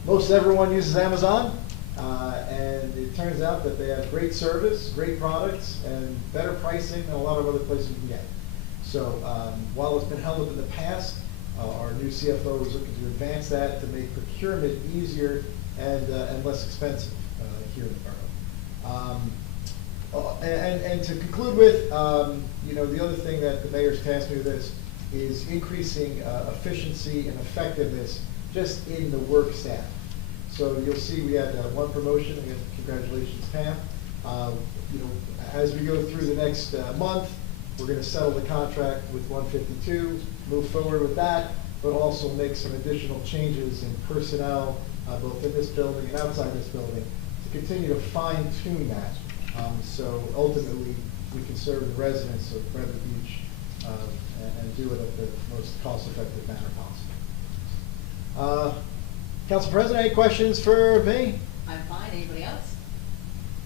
Most everyone uses Amazon, and it turns out that they have great service, great products, and better pricing than a lot of other places you can get. So while it's been held up in the past, our new CFO is looking to advance that to make procurement easier and less expensive here in the borough. And to conclude with, the other thing that the mayor's tasked me with this is increasing efficiency and effectiveness just in the work staff. So you'll see we had one promotion. Again, congratulations, Pam. As we go through the next month, we're going to settle the contract with 152, move forward with that, but also make some additional changes in personnel, both in this building and outside this building, to continue to fine tune that. So ultimately, we can serve the residents of Brentwood Beach and do it at the most cost-effective manner possible. Council President, any questions for me? I'm fine. Anybody else?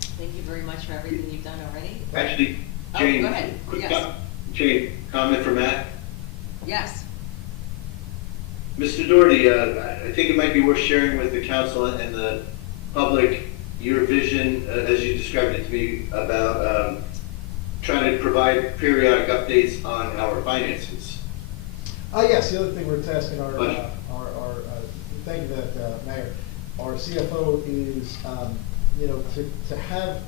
Thank you very much for everything you've done already. Actually, Jane, go ahead. Yes. Jane, comment for Matt. Yes. Mr. Doherty, I think it might be worth sharing with the council and the public your vision, as you described it to me, about trying to provide periodic updates on our finances. Yes, the other thing we're tasking our thank you that, Mayor, our CFO is, to have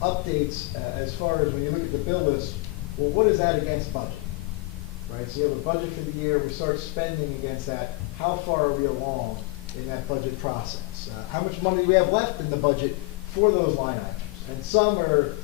updates as far as when you look at the bill list, well, what is that against budget? Right, so you have a budget for the year, we start spending against that, how far are we along in that budget process? How much money do we have left in the budget for those line items? And some are,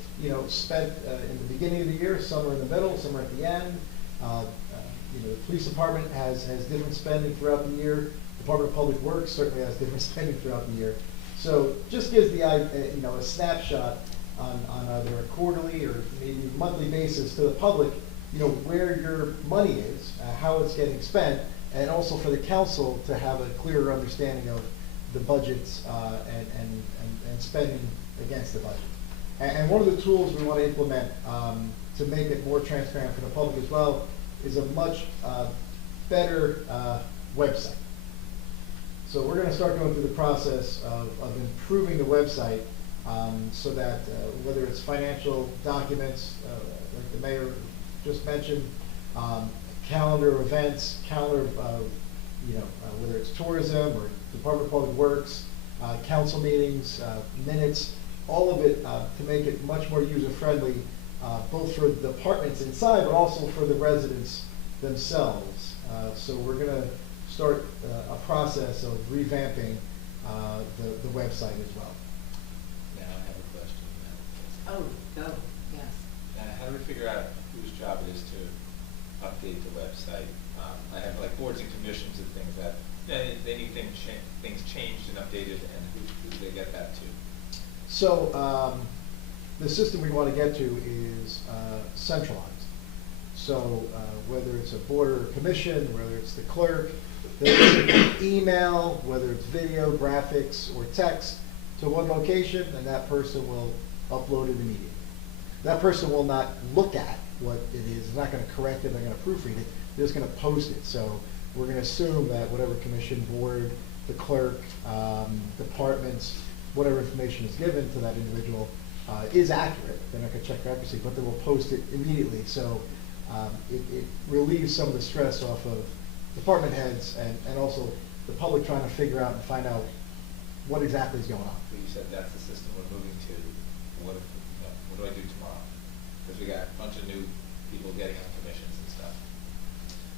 spent in the beginning of the year, some are in the middle, some are at the end. The police department has different spending throughout the year. Department of Public Works certainly has different spending throughout the year. So just gives the a snapshot on either a quarterly or maybe monthly basis to the public, where your money is, how it's getting spent, and also for the council to have a clearer understanding of the budgets and spending against the budget. And one of the tools we want to implement to make it more transparent for the public as well is a much better website. So we're going to start going through the process of improving the website so that whether it's financial documents, like the mayor just mentioned, calendar events, calendar of, whether it's tourism or Department of Public Works, council meetings, minutes, all of it to make it much more user-friendly, both for the departments inside, but also for the residents themselves. So we're going to start a process of revamping the website as well. Now I have a question. Oh, go. Yes. How do we figure out whose job it is to update the website? I have like boards and commissions and things that they need things changed and updated, and who do they get that to? So the system we want to get to is centralized. So whether it's a board or commission, whether it's the clerk, email, whether it's video, graphics, or text to one location, and that person will upload it immediately. That person will not look at what it is. They're not going to correct it. They're going to proofread it. They're just going to post it. So we're going to assume that whatever commission, board, the clerk, departments, whatever information is given to that individual is accurate. They're not going to check for accuracy, but they will post it immediately. So it relieves some of the stress off of department heads and also the public trying to figure out and find out what exactly is going on. So you said that's the system we're moving to. What do I do tomorrow? Because we got a bunch of new people getting on commissions and stuff.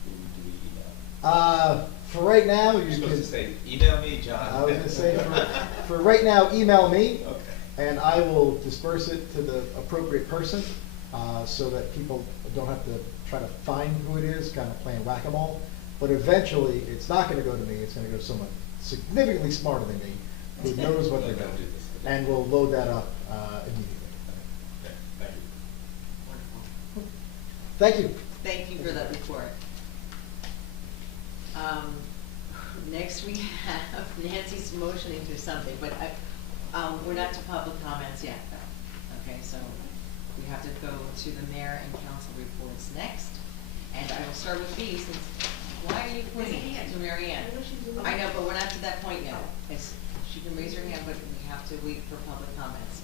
Who do we email? For right now, You're supposed to say, email me, John. I was going to say, for right now, email me, okay, and I will disperse it to the appropriate person so that people don't have to try to find who it is, kind of playing whack-a-mole. But eventually, it's not gonna go to me, it's gonna go to someone significantly smarter than me, who knows what they're doing, and will load that up immediately. Thank you. Thank you. Thank you for that report. Next we have Nancy's motioning for something, but we're not to public comments yet, though. Okay, so we have to go to the mayor and council reports next. And I will start with B, since, why are you pointing to Mary Ann? I know, but we're not to that point yet. She can raise her hand, but we have to wait for public comments.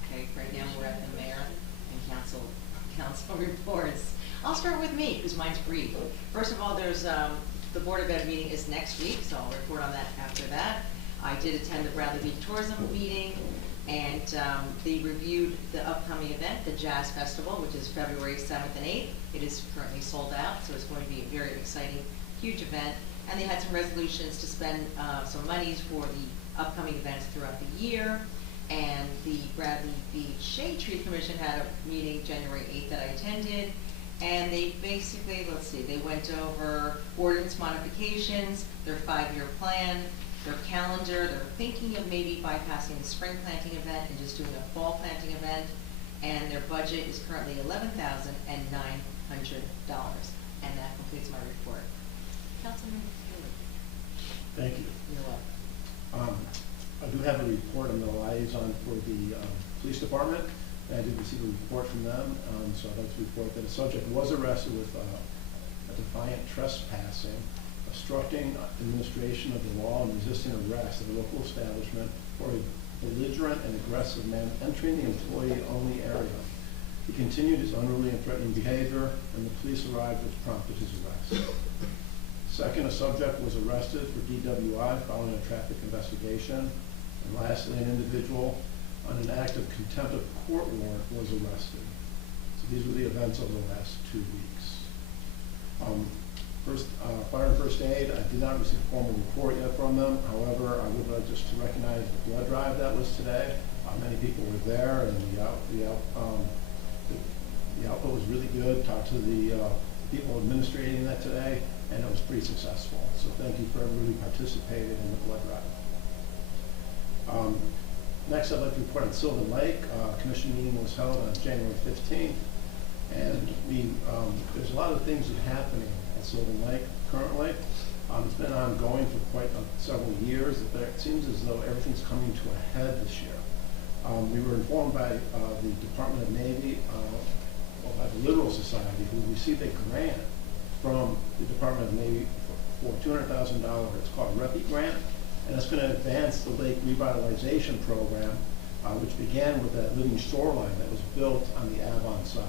Okay, right now we're at the mayor and council reports. I'll start with me, because mine's brief. First of all, there's, the Board of Ed meeting is next week, so I'll report on that after that. I did attend the Bradley Beach Tourism meeting, and they reviewed the upcoming event, the Jazz Festival, which is February 7th and 8th. It is currently sold out, so it's going to be a very exciting, huge event. And they had some resolutions to spend some monies for the upcoming events throughout the year. And the Bradley Beach Shade Tree Commission had a meeting January 8th that I attended. And they basically, let's see, they went over ordinance modifications, their 5-year plan, their calendar. They're thinking of maybe bypassing the spring planting event and just doing a fall planting event. And their budget is currently $11,900. And that completes my report. Councilman Taylor. Thank you. You're welcome. I do have a report on the liaison for the police department. I did receive a report from them, so I'd like to report that a subject was arrested with a defiant trespassing, obstructing administration of the law, and resisting arrest at a local establishment for a belligerent and aggressive man entering the employee-only area. He continued his unruly and threatening behavior, and the police arrived, which prompted his arrest. Second, a subject was arrested for DWI following a traffic investigation. And lastly, an individual on an act of contempt of court warrant was arrested. So these were the events over the last 2 weeks. Fire and first aid, I did not receive a formal report yet from them. However, I would like just to recognize the blood drive that was today. Many people were there, and the output was really good. Talked to the people administrating that today, and it was pretty successful. So thank you for everybody who participated in the blood drive. Next, I'd like to report on Sylvan Lake. Commission meeting was held on January 15th, and there's a lot of things that are happening at Sylvan Lake currently. It's been ongoing for quite several years. It seems as though everything's coming to a head this year. We were informed by the Department of Navy, by the Liberal Society, who received a grant from the Department of Navy for $200,000. It's called REPI grant. And it's going to advance the lake revitalization program, which began with that living shoreline that was built on the Avon side.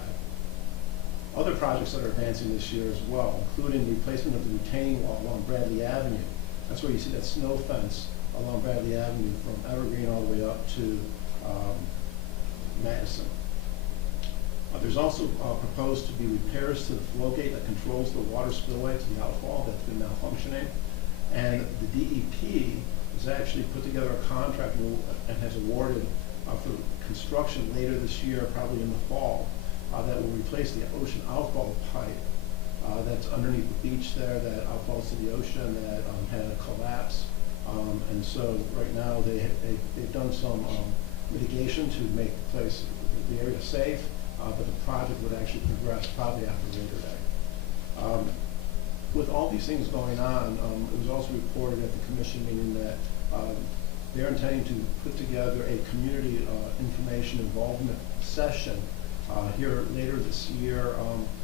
Other projects that are advancing this year as well, including the replacement of the retaining wall along Bradley Avenue. That's where you see that snow fence along Bradley Avenue from Evergreen all the way up to Madison. There's also proposed to be repairs to the flow gate that controls the water spillway to the outfall that's been malfunctioning. And the DEP has actually put together a contract and has awarded for construction later this year, probably in the fall, that will replace the ocean outfall pipe that's underneath the beach there that outfalls to the ocean that had a collapse. And so right now they've done some mitigation to make the area safe, but the project would actually progress probably after Labor Day. With all these things going on, it was also reported at the commission meeting that they're intending to put together a community information involvement session here later this year,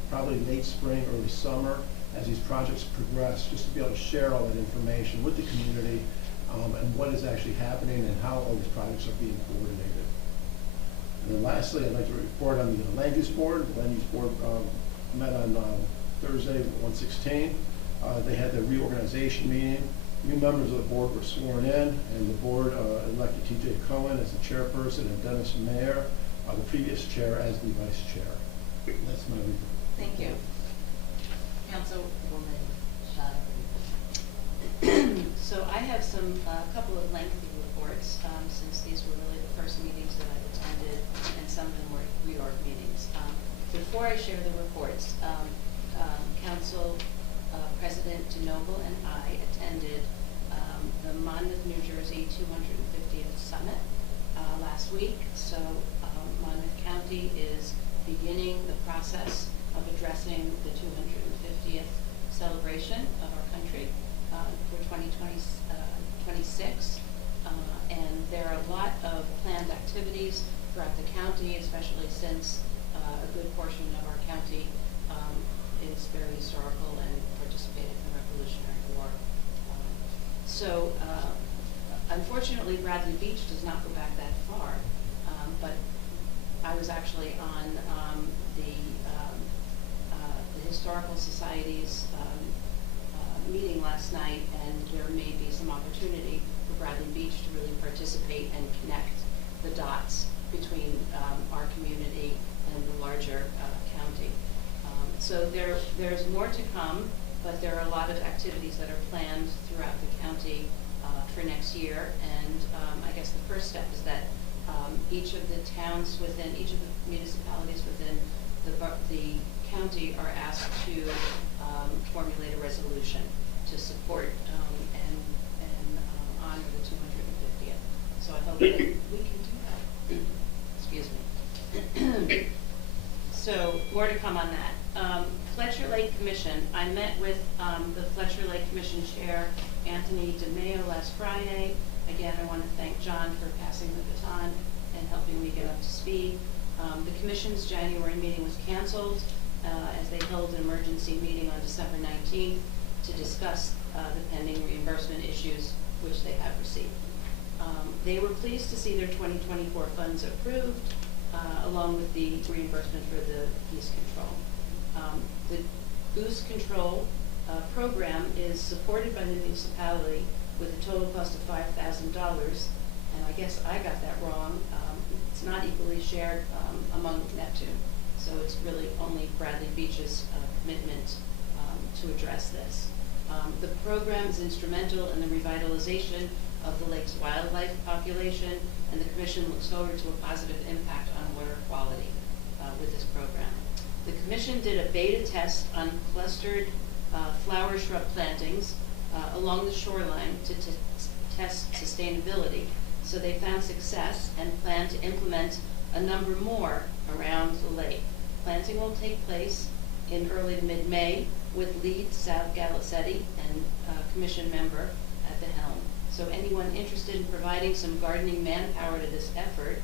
probably late spring, early summer, as these projects progress, just to be able to share all that information with the community and what is actually happening and how all these projects are being coordinated. And then lastly, I'd like to report on the Land Use Board. The Land Use Board met on Thursday, 1/16. They had their reorganization meeting. New members of the board were sworn in, and the board elected T.J. Cohen as the chairperson and Dennis Mayer, the previous chair, as the vice chair. That's my report. Thank you. Councilwoman Shada. So I have a couple of lengthy reports, since these were really the first meetings that I've attended, and some of them were reorg meetings. Before I share the reports, Council to Noble and I attended the Monmouth, New Jersey 250th Summit last week. So Monmouth County is beginning the process of addressing the 250th celebration of our country for 2026. And there are a lot of planned activities throughout the county, especially since a good portion of our county is very historical and participated in the Revolutionary War. Unfortunately, Bradley Beach does not go back that far, but I was actually on the Historical Society's meeting last night, and there may be some opportunity for Bradley Beach to really participate and connect the dots between our community and the larger county. So there's more to come, but there are a lot of activities that are planned throughout the county for next year. And I guess the first step is that each of the towns within, each of the municipalities within the county are asked to formulate a resolution to support and honor the 250th. So I hope that we can do that. Excuse me. So more to come on that. Fletcher Lake Commission. I met with the Fletcher Lake Commission Chair, Anthony DeMeo, last Friday. Again, I want to thank John for passing the baton and helping me get up to speed. The Commission's January meeting was canceled as they held an emergency meeting on December 19th to discuss the pending reimbursement issues which they have received. They were pleased to see their 2024 funds approved, along with the reimbursement for the geese control. The goose control program is supported by the municipality with a total cost of $5,000, and I guess I got that wrong. It's not equally shared among Neptune, so it's really only Bradley Beach's commitment to address this. The program is instrumental in the revitalization of the lake's wildlife population, and the Commission looks forward to a positive impact on water quality with this program. The Commission did a beta test on clustered flower shrub plantings along the shoreline to test sustainability. So they found success and plan to implement a number more around the lake. Planting will take place in early to mid-May with lead Sal Galicetti and Commission member at the helm. So anyone interested in providing some gardening manpower to this effort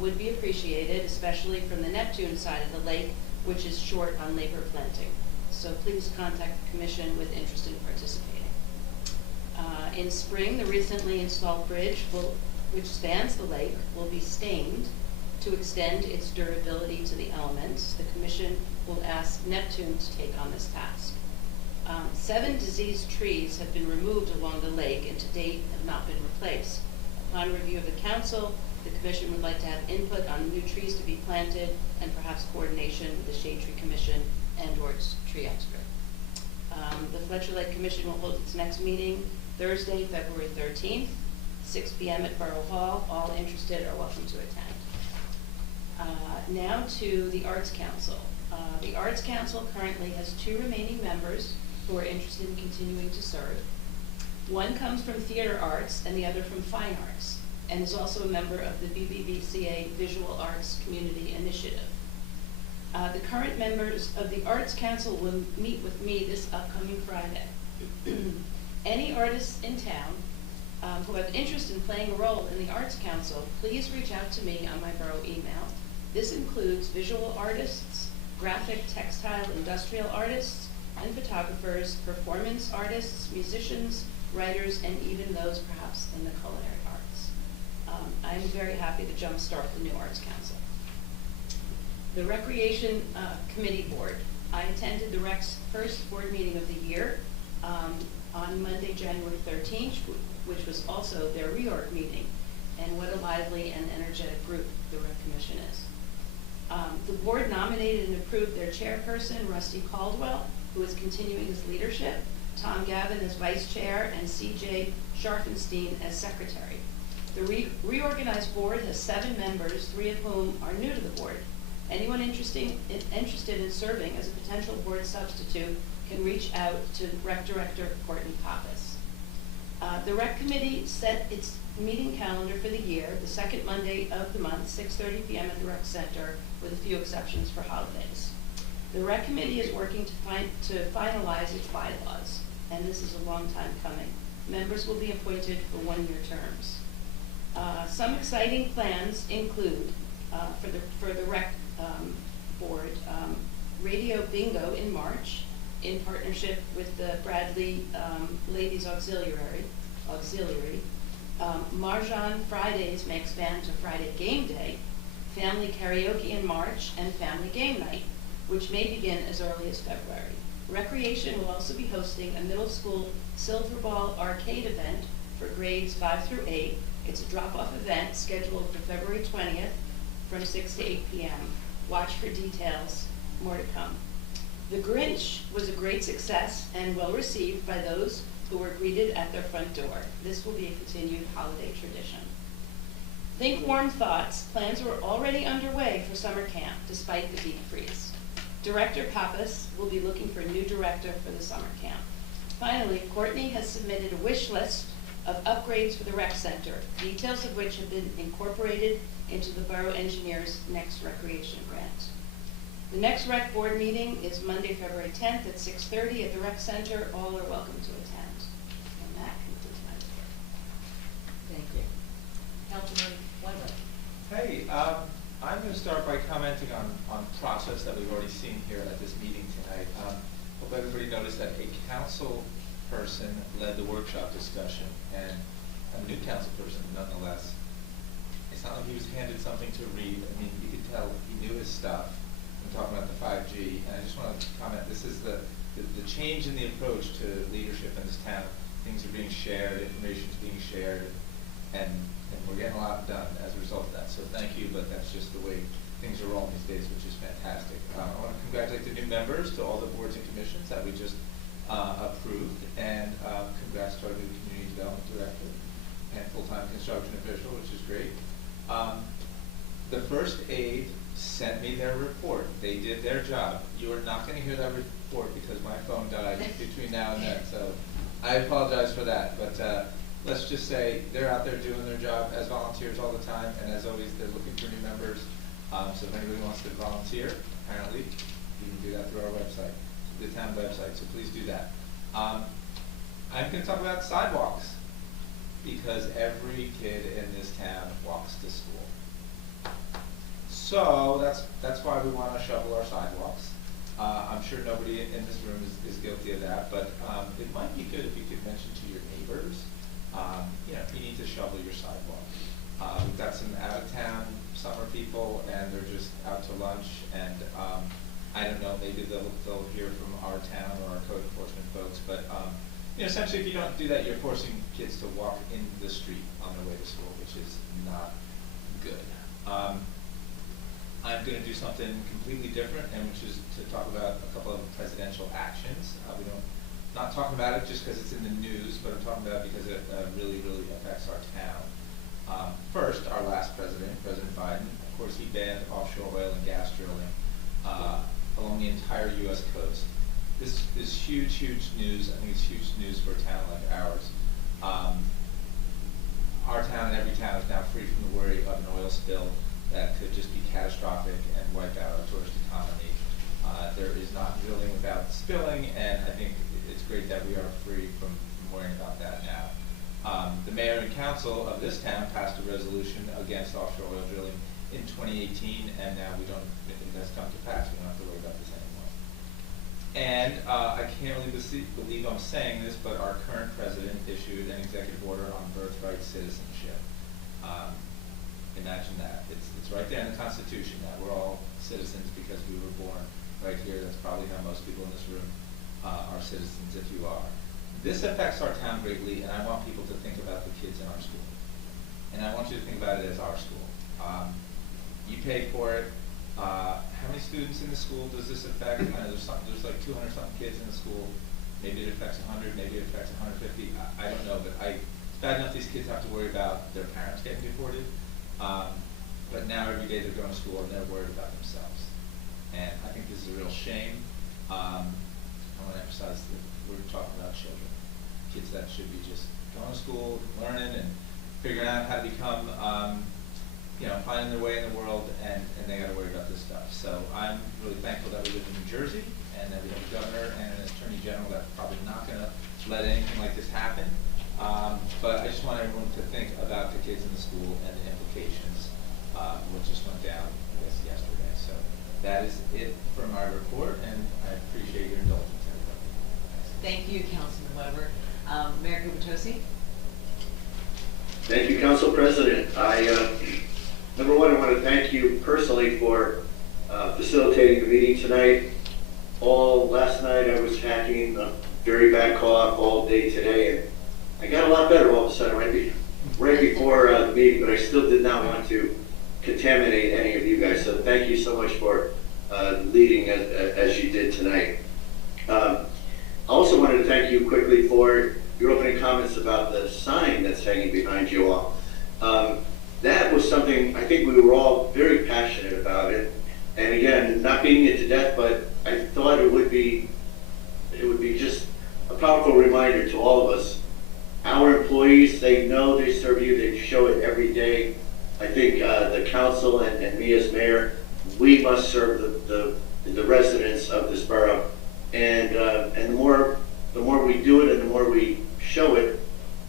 would be appreciated, especially from the Neptune side of the lake, which is short on labor planting. So please contact the Commission with interest in participating. In spring, the recently installed bridge, which spans the lake, will be stained to extend its durability to the elements. The Commission will ask Neptune to take on this task. 7 diseased trees have been removed along the lake and to date have not been replaced. Upon review of the Council, the Commission would like to have input on new trees to be planted and perhaps coordination with the Shade Tree Commission and/or its tree expert. The Fletcher Lake Commission will hold its next meeting Thursday, February 13th, 6 p.m. at Borough Hall. All interested are welcome to attend. Now to the Arts Council. The Arts Council currently has 2 remaining members who are interested in continuing to serve. One comes from theater arts and the other from fine arts, and is also a member of the BBVCA Visual Arts Community Initiative. The current members of the Arts Council will meet with me this upcoming Friday. Any artists in town who have interest in playing a role in the Arts Council, please reach out to me on my borough email. This includes visual artists, graphic, textile, industrial artists, and photographers, performance artists, musicians, writers, and even those perhaps in the culinary arts. I'm very happy to jumpstart the new Arts Council. The Recreation Committee Board. I attended the Rec's first board meeting of the year on Monday, January 13th, which was also their reorg meeting. And what a lively and energetic group the Rec Commission is. The board nominated and approved their chairperson, Rusty Caldwell, who is continuing his leadership, Tom Gavin as vice chair, and C.J. Scharfenstein as secretary. The reorganized board has 7 members, 3 of whom are new to the board. Anyone interested in serving as a potential board substitute can reach out to Rec Director Courtney Pappas. The Rec Committee set its meeting calendar for the year, the second Monday of the month, 6:30 p.m. at the Rec Center, with a few exceptions for holidays. The Rec Committee is working to finalize its bylaws, and this is a long time coming. Members will be appointed for one-year terms. Some exciting plans include, for the Rec Board, radio bingo in March in partnership with the Bradley Ladies Auxiliary. Marjan Fridays may expand to Friday Game Day, family karaoke in March, and family game night, which may begin as early as February. Recreation will also be hosting a middle school Silver Ball arcade event for grades 5 through 8. It's a drop-off event scheduled for February 20th from 6 to 8 p.m. Watch for details, more to come. The Grinch was a great success and well received by those who were greeted at their front door. This will be a continued holiday tradition. Think Warm Thoughts. Plans were already underway for summer camp despite the deep freeze. Director Pappas will be looking for a new director for the summer camp. Finally, Courtney has submitted a wish list of upgrades for the rec center, details of which have been incorporated into the borough engineer's next recreation grant. The next rec board meeting is Monday, February 10th at 6:30 at the rec center. All are welcome to attend. And that concludes my report. Thank you. Councilman Wendell. Hey, I'm going to start by commenting on process that we've already seen here at this meeting tonight. Hope everybody noticed that a council person led the workshop discussion, and a new council person nonetheless. It's not like he was handed something to read. I mean, you could tell he knew his stuff. I'm talking about the 5G, and I just want to comment, this is the change in the approach to leadership in this town. Things are being shared, information's being shared, and we're getting a lot done as a result of that. So thank you, but that's just the way things are rolling these days, which is fantastic. I want to congratulate the new members to all the boards and commissions that we just approved, and congrats to our new community development director and full-time construction official, which is great. The first aid sent me their report. They did their job. You are not going to hear that report because my phone died between now and then, so I apologize for that. But let's just say they're out there doing their job as volunteers all the time, and as always, they're looking for new members. So if anybody wants to volunteer, apparently, you can do that through our website, the town website, so please do that. I'm going to talk about sidewalks, because every kid in this town walks to school. So that's why we want to shovel our sidewalks. I'm sure nobody in this room is guilty of that, but it might be good if you could mention to your neighbors, if you need to shovel your sidewalk. We've got some out-of-town summer people, and they're just out to lunch, and I don't know, maybe they'll hear from our town or our code enforcement folks, but essentially if you don't do that, you're forcing kids to walk in the street on their way to school, which is not good. I'm going to do something completely different, and which is to talk about a couple of presidential actions. Not talking about it just because it's in the news, but I'm talking about it because it really, really affects our town. First, our last president, President Biden, of course, he banned offshore oil and gas drilling along the entire U.S. coast. This is huge, huge news. I think it's huge news for a town like ours. Our town and every town is now free from the worry of an oil spill that could just be catastrophic and wipe out our tourist economy. There is not drilling without spilling, and I think it's great that we are free from worrying about that now. The mayor and council of this town passed a resolution against offshore oil drilling in 2018, and now it has come to pass. We don't have to worry about this anymore. And I can't really believe I'm saying this, but our current president issued an executive order on birthright citizenship. Imagine that. It's right there in the Constitution that we're all citizens because we were born right here. That's probably how most people in this room are citizens, if you are. This affects our town greatly, and I want people to think about the kids in our school. And I want you to think about it as our school. You pay for it. How many students in the school does this affect? There's like 200-something kids in the school. Maybe it affects 100, maybe it affects 150. I don't know, but it's bad enough these kids have to worry about their parents getting deported. But now every day they're going to school and they're worried about themselves. And I think this is a real shame. I want to emphasize that we're talking about children, kids that should be just going to school, learning, and figuring out how to become, finding their way in the world, and they got to worry about this stuff. So I'm really thankful that we live in New Jersey, and that we have a governor and an attorney general that's probably not going to let anything like this happen. But I just want everyone to think about the kids in the school and the implications, what just went down, I guess, yesterday. So that is it for my report, and I appreciate your indulgence, everybody. Thank you, Councilman Weber. Mayor Kubutosi? Thank you, Council President. Number one, I want to thank you personally for facilitating the meeting tonight. All last night I was hacking a very bad cough all day today, and I got a lot better all of a sudden right before the meeting, but I still did not want to contaminate any of you guys. So thank you so much for leading as you did tonight. I also wanted to thank you quickly for your opening comments about the sign that's hanging behind you all. That was something I think we were all very passionate about it. And again, not beating it to death, but I thought it would be just a powerful reminder to all of us. Our employees, they know they serve you, they show it every day. I think the council and me as mayor, we must serve the residents of this borough. And the more we do it and the more we show it,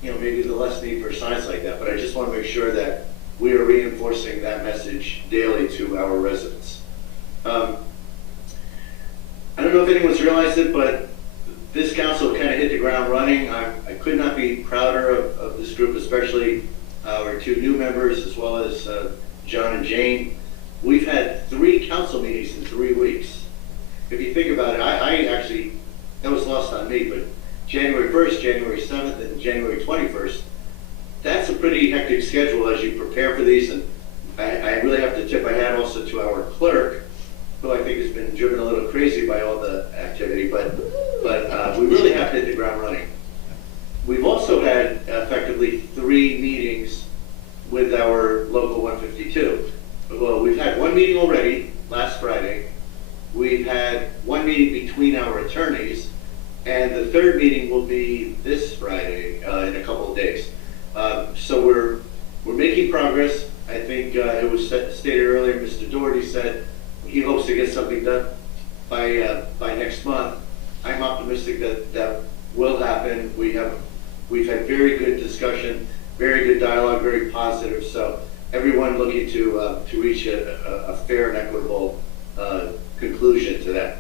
maybe the less need for signs like that. But I just want to make sure that we are reinforcing that message daily to our residents. I don't know if anyone's realized it, but this council kind of hit the ground running. I could not be prouder of this group, especially our two new members, as well as John and Jane. We've had 3 council meetings in 3 weeks. If you think about it, I actually, that was lost on me, but January 1st, January 7th, and January 21st, that's a pretty hectic schedule as you prepare for these. And I really have to tip my hat also to our clerk, who I think has been driven a little crazy by all the activity, but we really have hit the ground running. We've also had effectively 3 meetings with our local 152. Well, we've had 1 meeting already last Friday. We've had 1 meeting between our attorneys, and the 3rd meeting will be this Friday in a couple of days. So we're making progress. I think it was stated earlier, Mr. Doherty said he hopes to get something done by next month. I'm optimistic that will happen. We've had very good discussion, very good dialogue, very positive. So everyone looking to reach a fair and equitable conclusion to that.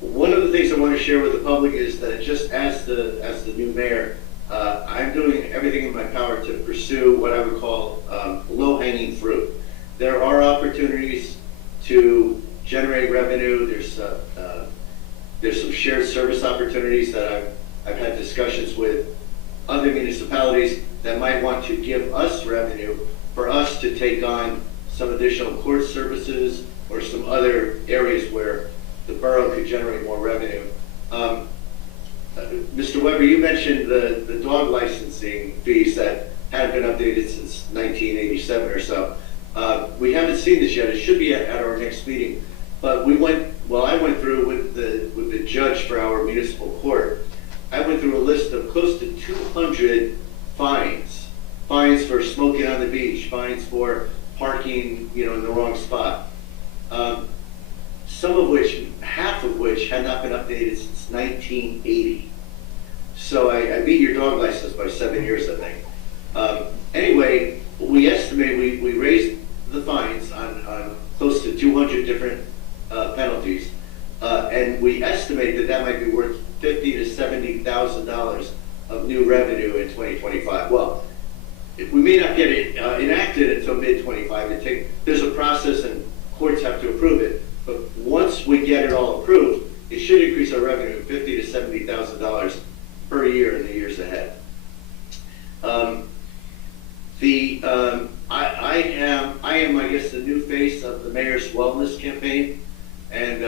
One of the things I want to share with the public is that just as the new mayor, I'm doing everything in my power to pursue what I would call low-hanging fruit. There are opportunities to generate revenue. There's some shared service opportunities that I've had discussions with other municipalities that might want to give us revenue for us to take on some additional court services or some other areas where the borough could generate more revenue. Mr. Weber, you mentioned the dog licensing fees that had been updated since 1987 or so. We haven't seen this yet. It should be at our next meeting. But I went through with the judge for our municipal court. I went through a list of close to 200 fines for smoking on the beach, fines for parking, in the wrong spot. Half of which had not been updated since 1980. So I beat your dog license by 7 years, I think. Anyway, we estimate we raised the fines on close to 200 different penalties, and we estimate that might be worth $50,000 to $70,000 of new revenue in 2025. Well, we may not get it enacted until mid-25. There's a process, and courts have to approve it. But once we get it all approved, it should increase our revenue $50,000 to $70,000 per year in the years ahead. I am, I guess, the new face of the mayor's wellness campaign, and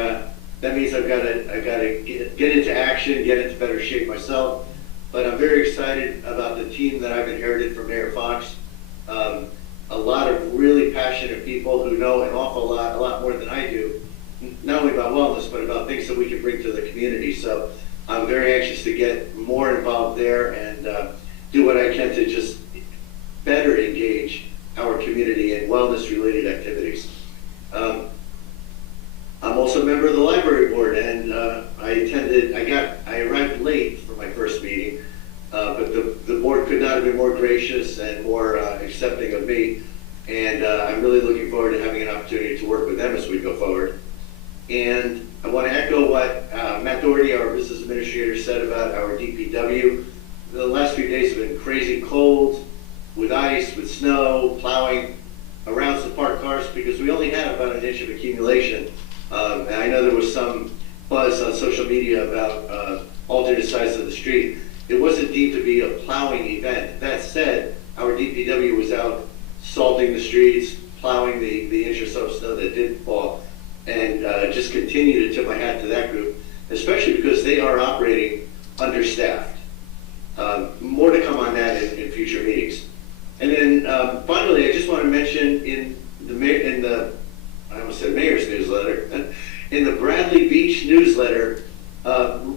that means I've got to get into action, get into better shape myself. But I'm very excited about the team that I've inherited from Mayor Fox. A lot of really passionate people who know an awful lot, a lot more than I do, not only about wellness, but about things that we can bring to the community. So I'm very anxious to get more involved there and do what I can to just better engage our community in wellness-related activities. I'm also a member of the library board, and I arrived late for my first meeting, but the board could not have been more gracious and more accepting of me, and I'm really looking forward to having an opportunity to work with them as we go forward. And I want to echo what Matt Doherty, our business administrator, said about our DPW. The last few days have been crazy cold, with ice, with snow, plowing around some parked cars, because we only had about an inch of accumulation. And I know there was some buzz on social media about alternate sides of the street. It wasn't deemed to be a plowing event. That said, our DPW was out salting the streets, plowing the inch or so of snow that did fall, and just continue to tip my hat to that group, especially because they are operating understaffed. More to come on that in future meetings. And then finally, I just want to mention in the I almost said mayor's newsletter, in the Bradley Beach newsletter,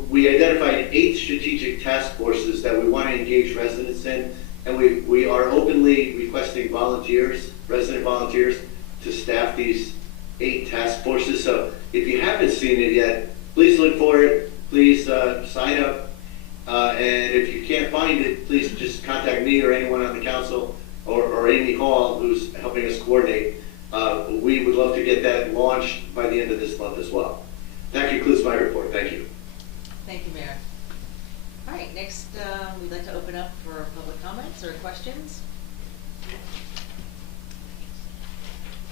we identified 8 strategic task forces that we want to engage residents in, and we are openly requesting volunteers, resident volunteers, to staff these 8 task forces. So if you haven't seen it yet, please look for it, please sign up, and if you can't find it, please just contact me or anyone on the council or Amy Hall, who's helping us coordinate. We would love to get that launched by the end of this month as well. That concludes my report. Thank you. Thank you, Mayor. All right, next, we'd like to open up for public comments or questions.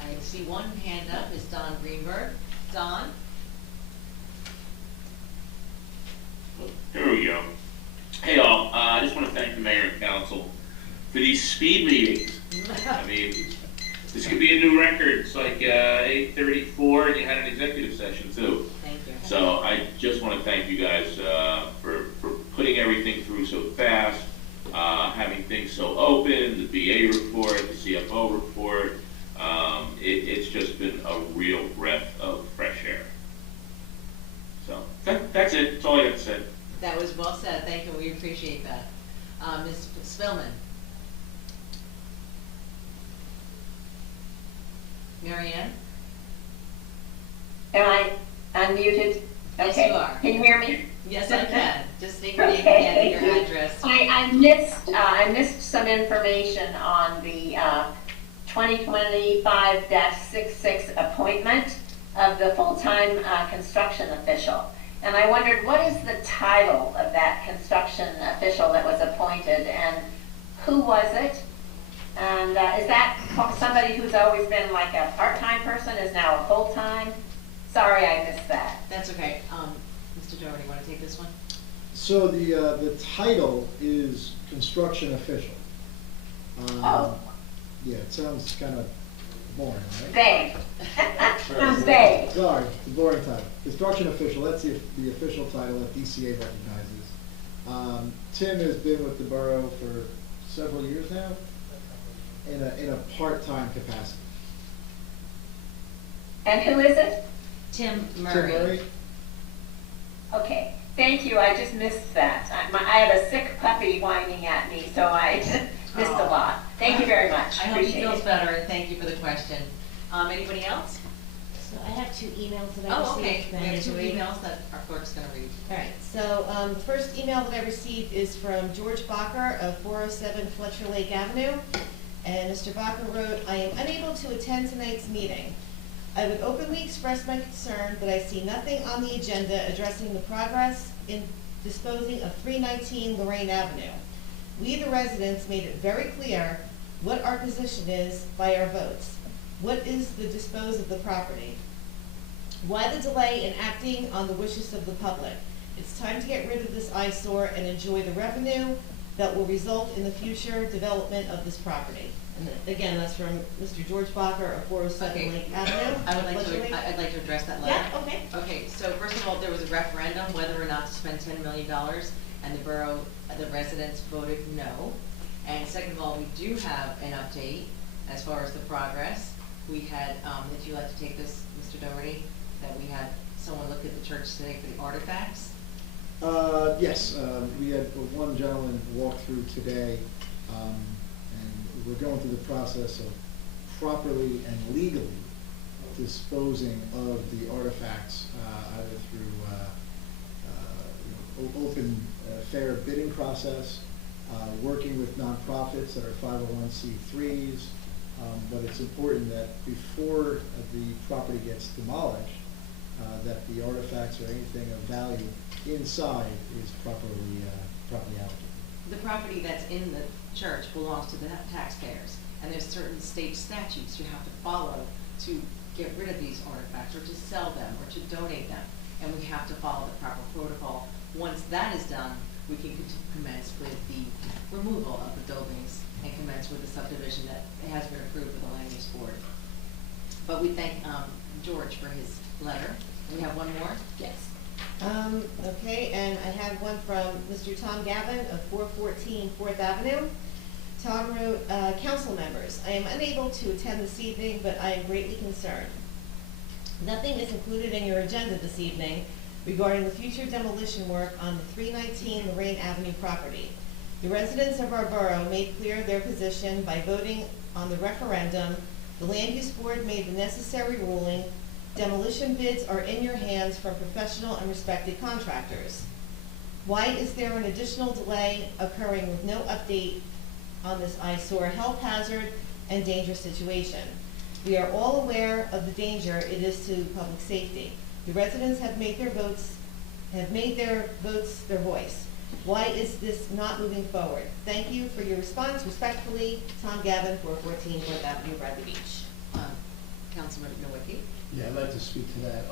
I see one hand up is Don Greenberg. Don? There we go. Hey all, I just want to thank the mayor and council for these speed meetings. I mean, this could be a new record. It's like 8:34 and you had an executive session too. Thank you. So I just want to thank you guys for putting everything through so fast, having things so open, the BA report, the CFO report. It's just been a real breath of fresh air. So that's it. That's all I got to say. That was well said. Thank you. We appreciate that. Ms. Spillman? Marianne? Am I unmuted? Yes, Okay. you are. Can you hear me? Yes, I can. Just state your name again and your address. I missed some information on the 2025-66 appointment of the full-time construction official. And I wondered, what is the title of that construction official that was appointed, and who was it? And is that somebody who's always been like a part-time person is now a full-time? Sorry, I missed that. That's okay. Mr. Doherty, you want to take this one? So the title is construction official. Oh. Yeah, it sounds kind of boring, right? Vague. Sounds vague. Sorry, the boring title. Construction official, that's the official title that DCA recognizes. Tim has been with the borough for several years now in a part-time capacity. And who is it? Tim Murray. Tim Murray? Okay, thank you. I just missed that. I have a sick puppy whining at me, so I missed a lot. Thank you very much. I hope he Appreciate feels it. better, and thank you for the question. Anybody else? So I have 2 emails that I Oh, received. okay. We have 2 emails that our clerk's going to read. All right, so the first email that I received is from George Bacher of 407 Fletcher Lake Avenue. And Mr. Bacher wrote, I am unable to attend tonight's meeting. I would openly express my concern that I see nothing on the agenda addressing the progress in disposing of 319 Lorraine Avenue. We, the residents, made it very clear what our position is by our votes. What is the dispose of the property? Why the delay in acting on the wishes of the public? It's time to get rid of this eyesore and enjoy the revenue that will result in the future development of this property. And again, that's from Mr. George Bacher of 407 Okay. Lake Avenue. I'd like Fletcher Lake. to address that letter. Yeah, okay. Okay, so first of all, there was a referendum whether or not to spend $10 million, and the borough, the residents voted no. And second of all, we do have an update as far as the progress. We had, if you'd like to take this, Mr. Doherty. that we had someone look at the church today for the artifacts? Yes, we had one gentleman walk through today, and we're going through the process of properly and legally disposing of the artifacts, either through open, fair bidding process, working with nonprofits that are 501c3s, but it's important that before the property gets demolished, that the artifacts or anything of value inside is properly allocated. The property that's in the church belongs to the taxpayers, and there's certain state statutes you have to follow to get rid of these artifacts, or to sell them, or to donate them, and we have to follow the proper protocol. Once that is done, we can commence with the removal of the buildings and commence with the subdivision that has been approved with the land use board. But we thank George for his letter. We have one more? Yes. Okay, and I have one from Mr. Tom Gavin of 414 4th Avenue. Tom wrote, council members, I am unable to attend this evening, but I am greatly concerned. Nothing is included in your agenda this evening regarding the future demolition work on the 319 Lorraine Avenue property. The residents of our borough made clear their position by voting on the referendum. The land use board made the necessary ruling. Demolition bids are in your hands from professional and respected contractors. Why is there an additional delay occurring with no update on this eyesore, health hazard, and dangerous situation? We are all aware of the danger it is to public safety. The residents have made their votes their voice. Why is this not moving forward? Thank you for your response. Respectfully, Tom Gavin, 414 4th Avenue, Bradley Beach. Councilman Nowicki? Yeah, I'd like to speak to that.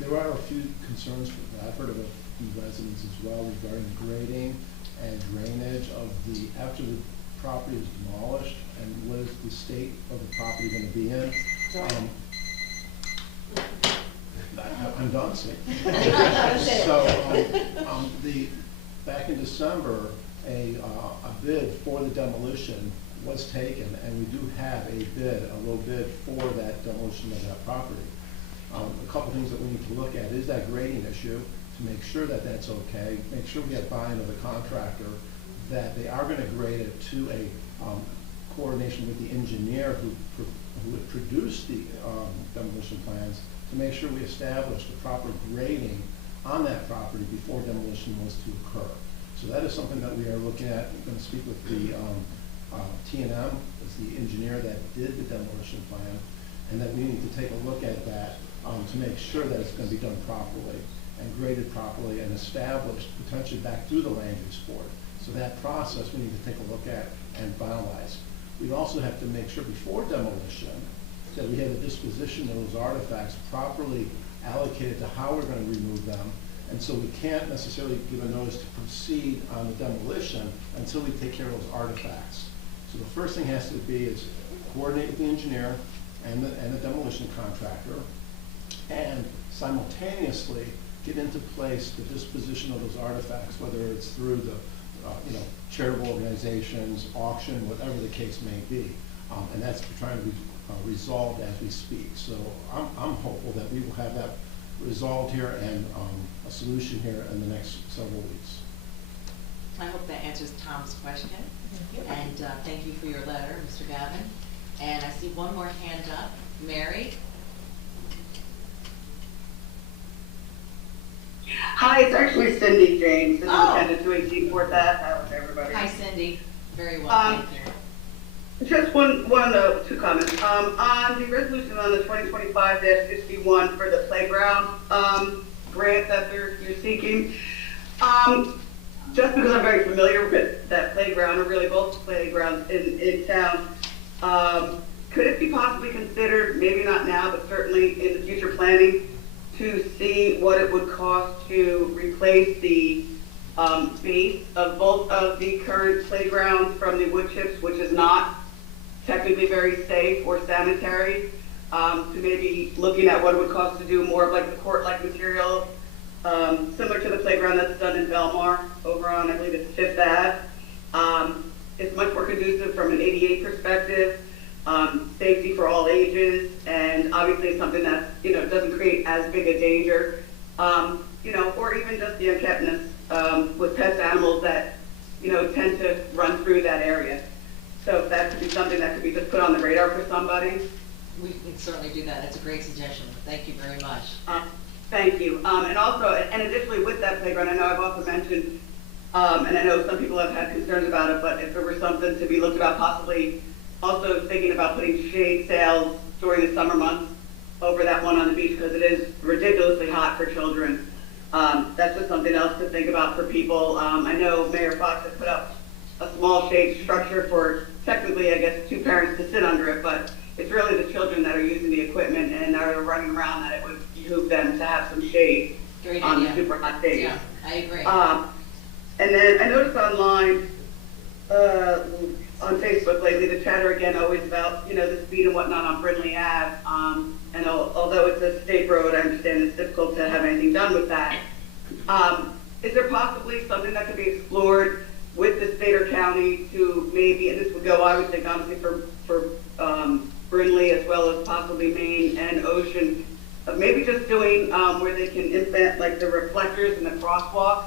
There are a few concerns that I've heard of a few residents as well regarding grading and drainage of after the property is demolished, and what is the state of the property going to be in. I'm done, see. So, back in December, a bid for the demolition was taken, and we do have a low bid for that demolition of that property. A couple things that we need to look at is that grading issue, to make sure that that's okay, make sure we have buy-in of the contractor, that they are going to grade it to a coordination with the engineer who would produce the demolition plans, to make sure we establish the proper grading on that property before demolition was to occur. So that is something that we are looking at. I'm going to speak with the T&M, as the engineer that did the demolition plan, and that we need to take a look at that to make sure that it's going to be done properly and graded properly and established potentially back through the land use board. So that process we need to take a look at and finalize. We also have to make sure before demolition that we have a disposition of those artifacts properly allocated to how we're going to remove them. And so we can't necessarily give a notice to proceed on the demolition until we take care of those artifacts. So the first thing has to be is coordinate with the engineer and the demolition contractor, and simultaneously get into place the disposition of those artifacts, whether it's through the charitable organizations, auction, whatever the case may be. And that's trying to be resolved as we speak. So I'm hopeful that we will have that resolved here and a solution here in the next several weeks. I hope that answers Tom's question. Thank you. And thank you for your letter, Mr. Gavin. And I see one more hand up. Mary? Hi, it's actually Cindy James, Superintendent 218 4th Ave. How is everybody? Hi, Cindy. Very well, thank you. Just two comments. On the resolution on the 2025-61 for the playground grant that you're seeking, just because I'm very familiar with that playground, or really both playgrounds in town, could it be possibly considered, maybe not now, but certainly in the future planning, to see what it would cost to replace the base of both of the current playgrounds from the wood chips, which is not technically very safe or sanitary, to maybe looking at what it would cost to do more of like the court-like material, similar to the playground that's done in Belmar over on, I believe it's 5th Ave. It's much more conducive from an ADA perspective. safety for all ages, and obviously something that, doesn't create as big a danger, or even just the unkeptness with pest animals that, tend to run through that area. So that could be something that could be just put on the radar for somebody. We can certainly do that. That's a great suggestion. Thank you very much. Thank you. And also, and additionally with that playground, I know I've also mentioned, and I know some people have had concerns about it, but if there were something to be looked about, possibly also thinking about putting shade sails during the summer months over that one on the beach, because it is ridiculously hot for children. That's just something else to think about for people. I know Mayor Fox has put up a small shade structure for technically, I guess, 2 parents to sit under it, but it's really the children that are using the equipment and are running around that it would behoove them to have some shade on the super hot days. Yeah, I agree. And then I noticed online, on Facebook lately, the chatter again always about, the speed and whatnot on Brindley Ave. And although it's a state road, I understand it's difficult to have anything done with that. Is there possibly something that could be explored with the state or county to maybe, and this would go, I would think, honestly, for Brindley as well as possibly Maine and Ocean, maybe just doing where they can implement like the reflectors and the crosswalks,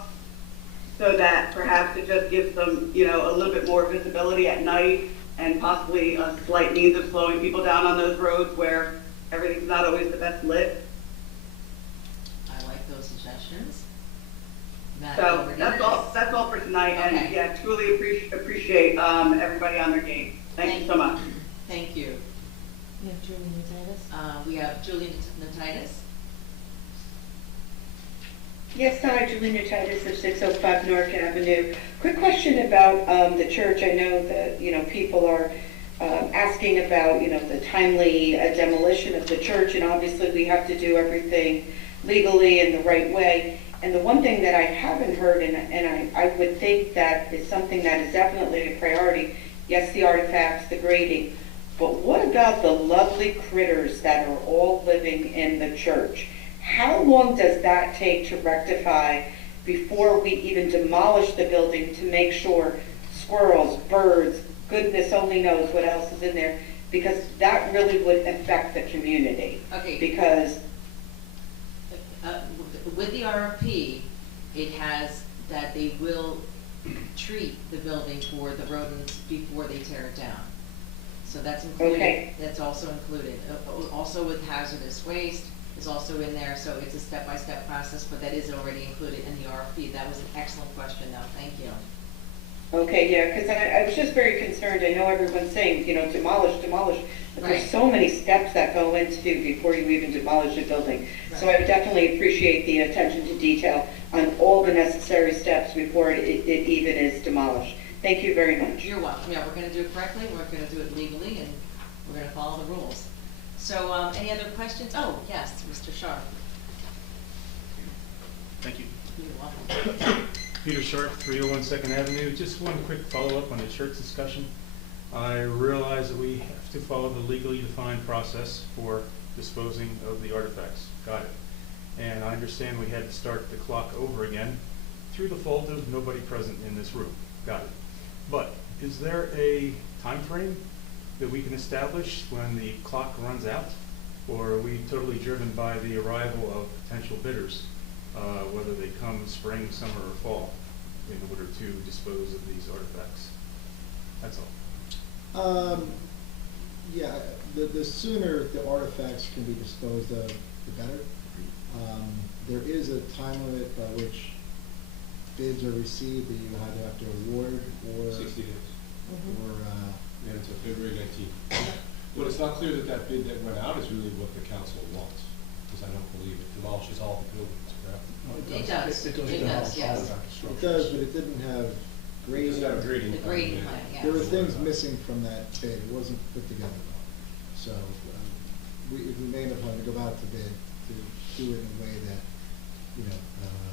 so that perhaps it just gives them, a little bit more visibility at night, and possibly a slight means of slowing people down on those roads where everything's not always the best lit. I like those suggestions. Matt, So over to that's you. all. That's all for tonight, and Okay. yeah, truly appreciate everybody on their game. Thank you so much. Thank you. We have Julie Natitis. We have Julie Natitis. Yes, hi, Julie Natitis of 605 Newark Avenue. Quick question about the church. I know that, people are asking about, the timely demolition of the church, and obviously we have to do everything legally in the right way. And the one thing that I haven't heard, and I would think that is something that is definitely a priority, yes, the artifacts, the grading, but what about the lovely critters that are all living in the church? How long does that take to rectify before we even demolish the building to make sure squirrels, birds, goodness only knows what else is in there? Because that really would affect the community. Okay. Because With the RFP, it has that they will treat the building for the rodents before they tear it down. So that's included. Okay. That's also included. Also with hazardous waste is also in there, so it's a step-by-step process, but that is already included in the RFP. That was an excellent question, though. Thank you. okay, yeah, because I was just very concerned. I know everyone's saying, demolish, but Right. there's so many steps that go into before you even demolish a building. So I would definitely appreciate the attention to detail on all the necessary steps before it even is demolished. Thank you very much. You're welcome. Yeah, we're going to do it correctly. We're going to do it legally, and we're going to follow the rules. So, any other questions? Oh, yes, Mr. Sharp. Thank you. You're welcome. Peter Sharp, 301 Second Avenue. Just one quick follow-up on the church discussion. I realize that we have to follow the legally defined process for disposing of the artifacts. Got it. And I understand we had to start the clock over again through the fault of nobody present in this room. Got it. But is there a time frame that we can establish when the clock runs out? Or are we totally driven by the arrival of potential bidders, whether they come spring, summer, or fall, in order to dispose of these artifacts? That's all. Yeah, the sooner the artifacts can be disposed of, the better. There is a time limit by which bids are received that you either have to award or. 60 days. Or, Yeah, until February 19th. But it's not clear that that bid that went out is really what the council wants, because I don't believe it demolishes all the buildings, correct? It does. It does, yes. It does, but it didn't have grading. It doesn't have a grading The plan. grading plan, yes. There were things missing from that bid. It wasn't put together well. So we may end up having to go out to bid to do it in a way that,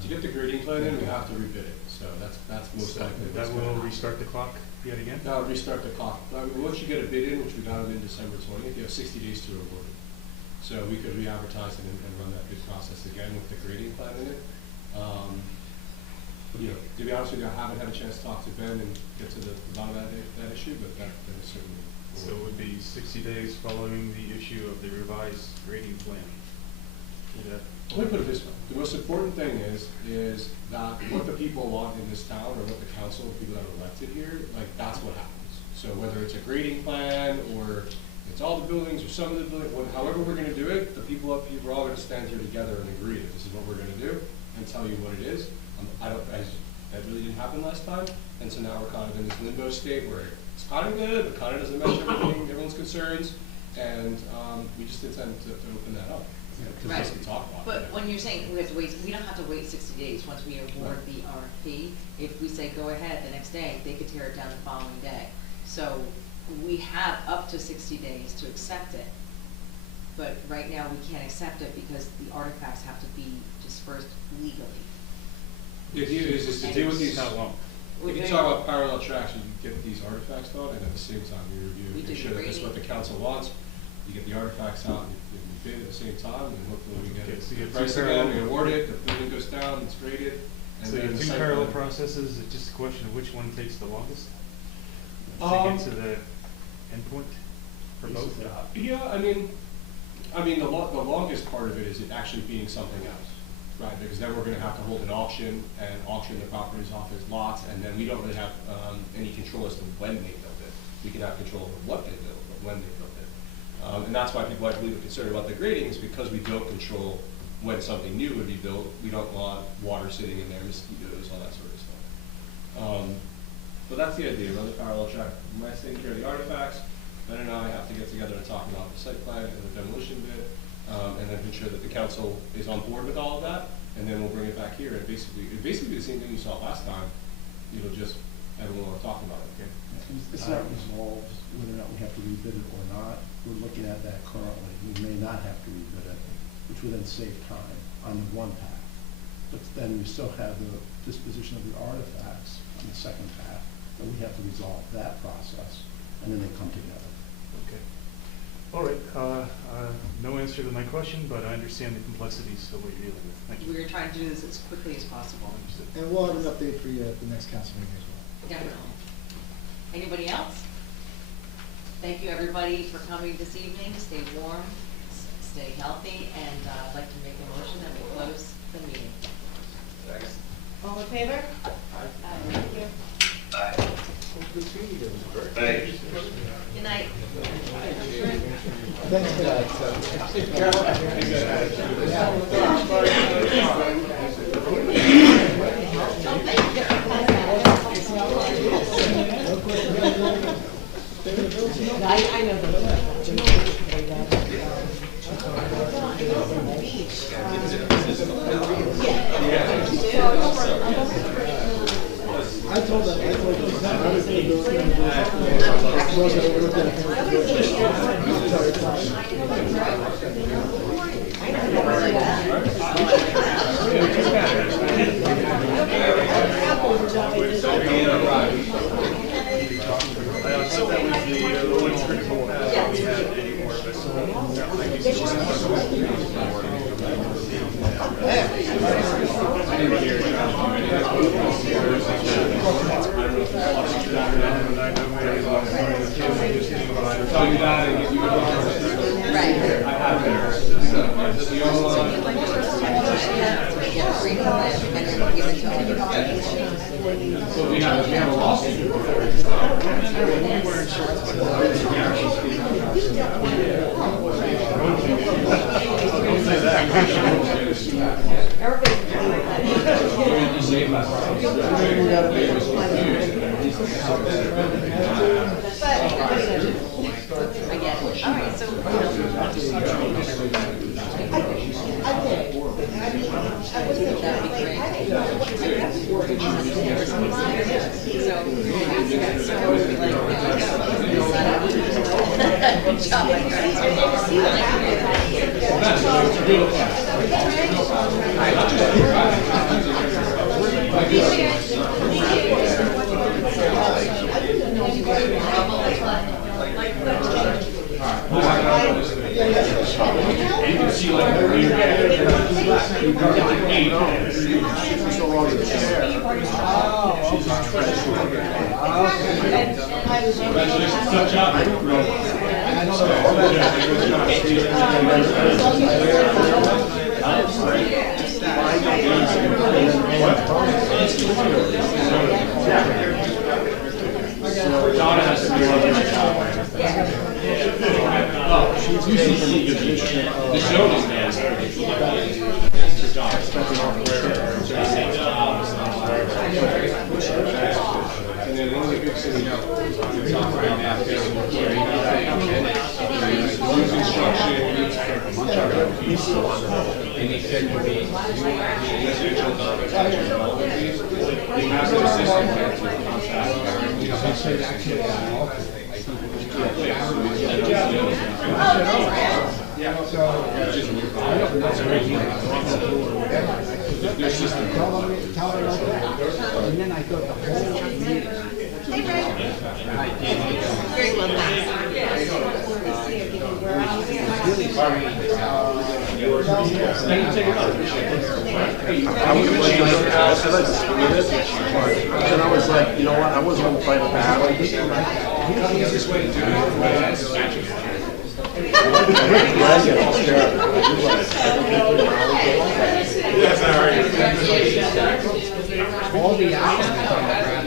To get the grading plan in, we have to rebid it, so that's most likely. That will restart the clock yet again? That'll restart the clock. Once you get a bid in, which we got it in December 20th, you have 60 days to award it. So we could re-advertise it and run that bid process again with the grading plan in it. To be honest with you, I haven't had a chance to talk to Ben and get to the bottom of that issue, but that is certainly So it would be 60 days following the issue of the revised grading plan. Let me put it this way, the most important thing is that what the people want in this town, or what the council, the people that are elected here, like, that's what happens. So whether it's a grading plan, or it's all the buildings, or some of the buildings, however we're gonna do it, the people up here, we're all gonna stand here together and agree that this is what we're gonna do, and tell you what it is. That really didn't happen last time, and so now we're kind of in this limbo state where it's kind of good, but kind of doesn't match everyone's concerns, and we just intend to open that up. To Right. basically talk about it. But when you're saying we have to wait, we don't have to wait 60 days once we award the RFP. If we say go ahead the next day, they could tear it down the following day. So we have up to 60 days to accept it. But right now we can't accept it because the artifacts have to be dispersed legally. The idea is to deal with these. How long? If you talk about parallel tracks, you can get these artifacts done, and at the same time you review, make sure that this is what the council wants. You get the artifacts out, and you bid at the same time, and hopefully we get So you the have price two again, we parallel- award it, the building goes down, it's graded. And So you then have the two site parallel plan. processes, it's just a question of which one takes the longest? To Um, get to the endpoint for both? Yeah, I mean, the longest part of it is it actually being something else, right? Because then we're gonna have to hold an auction and auction the properties off as lots, and then we don't really have, any control as to when they build it. We can have control over what they build, but when they build it. And that's why people, I believe, are concerned about the grading, is because we don't control when something new would be built. We don't want water sitting in there, mosquitoes, all that sort of stuff. But that's the idea, run the parallel track. Mike's taking care of the artifacts, Ben and I have to get together and talk about the site plan and the demolition bid, and then ensure that the council is on board with all of that, and then we'll bring it back here, and basically the same thing you saw last time. It'll just, everyone will talk about it, okay? It's not resolved whether or not we have to rebid it or not. We're looking at that currently. We may not have to rebid it, which would then save time on the one path. But then we still have the disposition of the artifacts on the second path, that we have to resolve that process, and then they come together. Okay. All right, no answer to my question, but I understand the complexities of what you're dealing with. Thank you. We're trying to do this as quickly as possible. Understood. And we'll have an update for you at the next council meeting as well. Definitely. Anybody else? Thank you, everybody, for coming this evening. Stay warm, stay healthy, and I'd like to make a motion that we close the meeting. All in favor? Thank you. Good night. Thanks for that. I know I told them, I was going to go through So we have a lawsuit. I get it. All right, so. That'd be great. Good job, my You can see like the Congratulations, tough job. I don't Donna has to be on the job. Oh, she's UCC, the show is man. Mr. John. And then one of the big things, you know, we talk right now, new construction, and he said to me, residential development, you have to assist him to contact, you know, he said actually, their system. And then I thought the whole meeting. Very well And I was like, you know what, I wasn't going to fight a battle. The easiest way to do it is statute. All the applicants on the ground,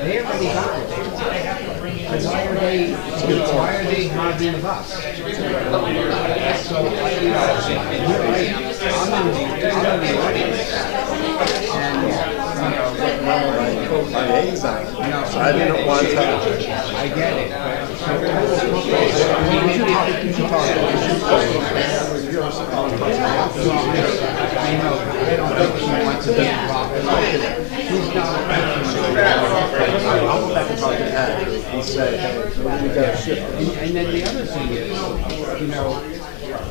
they already got what they want. Why are they not being of us? So, I'm in the audience. And, I didn't want to. I get it. I know, I don't think he wants to be involved. He's not. I'll go back and talk to Ed and say, we got to shift. And then the other thing is, you know,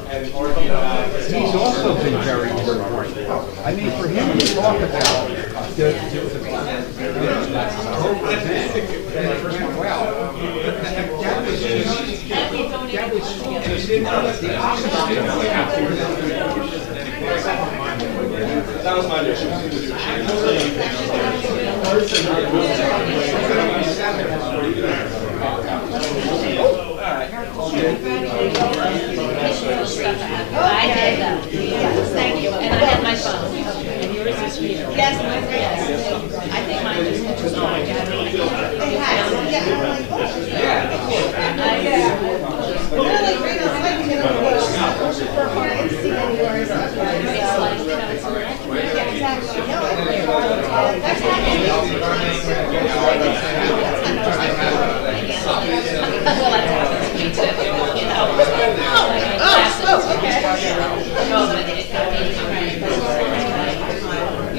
he's also been very important. I mean, for him to talk about the October event, well, that was the opposite of what happened. That was my mission. I did though. Yes, thank you. And I had my phone. And yours is here. Yes, mine, yes. I think mine just went to my gallery. It has, yeah. Really, right on, like, you know, for hard to see yours. It's like, you know, it's electric. Yeah, exactly. No, I agree. That's happening. Well, that's happened to me too, you know. Okay. No, but it got me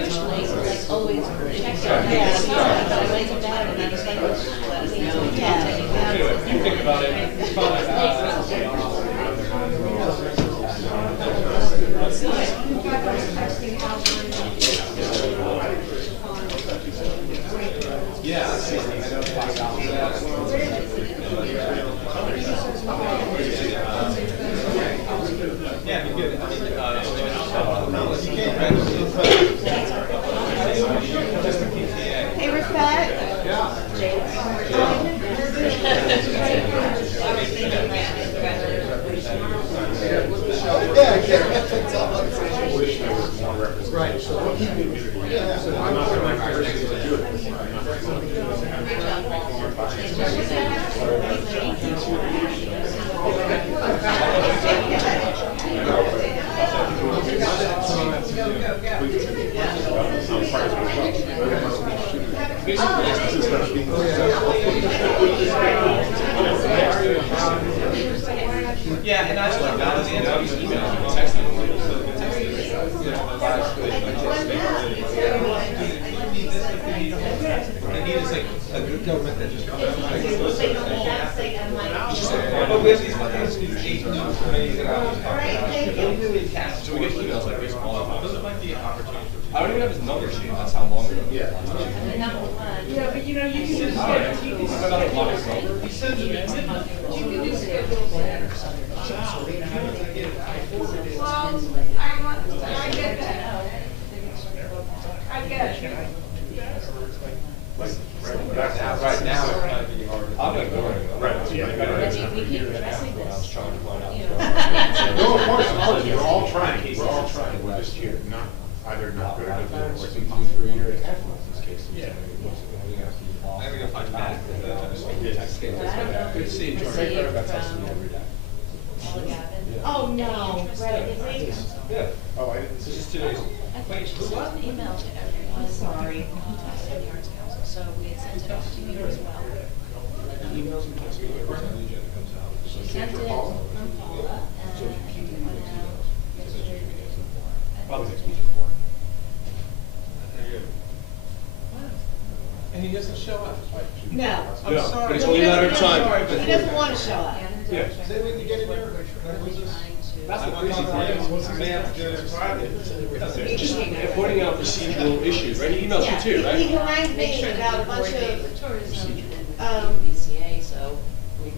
usually, like, always check out. Yeah, but I went to bed and I was like, you know, yeah. Anyway, you think about it, it's Yeah, it'd be good. I mean, you came back Hey, Rafat. Right, so what he did before, so I'm not going to do it. Yeah, and I like that. I was email, texting, I need is like a good government that just comes out and but we have these 8 new committees that I was talking about. So we get emails like this all the time. Those might be an opportunity. I don't even have his number sheet. That's how long ago. Yeah. Yeah, but you know, you can just get. You can do schedule or something. I get that. Right now, it's going to be hard. this year, not either not good or good, or Speak to you for a year and a half in this case. Yeah. I'm gonna find Matt. Good to see you, George. I heard about testing every day. Oh, no, right, is he? Yeah. Oh, I didn't, this is today's. I think she sent an email to everyone. I'm sorry. In the Arts Council, so we had sent it off to you as well. Emails and text me every time the agenda comes out. She sent it from Paula, and So if you keep it went out yesterday. probably next week before. And he doesn't show up. No. I'm No, sorry. but it's only a matter of time. He doesn't want to show up. Yeah. Say when you get in there, That's the crazy part. What's he have to do it Friday? Just pointing out procedural issues, right? He emails you too, right? He harangued Make me sure that about a we bunch coordinate of with tourism um, and BCA, so.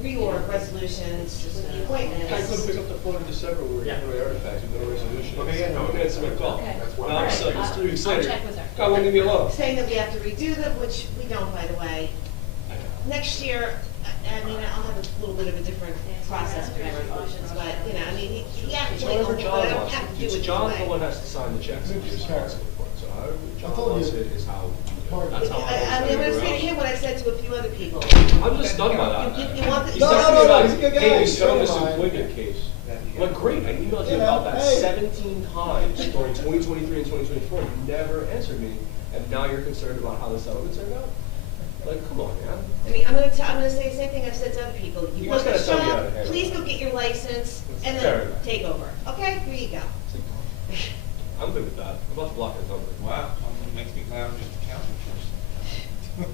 reorg resolutions with the I couldn't appointments. pick up the phone in December, we were Yeah. doing artifacts, with no resolution. Okay, yeah, no, We had somebody call. Okay. That's what Now, I'm it's saying. like, it's 3 weeks I'll later. check with her. God won't leave me alone. Saying that we have to redo them, which we don't, by the way. Next year, I mean, I'll have a little bit of a different process for my resolutions, but, you know, I mean, he It's actually, whatever but John I don't wants. have to do It's it John this the way. one has to sign the checks and be responsible for it, so however John told wants you. it is how. Part of That's how I mean, I'm gonna say to him what I said to a few other people. I'm just stunned by that. You want the. He No, texted no, me no, about, he's a good guy. hey, we He's settled this fine. employment case. I'm like, great, I emailed you You about know, that hey. 17 times during 2023 and 2024, you never answered me, and now you're concerned about how the settlement turned out? Like, come on, man. I mean, I'm gonna say the same thing I've said to other people. You You want just the gotta tell me how to job, handle please it. go get your license and Fair then enough. take over. Okay, here you go. I'm good with that. I'm about to block his number. Wow, makes me glad I'm just a counter person.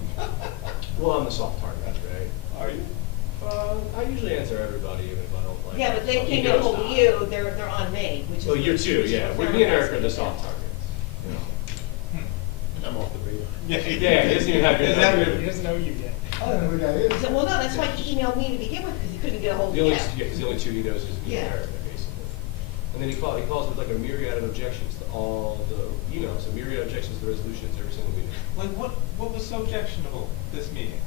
Well, I'm the soft target, that's right. Are you? I usually answer everybody, even if I don't like. Yeah, but they So he can't get a knows hold of that. you, they're on me, which is. Well, you too, yeah. which is Me and Eric are what the I'm soft asking. targets. I'm off the radar. Yeah, he doesn't even have your number. He doesn't know you yet. I don't know who that is. So, well, no, that's why he emailed me to begin with, because he couldn't get a hold of The you. only, yeah, 'cause the only two he knows is me Yeah. and Eric, basically. And then he calls with like a myriad of objections to all the emails, a myriad of objections to the resolutions every single meeting. Like, what was so objectionable this meeting?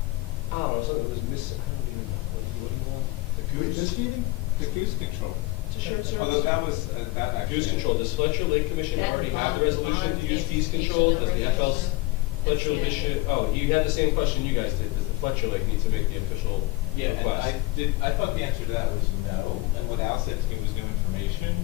I don't know, something was missing, I don't even know, what do you want? The goose? This meeting? The goose control. It's a shared service. Although that was, that actually. Goose control, does Fletcher Lake Commission already have the resolution to use fees control? Does the FL Fletcher Mission, oh, you had the same question you guys did, does the Fletcher Lake need to make the official Yeah, and request? I thought the answer to that was no, and what Al said to me was new information.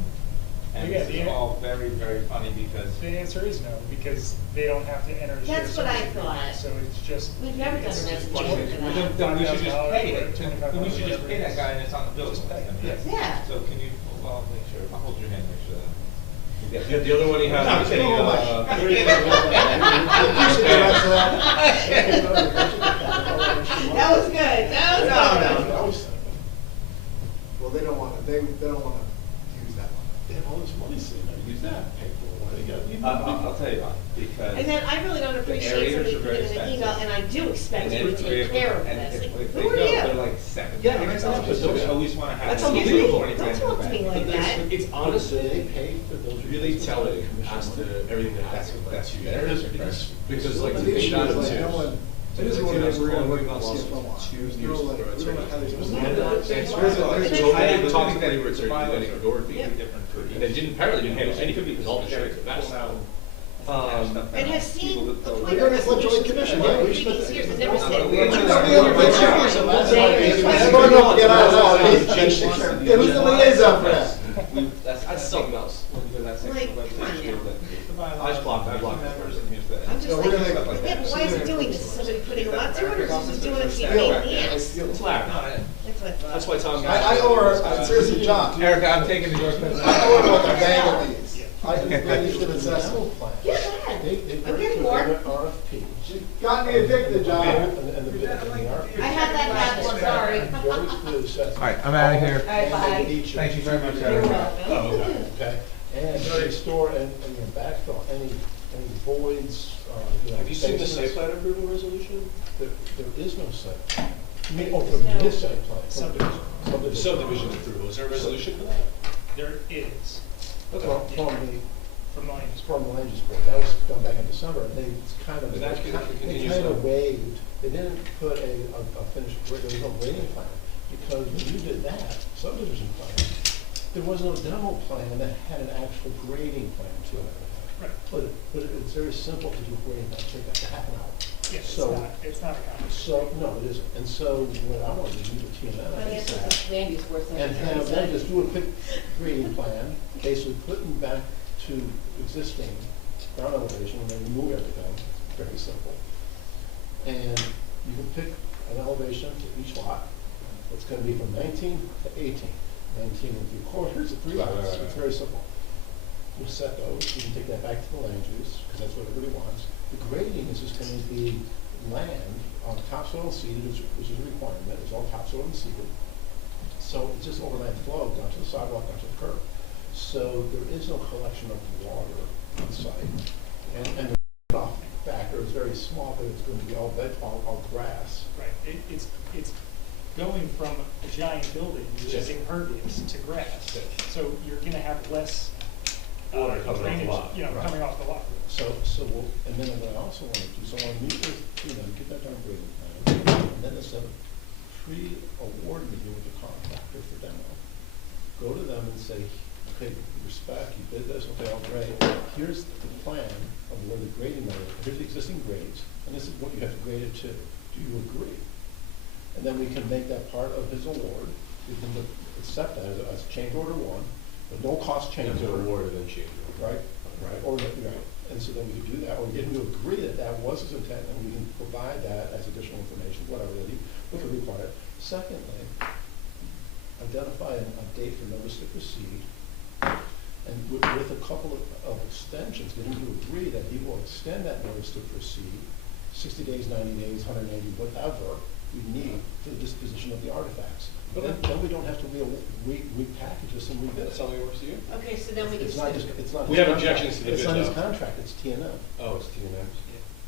And Yeah, this is all very, very funny because. The answer is no, because they don't have to enter a shared That's what I service agreement, thought. so it's just. We've never done it's a just resolution for that. Then we should just $5,000 pay or it, then we should just pay that guy and it's on the bill. Just pay it, Yes. Yeah. So can you, well, make sure, I'll hold your hand, make sure that. Yeah, the other one he has No, I'm is the, kidding. That was good, that was good. Well, they don't wanna, they don't wanna use that one. They have all this money sitting there, use that, pay for it, they got, you I'll tell you why, because. And then I really don't the appreciate areas somebody are very putting in an email, expensive. and I do expect And you then to take care of and this. if they Who are go, you? they're like $7. Yeah, exactly. So they always wanna have. That's at least unbelievable. 20 grand Don't talk to in the me bank. like that. It's honestly, they pay for those. really telling as to everything that happens. That's you. Because like, But the the issue data is like, too. no one, It is one one that of we're gonna those work long on lawsuits, CFO. 2 We years don't for like- we don't like how they attorneys. do it. I didn't talk to anybody with Filings attorneys, are ignored me. completely different for And they didn't, apparently didn't handle anything because all the shit was a mess. And have seen We're appointment gonna let Joy resolutions Commission, for right? previous years and never said. It was the liaison for that. That's something else. Like, come on now. I just blocked, I blocked. I'm just No, like, we're gonna- yeah, but why is it doing this? Is somebody putting a lot to it, or is it just doing it to be a pain in the ass? It's Larry. That's what I thought. That's why Tom got. I owe her, seriously, John, Erica, I'm taking the door. I owe her like a bag of these. I used to assess them. Yeah, go ahead. I'm getting more. She got me addicted, John. I had that habit, sorry. All right, I'm out of here. All right, bye. Thank you very much, You're Erica. welcome. Okay. And they store and your backfill, any voids, Have you seen the site plan approval resolution? There is no site. You mean, oh, from this site plan? Subdivision. The subdivision approval, is there a resolution for that? There is, Okay. from mine. From the land use board, that was done back in December, and they kind of, Is that they continuous kind of on? waived, they didn't put a finished, there was no grading plan, because when you did that subdivision plan, There was no demo plan that had an actual grading plan to it. Right. But it's very simple to do a grading plan, take that half an hour. Yeah, So- it's not a complicated. So, no, it isn't. And so what I want to do with TNF Well, is that's what that, the land use board and have them just do a quick grading plan, basically putting back to existing ground elevation, and then remove everything, very simple. And you can pick an elevation to each lot. It's gonna be from 19 to 18. 19 and 3/4 to 3 lots. It's very simple. You set those, you can take that back to the land use, because that's what everybody wants. The grading is just gonna be land on topsoil and seeded, which is a requirement, it's all topsoil and seeded. So it's just overland flow down to the sidewalk, down to the curb. So there is no collection of water on site. And the runoff factor is very small, but it's going to be all veg, all grass. Right, it's going from a giant building, which is impervious, to grass. So you're gonna have less Water coming off the drainage, lot. you know, Right. coming off the lot. So we'll, and then what I also want to do, so I want to meet with, get that darn grading plan, and then instead of pre-award meeting with the contractor for demo, go to them and say, okay, your spec, you did this, okay, all great, here's the plan of where the grading is, here's the existing grades, and this is what you have to grade it to. Do you agree? And then we can make that part of his award, we can accept that as change order one, but don't cost change order. Award and then change order. Right, right, or, right, and so then we could do that, or get him to agree that that was his intent, and we can provide that as additional information, whatever that he would require. Secondly, identify a date for notice to proceed, and with a couple of extensions, get him to agree that he will extend that notice to proceed, 60 days, 90 days, 180, whatever we need for the disposition of the artifacts. Then we don't have to repackage this and rebid it. Something works for you? Okay, so then we can. It's not just, it's not. We his have contract. objections to the It's bid, not his though. contract, it's TNM. Oh, it's TNM's.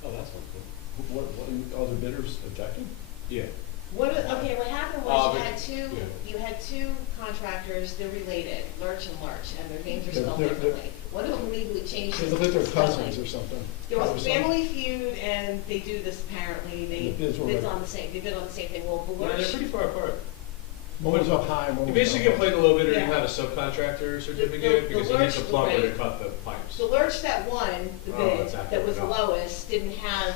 Oh, that sounds cool. What, other bidders objecting? Yeah. Okay, what happened Oh, was but- you had two contractors, they're related, Lurch and Lurch, and their names are They're- spelled they're- differently. One of them legally changed They his look like they're spelling. cousins or something. There was a Probably something. family feud, and they do this apparently, they The bids were bids right. on the same, they bid on the same thing, well, the Yeah, they're Lurch. pretty far apart. One was up high and one You was basically down can play the low bidder and Yeah. have a subcontractor The certificate because he needs a Lurch- plumber to right. cut the pipes. The Lurch that won the Oh, bid, that's accurate. that was the No. lowest, didn't have,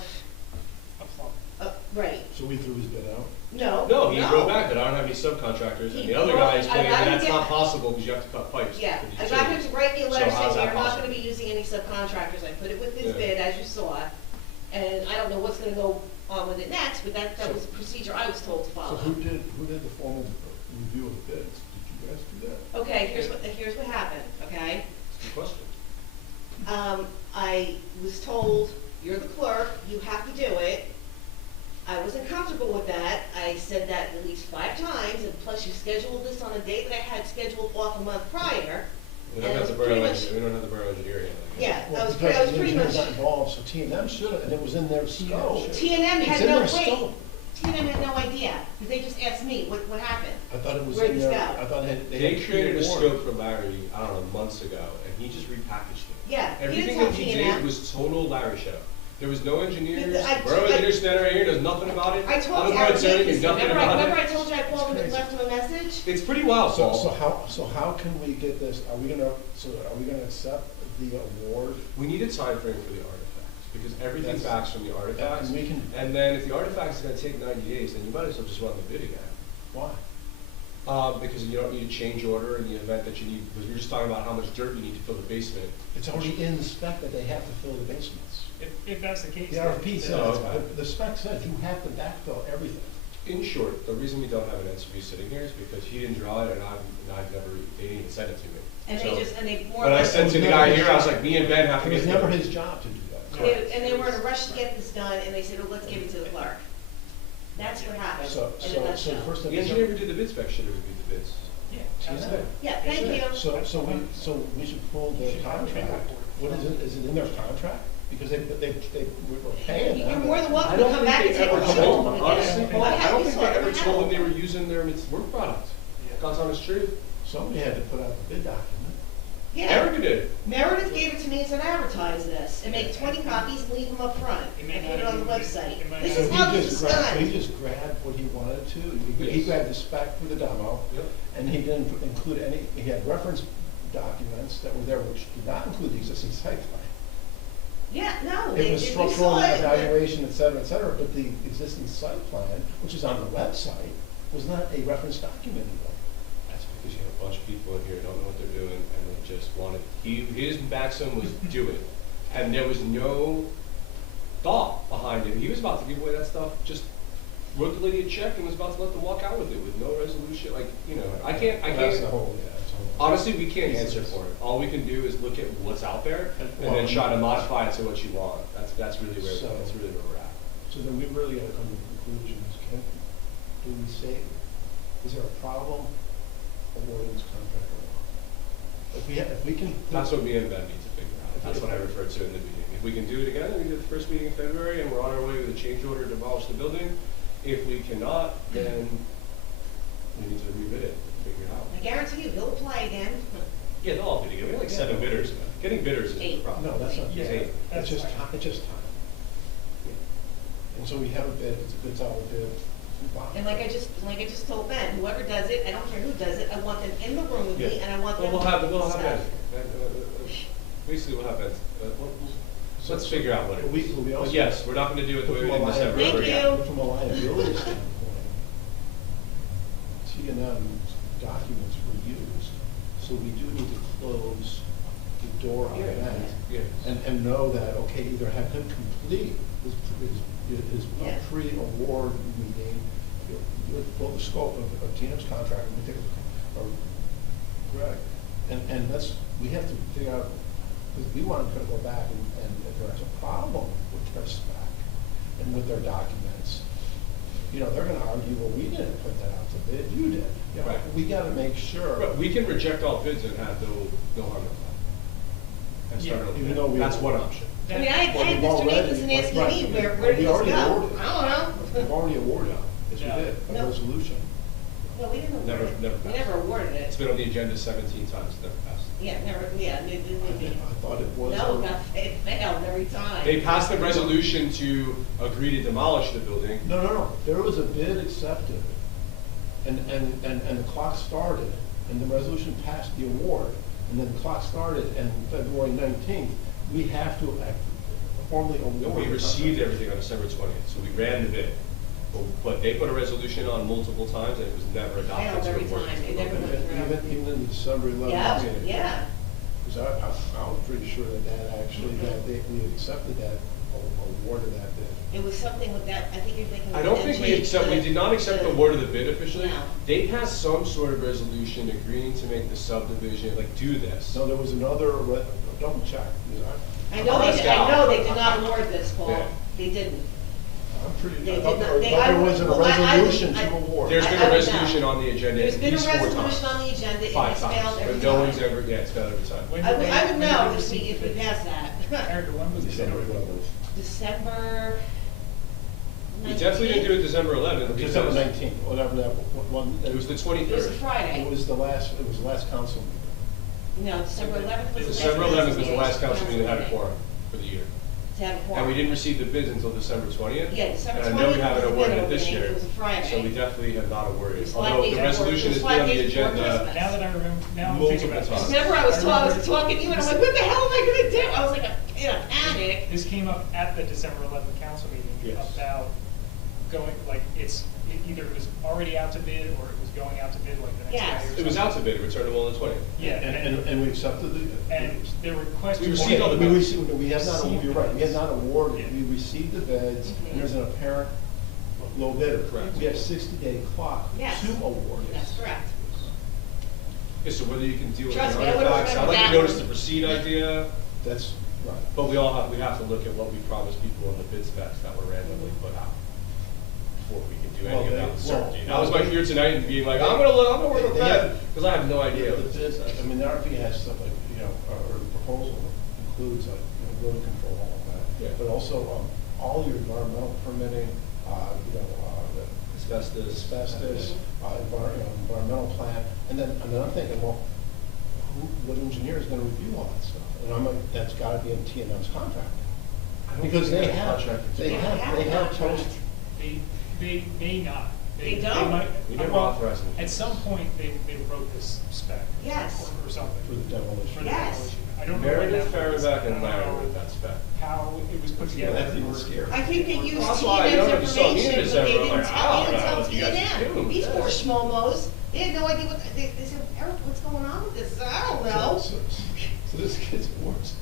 A plumber. right, So we threw his bid out? no. No, he wrote back that I don't have any subcontractors, He and the other wrote- guy is I saying gotta that's get- not possible because you have to cut pipes. Yeah, for the I got him utilities. to write me a letter So how's saying that you're not possible? gonna be using any subcontractors, I put it with his Yeah. bid, as you saw, and I don't know what's gonna go on with it next, but that So- was the procedure I was told to So follow. who did the formal review of the bids? Did you guys do that? Okay, here's what happened, okay? Good question. I was told, you're the clerk, you have to do it. I wasn't comfortable with that, I said that at least 5 times, and plus you scheduled this on a date that I had scheduled off a month prior. We don't and have it the was pretty borough, much- we don't have the borough engineer yet. Yeah, Well, I was because the pretty much. engineers got involved, so TNM should have, and it was in their scope. TNM It's had in no, their wait, scope. TNM had no idea, because they just asked me, what happened? I thought it was Where'd in this their, go? I thought they They had created a pre-award. scope for Larry, I don't know, months ago, and he just repackaged it. Yeah, he Everything didn't that tell he TNM. did was total Larry show. There was no engineers, I- the borough I- engineer standing right here knows nothing about it. I told you, Other parts I are this, nothing remember about I it. told you I called him and left him a message? It's pretty wild, So Paul. how can we get this, are we gonna accept the award? We need a time frame for the artifacts, because everything That's- backs from the artifacts. and we can- And then if the artifact is gonna take 90 days, then you might as well just run the bid again. Why? Because you don't need a change order in the event that you need, because we were just talking about how much dirt you need to fill the basement. It's already in the spec that they have to fill the basements. If that's the case. The RFP then- says, okay. the spec says you have to backfill everything. In short, the reason we don't have an NCV sitting here is because he didn't draw it and I've never, they didn't even send it to me. And So, they more. when I sent to the guy here, I was like, me and Ben have to It get was never together. his job to do that. Correct. And they were in a rush to get this done, and they said, oh, let's give it to the clerk. That's what happened, So, in a so nutshell. first. The engineer who did the bid spec should have reviewed the bids. Yeah, Yeah. absolutely. Yeah, thank you. So we should pull the contract. What is it in their contract? Because they were paying You're them. more than welcome I to don't come think back and they take ever a told look. them, honestly, Paul, I don't think they ever What told them they happened? were using their work product. God's honest truth. Somebody had to put out the bid document. Yeah. Erica did. Meredith gave it to me and said, advertise this, and make 20 copies and leave them up front, It and may put it not on the even be- website. it might This not is So how he this just is grabbed, he done. just grabbed what he wanted to. He Yes. grabbed the spec for the demo, Yep. And he didn't include any, he had reference documents that were there which did not include the existing site plan. Yeah, no, It was we structural saw it. evaluation, et cetera, but the existing site plan, which is on the website, was not a reference document either. That's because you have a bunch of people in here who don't know what they're doing, and they just wanted, his maxim was do it. And there was no thought behind it. He was about to give away that stuff, just wrote the lady a check and was about to let them walk out with it with no resolution, like, you know, I can't. That's the whole, yeah, that's the whole. Honestly, we can't answer for it. All we can do is look at what's out there and then try to modify it to what you want. That's really where we're at. So then we really gotta come to conclusions. Do we say, is there a problem awarding this contract or not? If we can. That's what me and Ben need to figure out. That's what I referred to in the beginning. If we can do it again, we did the first meeting in February and we're on our way with a change order to demolish the building. If we cannot, then we need to rebid it, figure it out. I guarantee you, they'll apply again. Yeah, they'll all bid again. We have like 7 bidders. Getting bidders is the 8. problem. No, that's not, It's yeah, 8. it's just time, it's just time. And so we have a bid, it's our bid. And like I just told Ben, whoever does it, I don't care who does it, I want them in the room with me, and I want them. We'll have stuff. Ben. Basically, we'll have Ben. Let's figure out what it is. We also. But yes, we're not gonna do it the way we did in December. Thank ever you. again. From a liability standpoint, T&M documents were used, so we do need to close the door on that. Yes. And know that, okay, either have him complete his Yeah. pre-award meeting, the scope of T&M's contract, in particular, or Greg. And we have to figure out, because we want to go back and if there's a problem with their spec and with their documents, you know, they're gonna argue, well, we didn't put that out to bid, you did. You know, Right. We gotta make sure. But we can reject all bids and have no harm, no foul. And start over. Even though we. That's one option. I mean, I had Mr. Nathanson asking me, where did We this already go? awarded. I don't know. We've already awarded, yes, we Yeah. did, a No. resolution. No, we didn't award Never it. passed. We never awarded It's it. been on the agenda 17 times, never passed. Yeah, never, yeah, I thought it was. no, it failed every time. They passed a resolution to agree to demolish the building. No. There was a bid accepted, and the clock started, and the resolution passed the award, and then the clock started, and February 19th, we have to formally award. We received everything on December 20th, so we ran the bid. But they put a resolution on multiple times, and it was never adopted. Failed to every award. time. It never went through. Even in the December 11th Yeah, meeting. yeah. Because I was pretty sure that actually, that we had accepted that, awarded that bid. It was something with that, I think you're thinking. I don't think we did not accept the award of the bid officially. No. They passed some sort of resolution agreeing to make the subdivision, like, do this. No, there was another, double check. I know they did not award this, Paul. Yeah. They didn't. I'm pretty, They I thought did not- there they- I there would- wasn't a well, I would- resolution I- to award. There's been I a would resolution know. on the agenda There's at been a least 4 times. resolution on the agenda, and 5 it's times, failed every but time. no one's ever, yeah, it's failed every time. When I did would they know if receive we the bid? passed that. Erica, when was the December bid? 11th. December. We definitely didn't do it December 11th. December because 19th, whatever that one. It was the 23rd. It was a Friday. It was the last council meeting. No, December 11th was the last. December 11th was the last council council meeting that had a meeting. quorum for the year. To have a quorum. And we didn't receive the bids until December 20th. Yeah, December And I know we 20th haven't was the awarded bid it this opening. year. It was a Friday. So we definitely have not awarded It it. was Although 5 days the before- resolution it has was been 5 on the days before agenda. Christmas. Now that I remember, now I'm Multiple thinking about times. this. Remember, I was remember talking to you, and I'm like, what the hell am I gonna do? I was like in a panic. This came up at the December 11th council meeting Yes. about going, like, either it was already out to bid or it was going out to bid like the next day or Yes. something. It was out to bid, returnable on the 20th. Yeah, And we accepted the. and there were questions. We received all the We bids. received, we have not, Received you're right, we have not awarded, Yeah. we received the bids, and there's an apparent low bidder. Correct. We have 60-day clock Yes. to award. That's correct. Yeah, so whether you can deal with the Trust me, I would've artifacts, I remembered like that the notice one. to proceed idea, That's right. but we have to look at what we promised people in the bid specs that were randomly put out before we can do Well, anything they- about certainty. well, That was my fear tonight, and being like, I'm gonna work with They- that, because I have no idea. The what this bid, is. I mean, the RFP has stuff like, or the proposal includes like, road control, all of that. Yeah. But also, all your environmental permitting, the asbestos, environmental plan, and then I'm thinking, well, what engineer is gonna review all that stuff? And I'm like, that's gotta be in T&M's contract. I don't Because think they they have have, contract. they have toast. They may not. They don't. We never well, authorized them. At some point, they wrote this spec. Yes. Or something. For the demolition. For the Yes. demolition. I don't know when Meredith that was. Farabach I and don't Larry know wrote that spec. how it was put together. That's even scary. I think they used That's why I T&M's don't know if you saw me in information, December, but they I'm didn't like, tell, I they don't didn't know tell what you guys are T&M. doing These with poor this. schmoemos, they had no idea they said, Eric, what's going on with this? I don't know. So this kid's worse.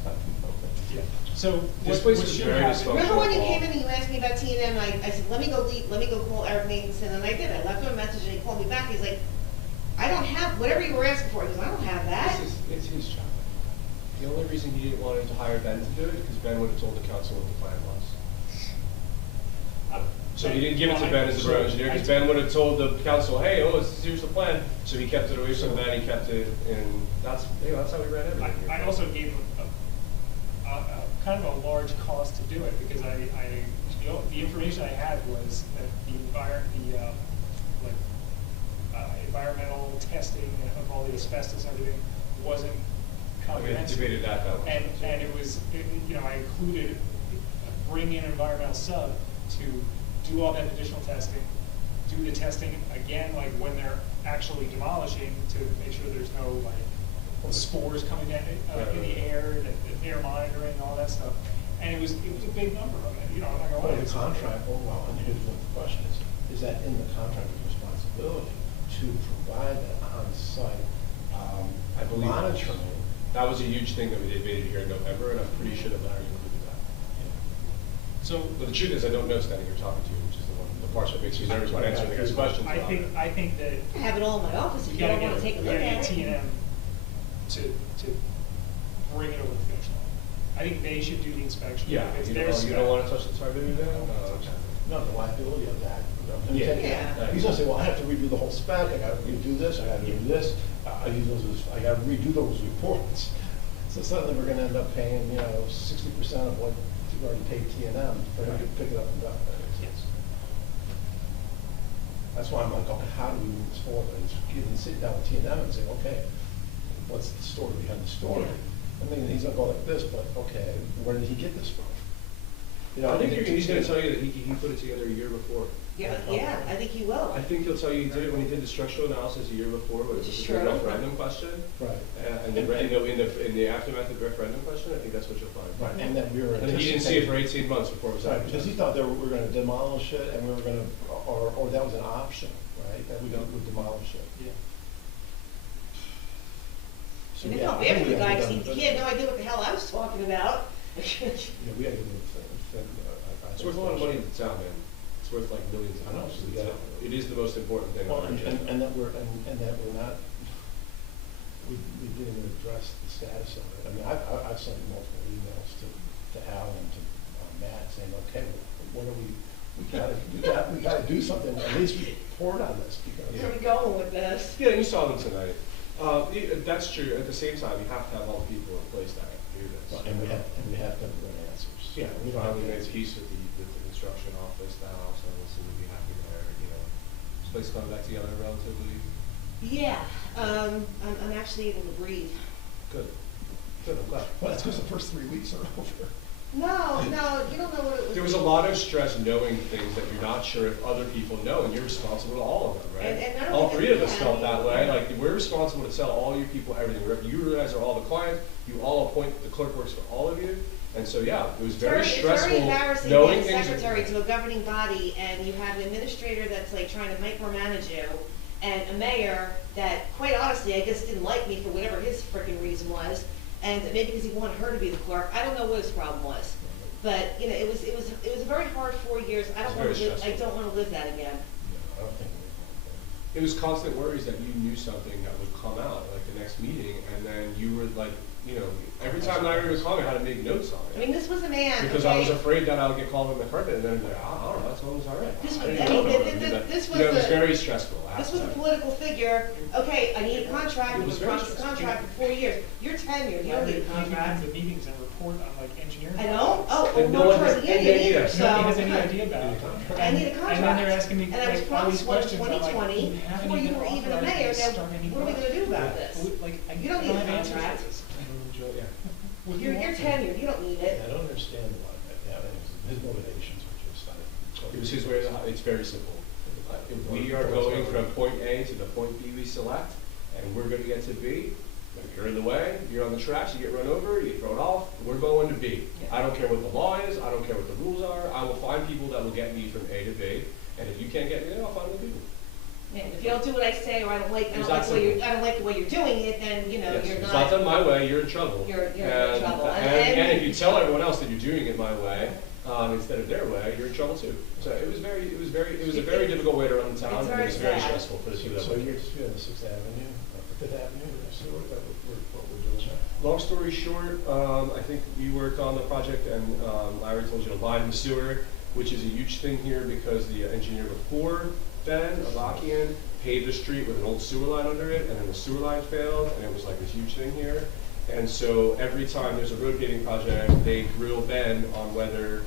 Yeah. So This what place is should very happen? dysfunctional. Remember when you Paul. came in and you asked me about T&M, and I said, let me go call Eric Nathanson, and I did. I left him a message and he called me back. He's like, I don't have, whatever you were asking for. He goes, I don't have that. It's his job. The only reason he didn't want to hire Ben to do it is because Ben would have told the council what the plan was. So he didn't give it to Ben as the borough engineer, because Ben would have told the council, hey, oh, here's the plan. So he kept it away from Ben, he kept it, and that's how we ran everything here. I also gave a kind of a large cost to do it, because the information I had was that the environmental testing of all the asbestos and everything wasn't comprehensive. We debated that way. And it was, I included bring in an environmental sub to do all that additional testing, do the testing again, like when they're actually demolishing, to make sure there's no spores coming in the air, the air monitoring, all that stuff. And it was a big number. I'm not gonna lie. Well, the contract, and here's what the question is that in the contractor's responsibility to provide that on-site I believe monitoring? that was a huge thing that we debated here in November, and I'm pretty sure that Larry included that. But the truth is, I don't know standing here talking to you, which is the part that makes me nervous when answering the guys' questions about it. I think that I have it all in my office if you don't want to take a look at it. T&M to bring it over the finish line. I think they should do the inspection. Yeah, It's you their don't spec. want to touch the tar baby then? No, the liability of that. Yeah. He's gonna say, well, I have to redo the whole spec, I gotta redo this, I gotta do this, I gotta redo those reports. So suddenly we're gonna end up paying, 60% of what you already paid T&M for him to pick it up and go. That's why I'm like, okay, how do we move this forward? You can sit down with T&M and say, okay, what's the story behind the story? I mean, he's gonna go like this, but okay, where did he get this from? I think he's going to tell you that he put it together a year before. Yeah, I think he will. I think he'll tell you he did it when he did the structural analysis a year before, but it was a referendum question. Right. And in the aftermath of the referendum question, I think that's what you'll find. Right, and that we were And he didn't see it for 18 months before it was Right, advertised. because he thought that we were gonna demolish it, and we were gonna, or that was an option, right, that we would demolish it. Yeah. So, And it yeah, felt I bad think for we the guy, have 'cause to he had no idea what the hell I was talking about. Yeah, we had to move things. It's worth a lot of money to the town, man. It's worth like millions of I know, dollars so to we the gotta- town. It is the most important thing. Well, on our agenda. and that we're not, we didn't address the status of it. I mean, I've sent multiple emails to Al and to Matt saying, okay, what are we gotta do something, at least report on this, because. Where are we going with this? Yeah, you saw them tonight. That's true. At the same time, you have to have all the people in place that do this. And we have to have good answers. Yeah, we finally made peace with the construction office, the house, and we'll see, we'll be happy there, This place coming back together relatively Yeah, I'm actually able to breathe. good. Good, I'm glad. Well, that's because the first 3 weeks are over. No, you don't know what it was. There was a lot of stress knowing things that you're not sure if other people know, and you're responsible to all of them, right? And not All only three of that, us felt that way, like, we're responsible to tell all you people everything. You guys are all the clients, you all appoint, the clerk works for all of you, and so, yeah, it was very stressful. It's very embarrassing knowing being things. secretary to a governing body, and you have an administrator that's like trying to micromanage you, and a mayor that, quite honestly, I guess didn't like me for whatever his frickin' reason was, and maybe because he wanted her to be the clerk. I don't know what his problem was. But, it was a very hard 4 years. I don't want to live that again. I don't think It was constant worries that you knew something that would come out, like the next meeting, and then you were like, every time I would call, I had to make notes on it. I mean, this was a man. Because I was afraid that I would get called on the carpet, and then I'd be like, I don't know, that's almost all right. This was, I I didn't know mean, I would do that. this was It was very stressful. I have This to was a tell you. political figure. Okay, I need a contract. It was It very was a stressful. contract for 4 years. You're tenured. You don't need a contract. The meetings and report on like engineering. I know. Oh, And well, no one no, has towards the any union idea. either, so. Nobody has any idea about it. I need a contract. And then they're asking me And I was like, all these promised one in questions. I'm like, 2020 we haven't before you were even a authorized mayor. to Now, start any what are we gonna do about this? You don't need a have answers contract. for this. You're tenured. You don't need it. I don't understand why, his motivations are just, It was his way, it's very simple. if we are going from point A to the point B we select, and we're gonna get to B, if you're in the way, you're on the tracks, you get run over, you get thrown off, we're going to B. I don't care what the law is, I don't care what the rules are, I will find people that will get me from A to B, and if you can't get me there, I'll find other people. Yeah, if you don't do what I say, or I don't like the way you're doing it, then, you know, Yes, you're if not. it's not done my way, you're in trouble. You're in trouble. And if you tell everyone else that you're doing it my way, instead of their way, you're in trouble too. So it was a very difficult way to run the town, and it was very stressful for the two of So us. you're just doing the Sixth Avenue, Fifth Avenue, what we're doing now? Long story short, I think we worked on the project, and Larry told you to line the sewer, which is a huge thing here because the engineer before Ben, Avakian, paved the street with an old sewer line under it, and then the sewer line failed, and it was like this huge thing here. And so every time there's a road paving project, they grill Ben on whether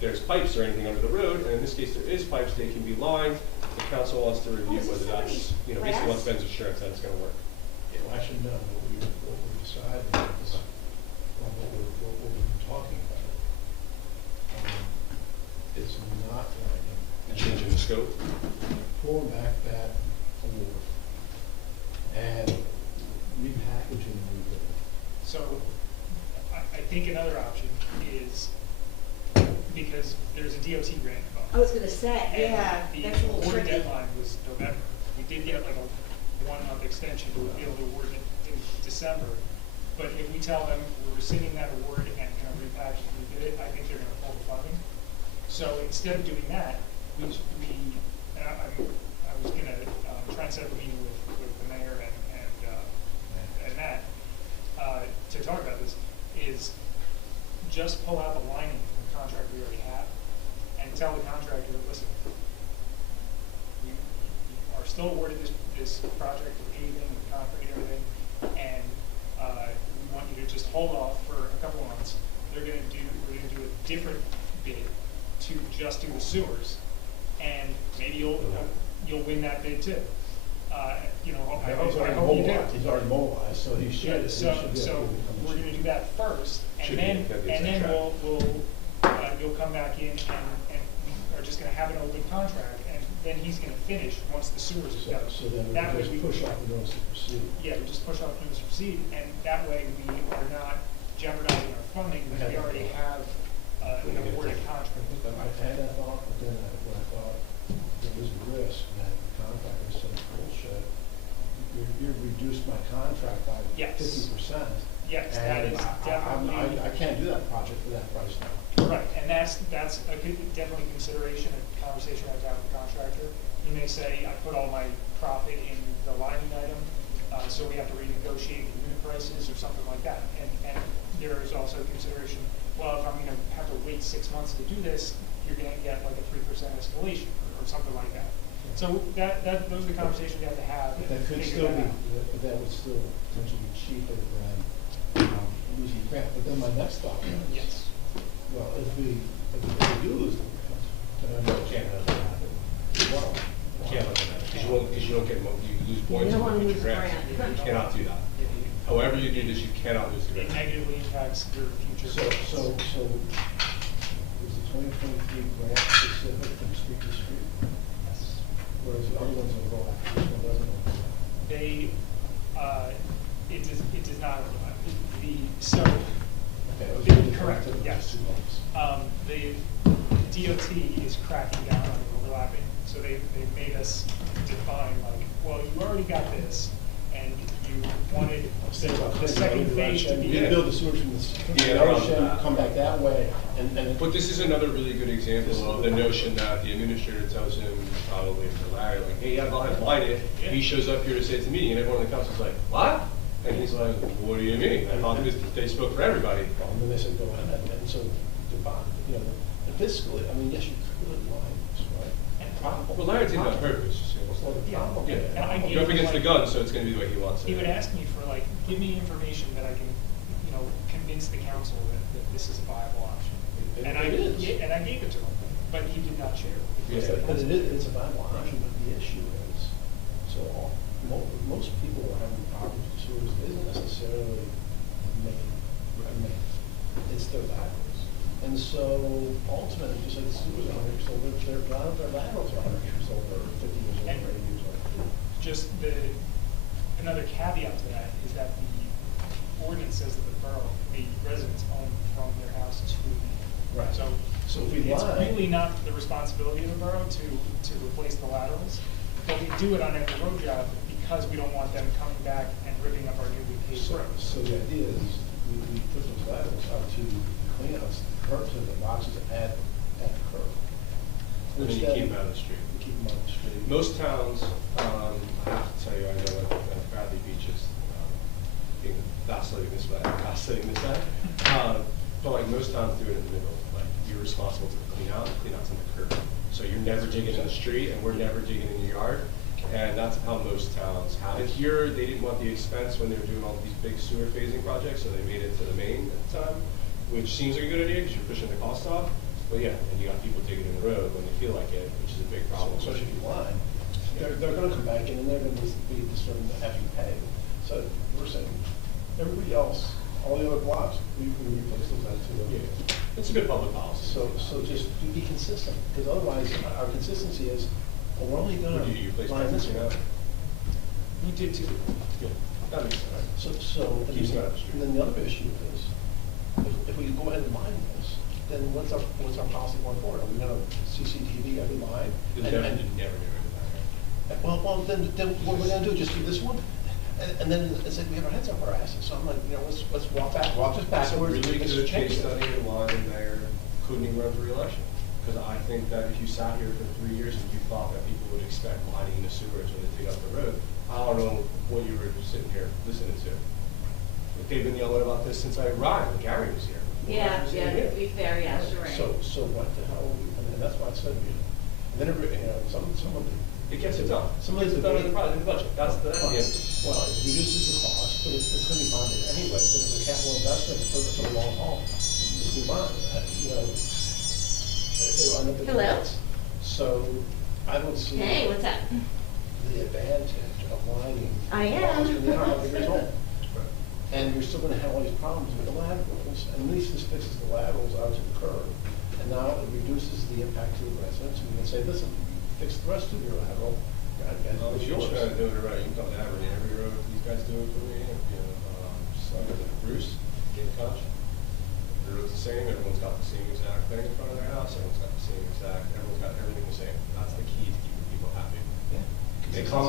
there's pipes or anything under the road, and in this case there is pipes, they can be lined. The council wants to review whether that's, you know, basically wants Ben's assurance that it's gonna work. Yeah, well, I should know what we decided, is, what we've been talking about. It's not like Changing the scope? Pulling back that award and repackaging and rebuilding. So, I think another option is, because there's a DOT grant involved. I was gonna say, yeah, and that's a little the award tricky. deadline was November. We did get like a 1-month extension to be able to award it in December. But if we tell them we're rescinding that award and gonna repackage and rebid it, I think they're gonna pull the funding. So instead of doing that, I was gonna try and set up a meeting with the mayor and Matt to talk about this, is just pull out the lining from the contract we already have and tell the contractor, listen, you are still awarded this project with paving and concrete and everything, and we want you to just hold off for a couple of months. We're gonna do a different bid to just do the sewers, and maybe you'll win that bid too. You know, I hope you do. He's already mobilized, so he should. So we're gonna do that first, and then you'll come back in and we are just gonna have an open contract, and then he's gonna finish once the sewers are done. So then That we way just push off the notice to proceed. Yeah, we just push off the notice to proceed, and that way we are not jeopardizing our funding, because we already have an awarded contract. I had that thought, but then when I thought there was a risk that the contractor said, bullshit, you reduced my contract by 50%. Yes, that is definitely. I can't do that project for that price now. Right, and that's a good, definitely consideration, a conversation I've had with the contractor. He may say, I put all my profit in the lining item, so we have to renegotiate the unit prices or something like that. And there is also consideration, well, if I'm gonna have to wait 6 months to do this, you're gonna get like a 3% escalation or something like that. So those are the conversations you have to have. But that could figure still be, that out. but that would still potentially be cheaper than losing the grant. But then my next thought was, yes. Well, if we do lose the grant, then I know it can't happen. Well, Can't let that happen, because you don't get, you lose points You if don't wanna you lose lose the grants. grant. You cannot do that. However you do this, you cannot lose the It grant. negatively impacts your future. So is the 2023 grant specific from street to street? Yes. Whereas the other ones overlap, this one doesn't overlap. They, it does not overlap. Correct, yes. The DOT is cracking down on overlapping, so they made us define like, well, you already got this, and you wanted the second phase to be. You build the sewers from the ocean, come back that way, and. But this is another really good example of the notion that the administrator tells him, probably for Larry, like, hey, I'd line it. He shows up here to say it's a meeting, and everyone in the council's like, what? And he's like, what do you mean? I thought they spoke for everybody. And then they said, go ahead, and so the bond, you know, the fiscally, I mean, yes, you could line this, right? Well, Larry did it on purpose. Yeah. You're up against the gun, so it's going to be the way he wants it. He would ask me for like, give me information that I can, you know, convince the council that this is a viable option. And I gave it to him, but he did not share it. Yeah, but it's a viable option, but the issue is, so most people are having problems with sewers, isn't necessarily main, it's their laterals. And so ultimately, just like the sewers are 100 years old, their laterals are 100 years old. old or 50 years old or 80 years old. Just another caveat to that is that the ordinance says that the borough, the residents own from their house to the main. Right. So So if we it's lie- really not the responsibility of the borough to replace the laterals, but we do it on every road job because we don't want them coming back and ripping up our newly paved roads. So the idea is we put those laterals out to clean out the curb, so the boxes at the curb. And then you keep them out of the street. We keep them out of the street. Most towns, I have to tell you, I know that Bradley Beach is being vacillating this way, vacillating this way. But like most towns do it in the middle, like you're responsible to clean out's in the curb. So you're never digging in the street and we're never digging in your yard. And that's how most towns have it. Here, they didn't want the expense when they were doing all these big sewer phasing projects, so they made it to the main at the time, which seems like a good idea because you're pushing the cost off. But yeah, and you got people digging in the road when they feel like it, which is a big problem. Especially if you line, they're gonna come back in and they're gonna be disturbed after you pay. So we're saying, everybody else, all the other blocks, we replace those as too. Yeah, it's a good public policy. So just be consistent, because otherwise, our consistency is, well, we're only gonna Would you replace line this fencing one. out? We did too. Good. That makes sense. So, Keeps it out of the street. and then the other issue is, if we go ahead and line this, then what's our policy going forward? Are we gonna CCTV every line? You'll And- never, and- you'd never get rid of that, right? Well, then what we're gonna do, just do this one? And then it's like we have our heads up our asses, so I'm like, let's walk just That's a backwards. really let's good change case it. study in why the mayor couldn't even run for reelection. Because I think that if you sat here for 3 years and you thought that people would expect lining the sewers when they dig up the road, I don't know what you were sitting here listening to. But they've been yelling about this since I arrived, when Gary was here. Yeah, to be fair, yeah, sure. So what the hell, and that's why I said, and then, some of the. It gets it done. Some of It gets it done in the project, in the budget. That's the end. Well, it reduces the cost, but it's gonna be bonded anyway, because it's a capital investment for the long haul. It's be bonded, they wind up with Hello? grants. So, I don't see. Hey, what's up? The advantage of lining. I am. When you're not 100 years old. And you're still gonna have all these problems with the laterals, and at least this fixes the laterals out to the curb. And now it reduces the impact to the residents, and you can say, listen, fix the rest of your lateral, and Well, it's if you're yours. trying to do it right, you can come to every road these guys do it for me, just like Bruce, get in touch. The road's the same, everyone's got the same exact thing in front of their house, everyone's got the same exact, everyone's got everything the same. That's the key to keeping people happy. Yeah. They come